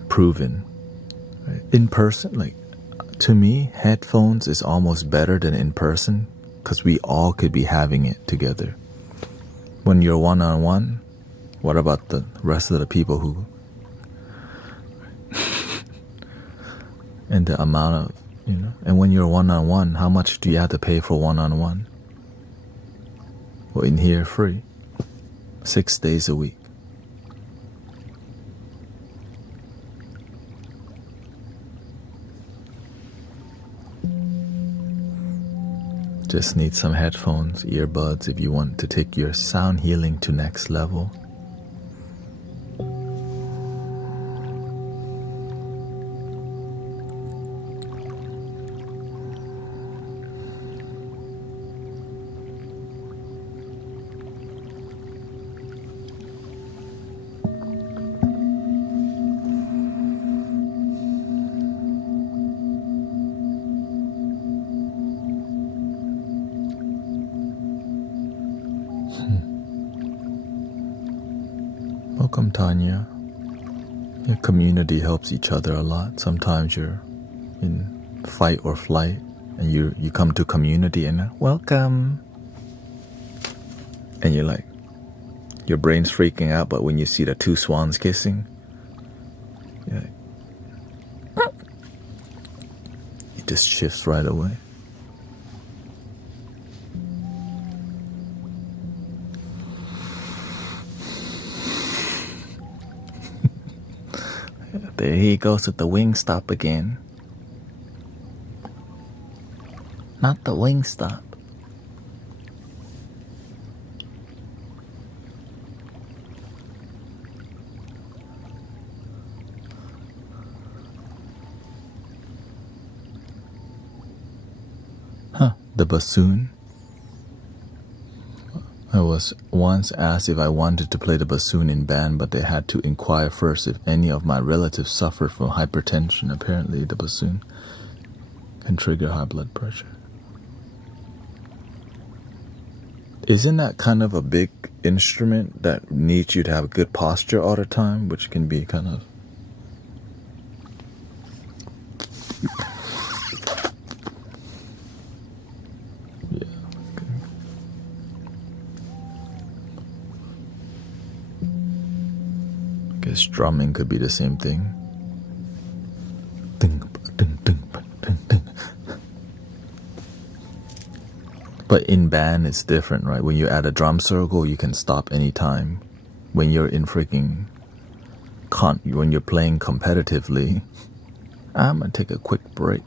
proven. Right? In person, like, to me, headphones is almost better than in person because we all could be having it together. When you're one-on-one, what about the rest of the people who... and the amount of, and when you're one-on-one, how much do you have to pay for one-on-one? Well, in here, free. 6 days a week. Just need some headphones, earbuds if you want to take your sound healing to next level. Welcome, Tanya. Your community helps each other a lot. Sometimes you're in fight or flight and you come to community and welcome. And you're like, your brain's freaking out, but when you see the two swans kissing, you're like, it just shifts right away. There he goes with the Wingstop again. Not the Wingstop. The bassoon. I was once asked if I wanted to play the bassoon in band, but they had to inquire first if any of my relatives suffered from hypertension. Apparently, the bassoon can trigger high blood pressure. Isn't that kind of a big instrument that needs you to have a good posture all the time, which can be kind of... Drumming could be the same thing. But in band, it's different, right? When you're at a drum circle, you can stop anytime. When you're in freaking... when you're playing competitively, I'm gonna take a quick break.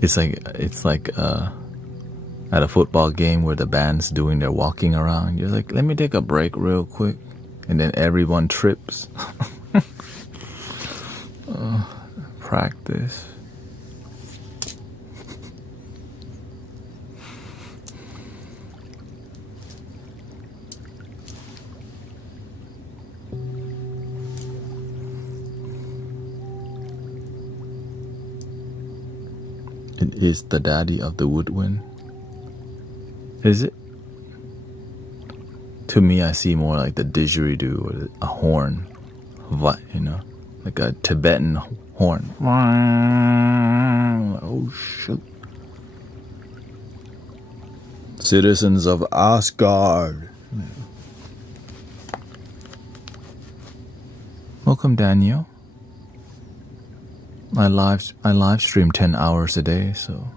It's like at a football game where the band's doing their walking around. You're like, let me take a break real quick, and then everyone trips. Practice. It is the daddy of the woodwind. Is it? To me, I see more like the didgeridoo or a horn. What, like a Tibetan horn. Oh, shoot. Citizens of Asgard. Welcome, Daniel. I live stream 10 hours a day, so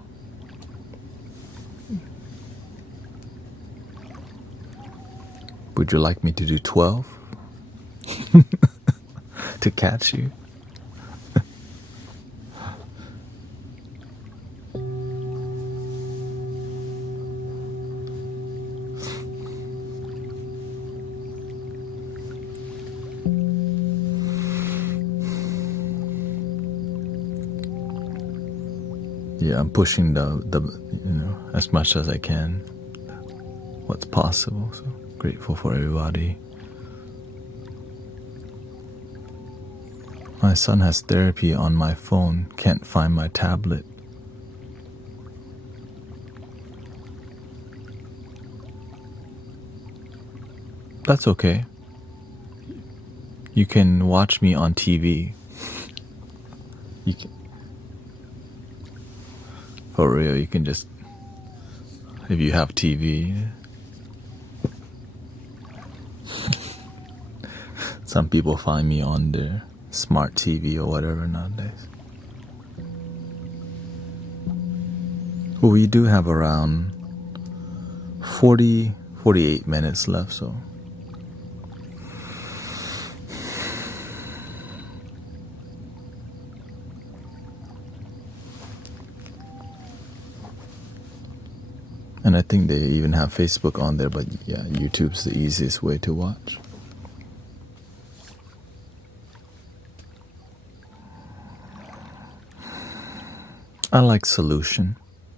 would you like me to do 12 to catch you? Yeah, I'm pushing the as much as I can, what's possible. So grateful for everybody. My son has therapy on my phone. Can't find my tablet. That's okay. You can watch me on TV. You can. For real, you can just, if you have TV. Some people find me on their smart TV or whatever nowadays. Well, we do have around 48 minutes left, so. And I think they even have Facebook on there, but yeah, YouTube's the easiest way to watch. I like solution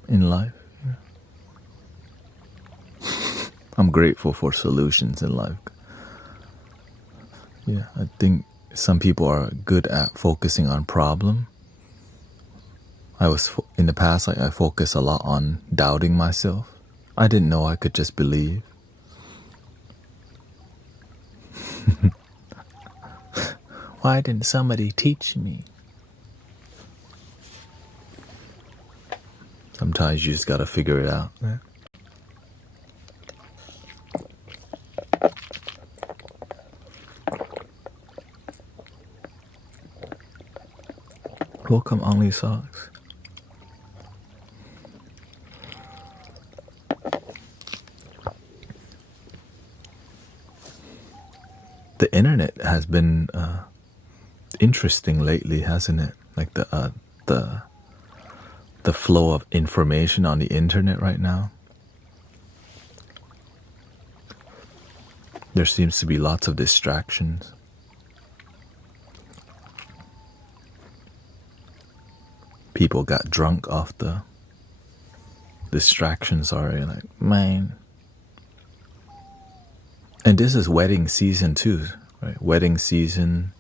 in life. I'm grateful for solutions in life. Yeah, I think some people are good at focusing on problem. In the past, I focused a lot on doubting myself. I didn't know I could just believe. Why didn't somebody teach me? Sometimes you just gotta figure it out. Right? Welcome, Only Socks. The internet has been interesting lately, hasn't it? Like the flow of information on the internet right now. There seems to be lots of distractions. People got drunk off the distractions already, like, man. And this is wedding season too, right? Wedding season,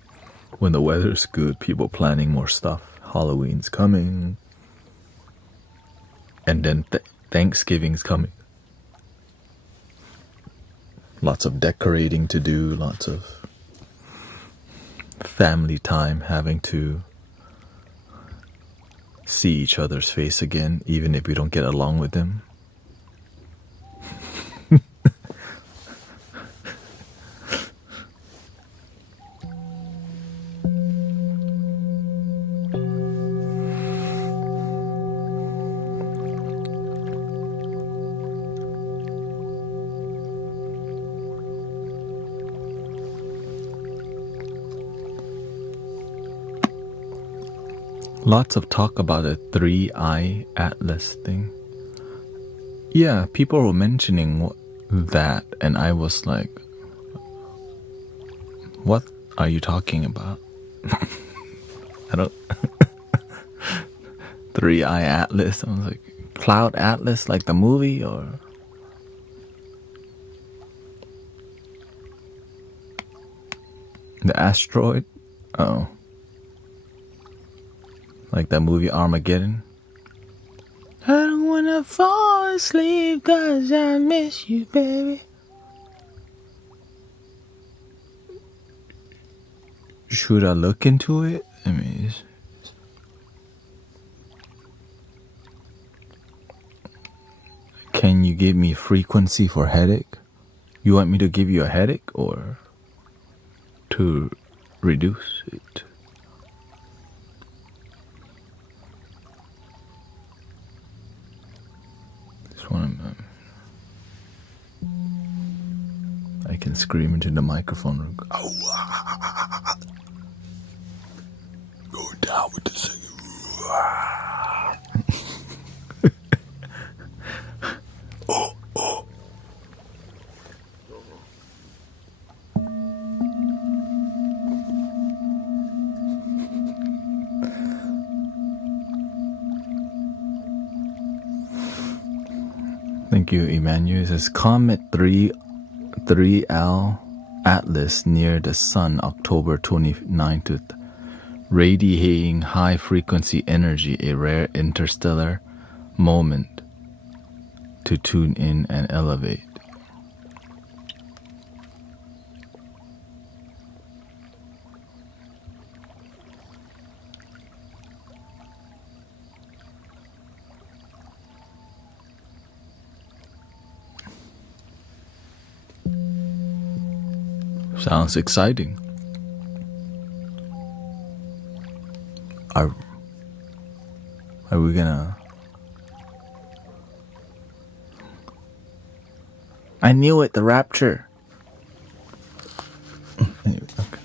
when the weather's good, people planning more stuff. Halloween's coming. And then Thanksgiving's coming. Lots of decorating to do, lots of family time, having to see each other's face again, even if we don't get along with them. Lots of talk about a 3-eye atlas thing. Yeah, people were mentioning that, and I was like, what are you talking about? I don't. 3-eye atlas. I was like, Cloud Atlas, like the movie, or the asteroid? Oh. Like that movie Armageddon. I don't wanna fall asleep 'cause I miss you, baby. Should I look into it? I mean, can you you give me frequency for headache? You want me to give you a headache or to reduce it? This one, I can scream into the microphone. Go down with the singing. Thank you, Emmanuel. It says Comet 3L Atlas near the Sun, October 29th, radiating high frequency energy, a rare interstellar moment to tune in and elevate. Sounds exciting. Are we gonna... I knew it, the rapture. Anyway, okay.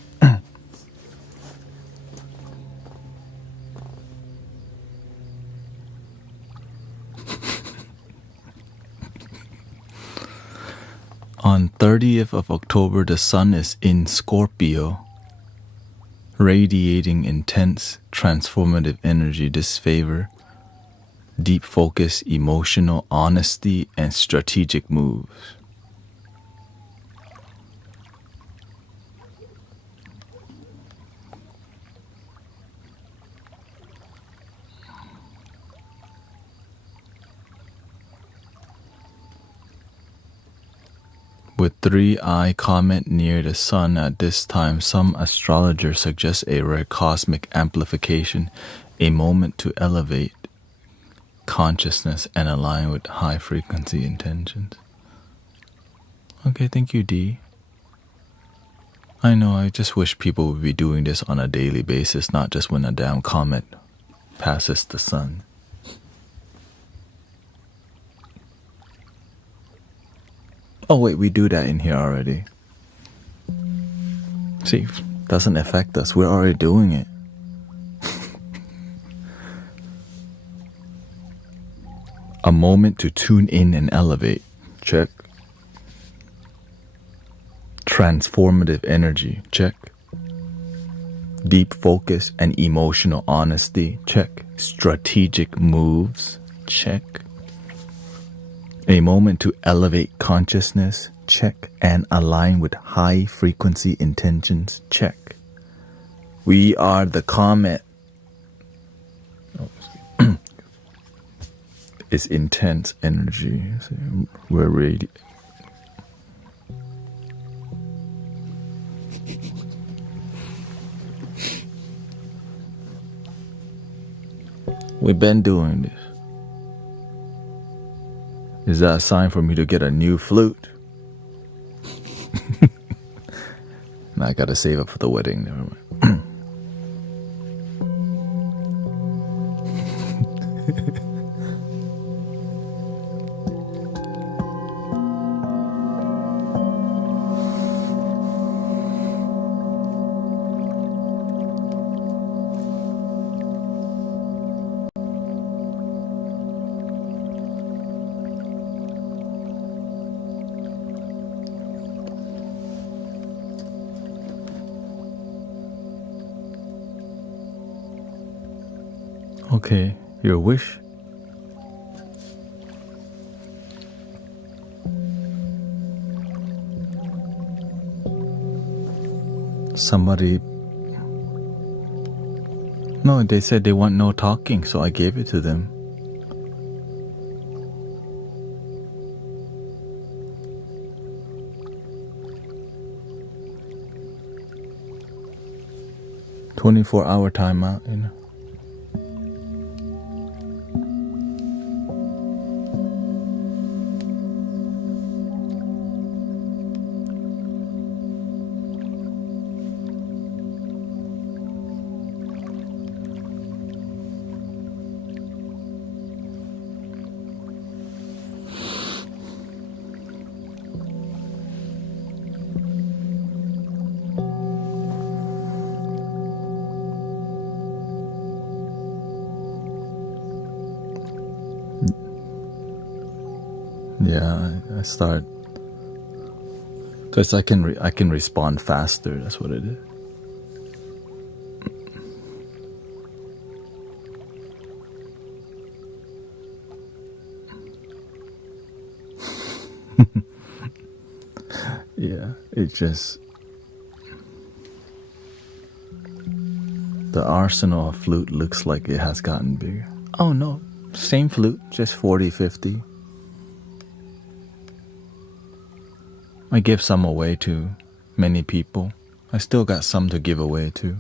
On 30th of October, the sun is in Scorpio, radiating intense, transformative energy, disfavor, deep focus, emotional honesty, and strategic moves. With 3I comet near the sun at this time, some astrologers suggest a rare cosmic amplification, a moment to elevate consciousness and align with high frequency intentions. Okay, thank you, D. I know, I just wish people would be doing this on a daily basis, not just when a damn comet passes the sun. Oh wait, we do that in here already. See, doesn't affect us. We're already doing it. A moment to tune in and elevate. Check. Transformative energy. Check. Deep focus and emotional honesty. Check. Strategic moves. Check. A moment to elevate consciousness, check, and align with high frequency intentions, check. We are the comet. It's intense energy. We're ready. We've been doing this. Is that a sign for me to get a new flute? And I gotta save up for the wedding. Never mind. Okay, your wish. Somebody... No, they said they want no talking, so I gave it to them. "24-hour timeout, you know." Yeah, I start because I can respond faster. That's what it is. Yeah, it just the arsenal of flute looks like it has gotten bigger. Oh no, same flute, just 40, 50. I give some away to many people. I still got some to give away too.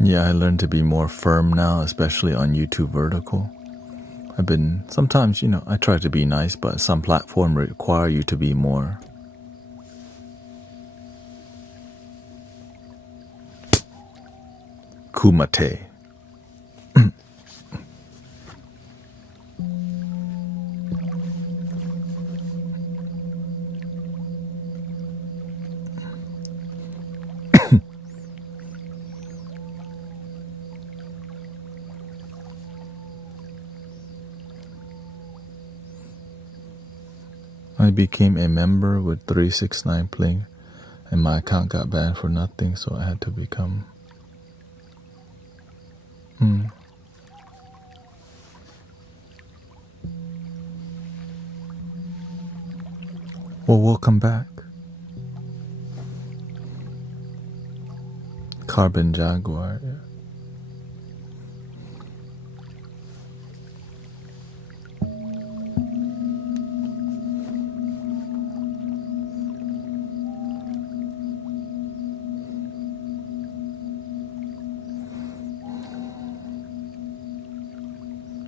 Yeah, I learned to be more firm now, especially on YouTube vertical. Sometimes, I try to be nice, but some platforms require you to be more. Kumate. I became a member with 369 playing, and my account got banned for nothing, so I had to become. Well, welcome back. Carbon Jaguar. Yeah.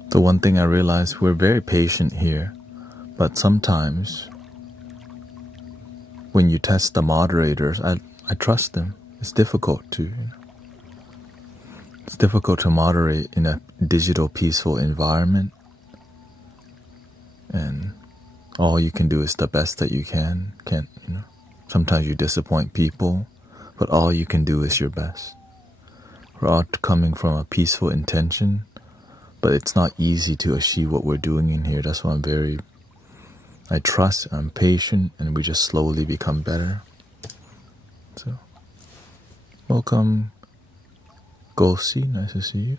The one thing I realized, we're very patient here, but sometimes when you test the moderators, I trust them. It's difficult to. It's difficult to moderate in a digital peaceful environment, and all you can do is the best that you can. Sometimes you disappoint people, but all you can do is your best. We're all coming from a peaceful intention, but it's not easy to achieve what we're doing in here. That's why I trust, I'm patient, and we just slowly become better. So, welcome, Gosi, nice to see you.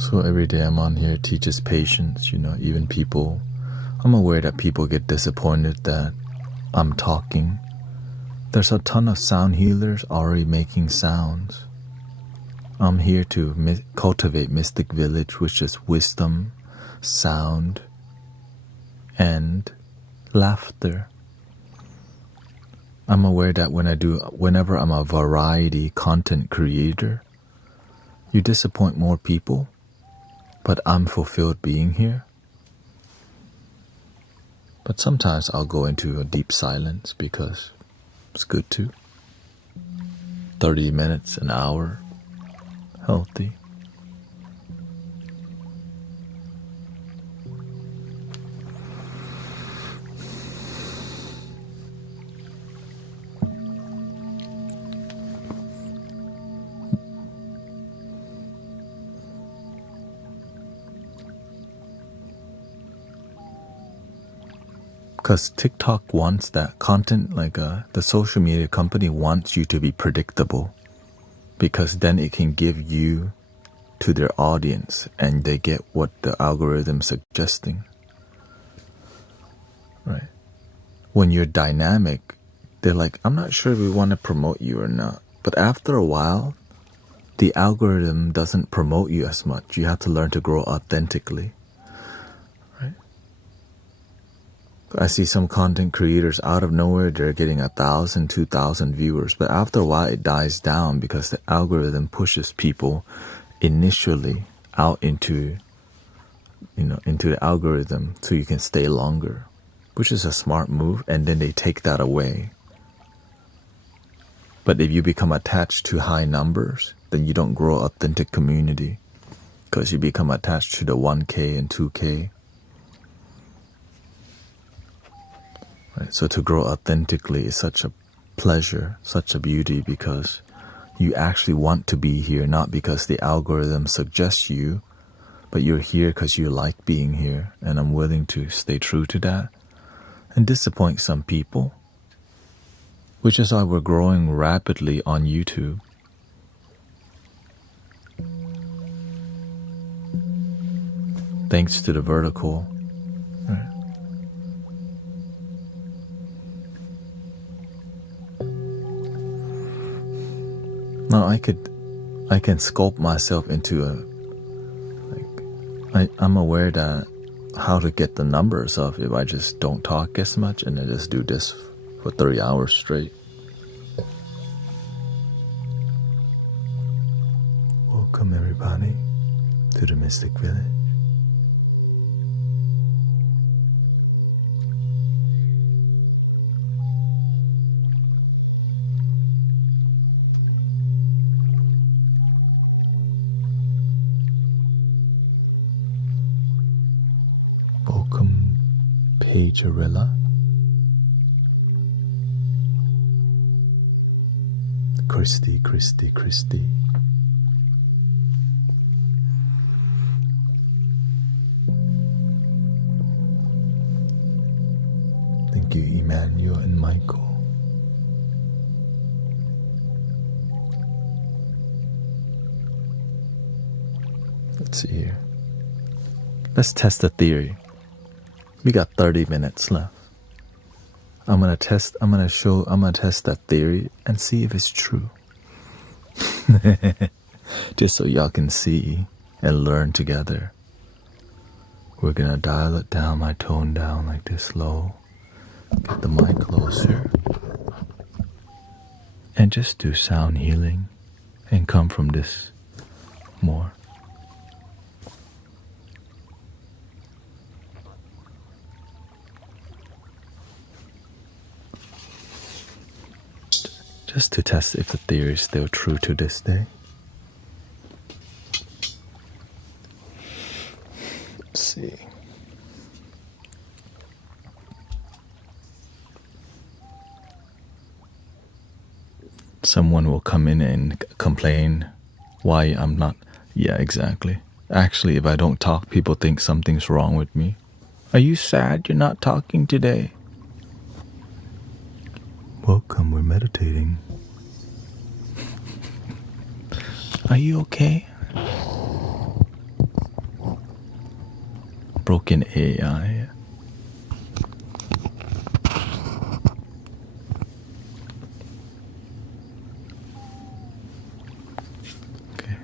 So every day I'm on here, teaches patience, even people. I'm aware that people get disappointed that I'm talking. There's a ton of sound healers already making sounds. I'm here to cultivate Mystic Village, which is wisdom, sound, and laughter. I'm aware that whenever I'm a variety content creator, you disappoint more people, but I'm fulfilled being here. But sometimes I'll go into a deep silence because it's good too. 30 minutes, an hour, healthy. Because TikTok wants that content, like the social media company wants you to be predictable, because then it can give you to their audience and they get what the algorithm's suggesting. Right? When you're dynamic, they're like, I'm not sure we want to promote you or not. But after a while, the algorithm doesn't promote you as much. You have to learn to grow authentically. Right? I see some content creators out of nowhere, they're getting 1,000, 2,000 viewers. But after a while, it dies down because the algorithm pushes people initially out into the algorithm so you can stay longer, which is a smart move, and then they take that away. But if you become attached to high numbers, then you don't grow authentic community, because you become attached to the 1K and 2K. Right? So to grow authentically is such a pleasure, such a beauty, because you actually want to be here, not because the algorithm suggests you, but you're here because you like being here, and I'm willing to stay true to that and disappoint some people, which is why we're growing rapidly on YouTube. Thanks to the vertical. Right. Now I can sculpt myself into I'm aware that how to get the numbers of if I just don't talk as much and I just do this for 3 hours straight. Welcome everybody to the Mystic Village. Welcome, Pagerilla. Christy. Thank you, Emmanuel and Michael. Let's see here. Let's test the theory. We got 30 minutes left. I'm gonna test that theory and see if it's true. Just so y'all can see and learn together. We're gonna dial it down, my tone down like this low. Get the mic closer. And just do sound healing and come from this more. Just to test if the theory is still true to this day. Let's see. Someone will come in and complain why I'm not. Yeah, exactly. Actually, if I don't talk, people think something's wrong with me. Are you sad you're not talking today? Welcome, we're meditating. Are you okay? Broken AI. Okay.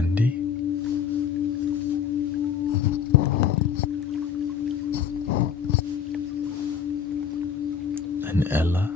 Andy, and Ella.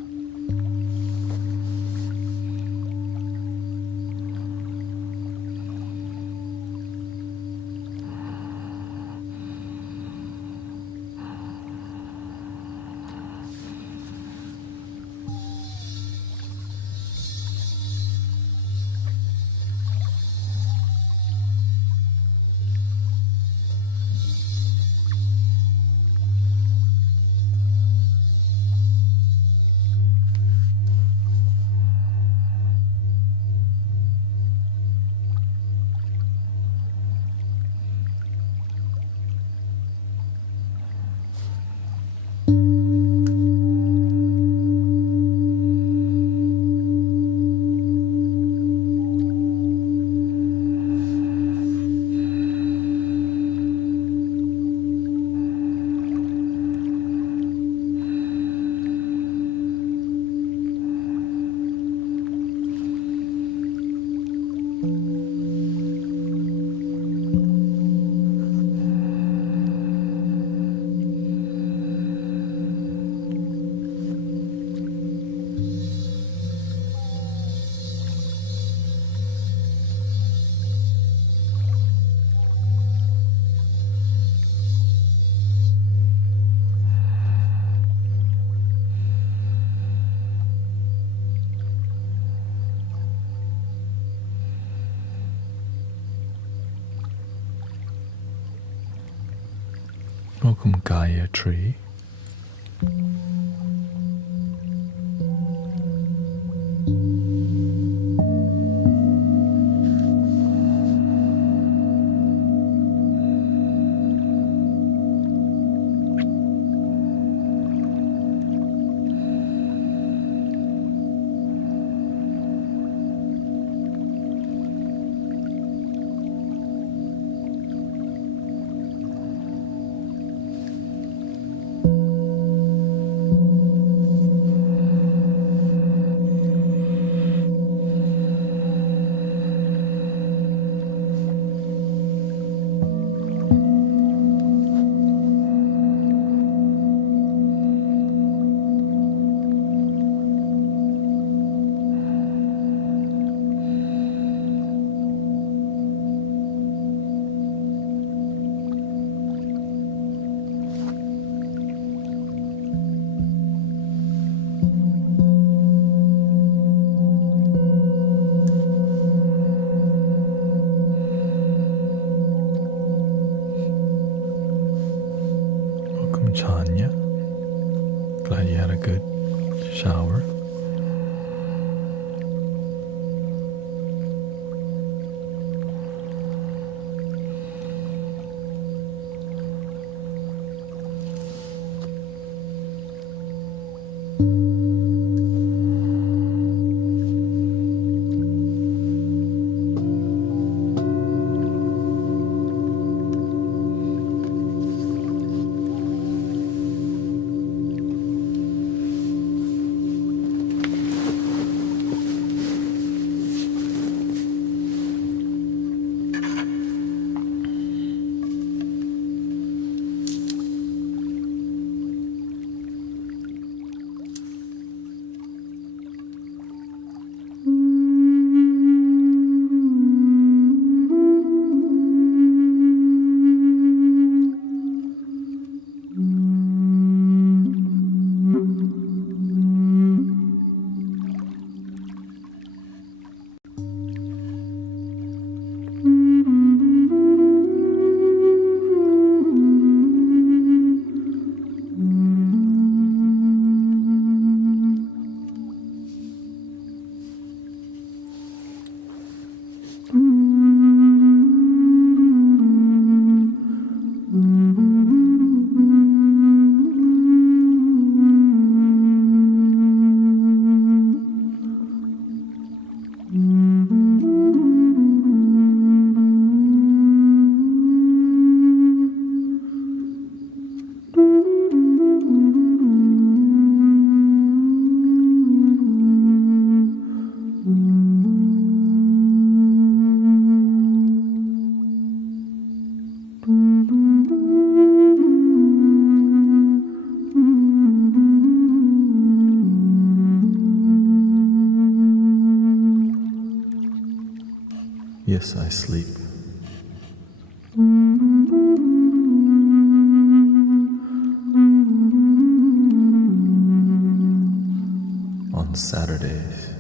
Welcome, Gayatri. Welcome, Chanya. Glad you had a good shower. Yes, I sleep. On Saturdays.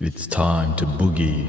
It's time to boogie.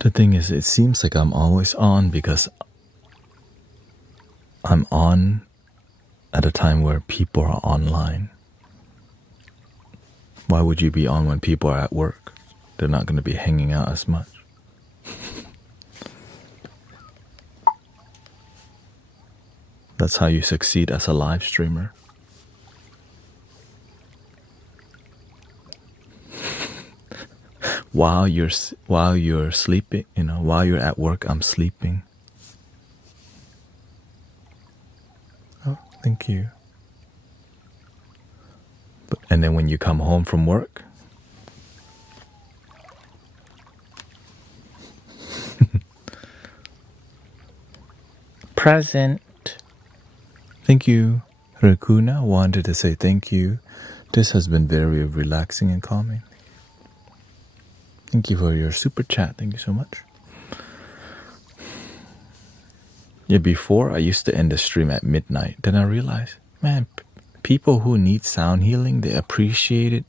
The thing is, it seems like I'm always on because I'm on at a time where people are online. Why would you be on when people are at work? They're not going to be hanging out as much. That's how you succeed as a live streamer. While you're sleeping, while you're at work, I'm sleeping. Oh, thank you. And then when you come home from work, present. Thank you. Rakuna wanted to say thank you. This has been very relaxing and calming. Thank you for your super chat. Thank you so much. Yeah, before I used to end the stream at midnight. Then I realized, man, people who need sound healing, they appreciate it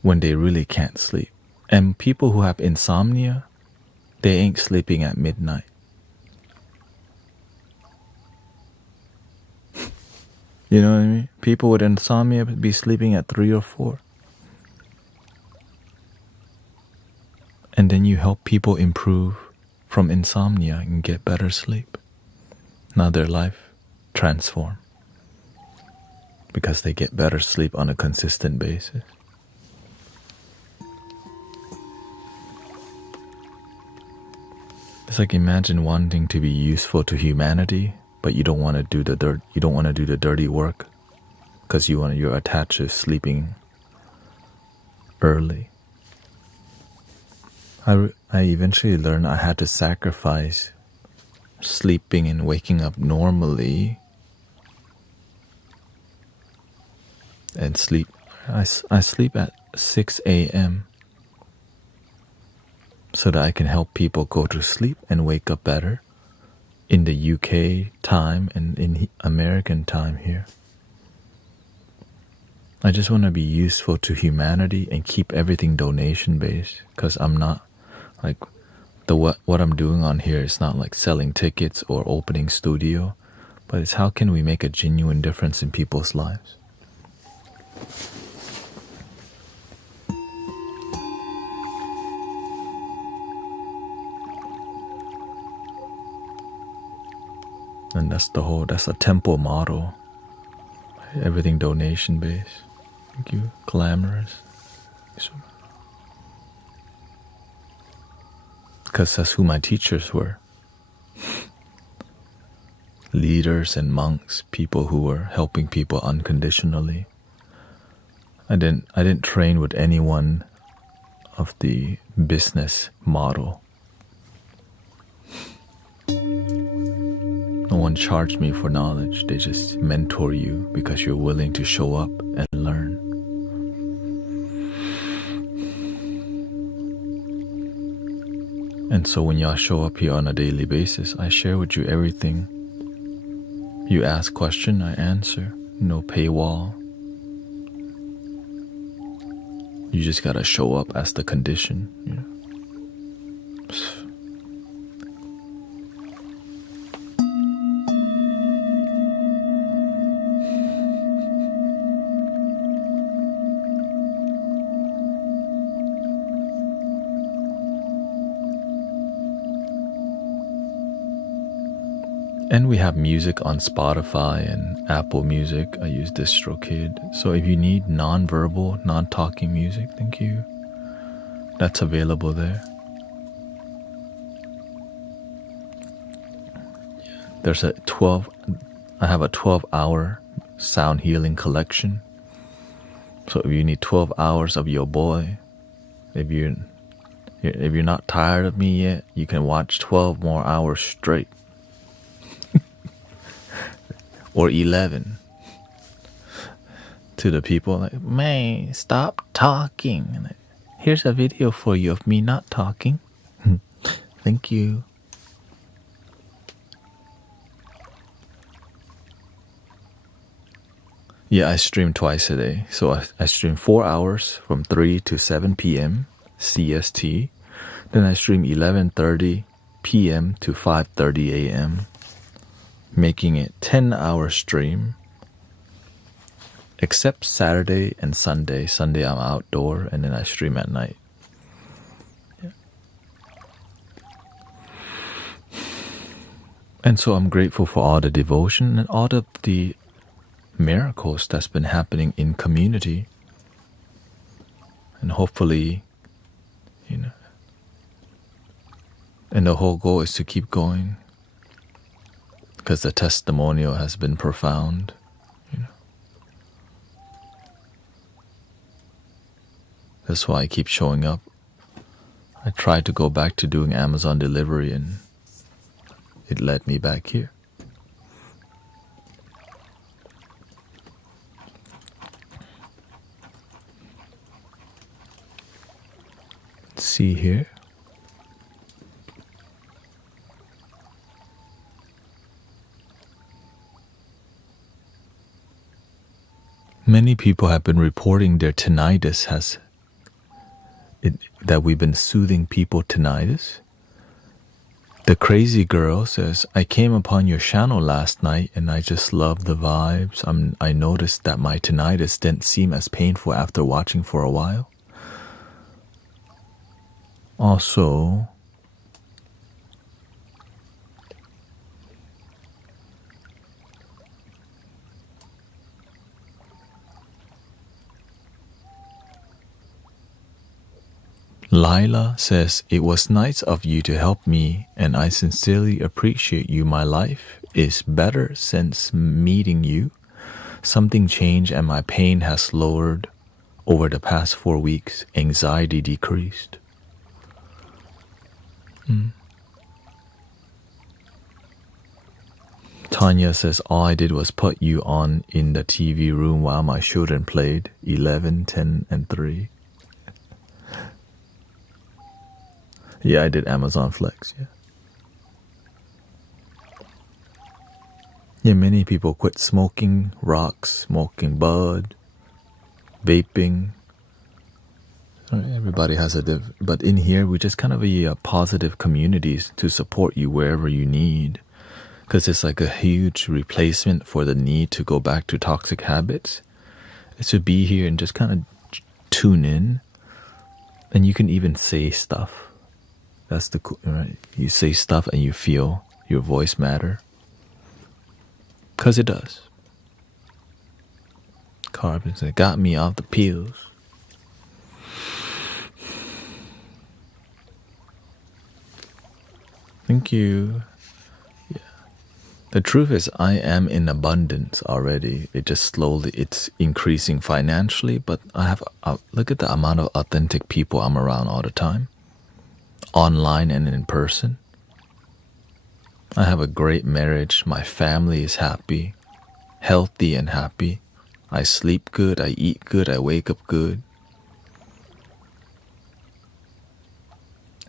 when they really can't sleep. And people who have insomnia, they ain't sleeping at midnight. You know what I mean? People with insomnia be sleeping at 3 or 4. And then you help people improve from insomnia and get better sleep. Now their life transform because they get better sleep on a consistent basis. It's like imagine wanting to be useful to humanity, but you don't want to do the dirt. You don't want to do the dirty work because you're attached to sleeping early. I eventually learned I had to sacrifice sleeping and waking up normally and sleep. I sleep at 6 a.m. so that I can help people go to sleep and wake up better in the UK time and in American time here. I just want to be useful to humanity and keep everything donation based because I'm not like what I'm doing on here is not like selling tickets or opening studio, but it's how can we make a genuine difference in people's lives. And that's a temple model. Everything donation based. Thank you. Glamorous. Because that's who my teachers were. Leaders and monks, people who were helping people unconditionally. I didn't train with anyone of the business model. No one charged me for knowledge. They just mentor you because you're willing to show up and learn. And so when y'all show up here on a daily basis, I share with you everything. You ask question, I answer. No paywall. You just gotta show up as the condition, you know. And we have music on Spotify and Apple Music. I use DistroKid. So if you need non-verbal, non-talking music, thank you. That's available there. There's I have a 12-hour sound healing collection. So if you need 12 hours of your boy, if you're not tired of me yet, you can watch 12 more hours straight. Or 11. To the people, like, man, stop talking. And like, here's a video for you of me not talking. Thank you. Yeah, I stream twice a day. So I stream 4 hours from 3 to 7 p.m. CST. Then I stream 11:30 p.m. to 5:30 a.m. making it 10-hour stream, except Saturday and Sunday. Sunday I'm outdoor and then I stream at night. Yeah. And so I'm grateful for all the devotion and all of the miracles that's been happening in community. And hopefully, you know, and the whole goal is to keep going. Because the testimonial has been profound, you know. That's why I keep showing up. I tried to go back to doing Amazon delivery and it led me back here. Let's see here. Many people have been reporting their tinnitus that we've been soothing people tinnitus. The crazy girl says, I came upon your channel last night and I just love the vibes. I noticed that my tinnitus didn't seem as painful after watching for a while. Also, Lila says, it was nice of you to help me and I sincerely appreciate you. My life is better since meeting you. Something changed and my pain has lowered over the past 4 weeks. Anxiety decreased. Tanya says, all I did was put you on in the TV room while my children played. 11, 10, and 3. Yeah, I did Amazon Flex, yeah. Yeah, many people quit smoking rocks, smoking bud, vaping. Everybody has but in here, we just kind of a positive communities to support you wherever you need. Because it's like a huge replacement for the need to go back to toxic habits. is to be here and just kind of tune in. And you can even say stuff. That's the cool, right? You say stuff and you feel your voice matter. Because it does. Carbon said, got me off the pills. Thank you. Yeah. The truth is, I am in abundance already. It just slowly, it's increasing financially, but I have, look at the amount of authentic people I'm around all the time, online and in person. I have a great marriage. My family is happy, healthy and happy. I sleep good, I eat good, I wake up good.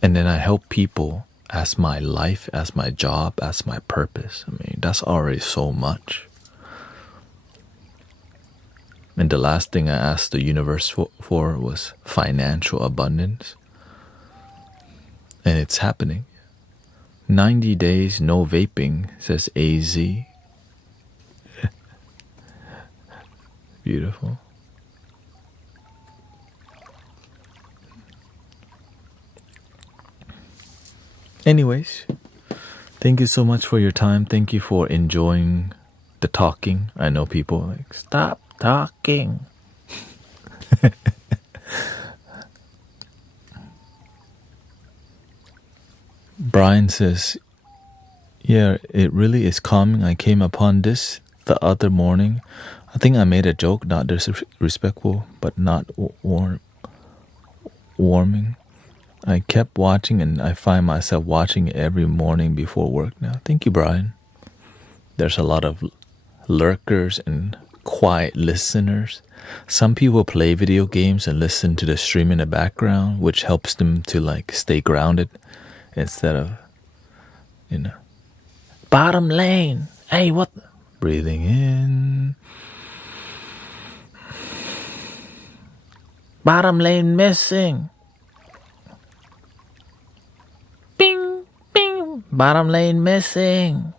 And then I help people as my life, as my job, as my purpose. I mean, that's already so much. And the last thing I asked the universe for was financial abundance. And it's happening. 90 days, no vaping, says AZ. Beautiful. Anyways, thank you so much for your time. Thank you for enjoying the talking. I know people are like, stop talking. Brian says, yeah, it really is calming. I came upon this the other morning. I think I made a joke, not disrespectful, but not warming. I kept watching and I find myself watching every morning before work now. Thank you, Brian. There's a lot of lurkers and quiet listeners. Some people play video games and listen to the stream in the background, which helps them to like stay grounded instead of, you know. Bottom lane. Hey, what? Breathing in. Bottom lane missing. Bing, bing. Bottom lane missing.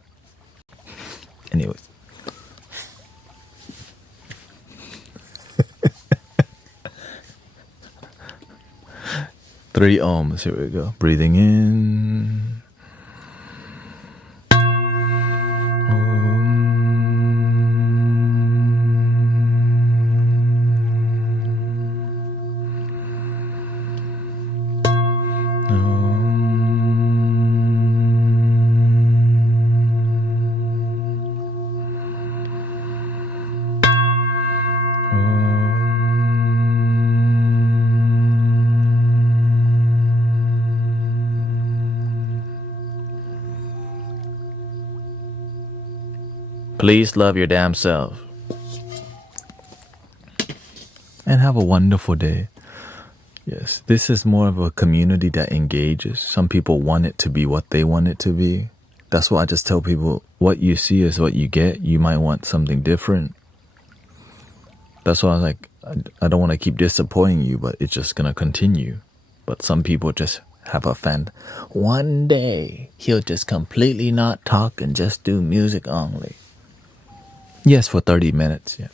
Anyways. Three ohms. Here we go. Breathing in. Please love your damn self. And have a wonderful day. Yes, this is more of a community that engages. Some people want it to be what they want it to be. That's why I just tell people, what you see is what you get. You might want something different. That's why I was like, I don't want to keep disappointing you, but it's just going to continue. But some people just have a fan. One day, he'll just completely not talk and just do music only. Yes, for 30 minutes, yeah.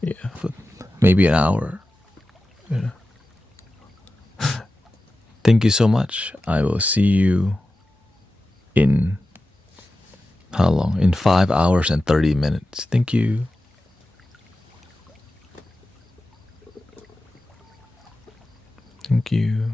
Yeah, for maybe an hour. Yeah. Thank you so much. I will see you in how long? In 5 hours and 30 minutes. Thank you. Thank you.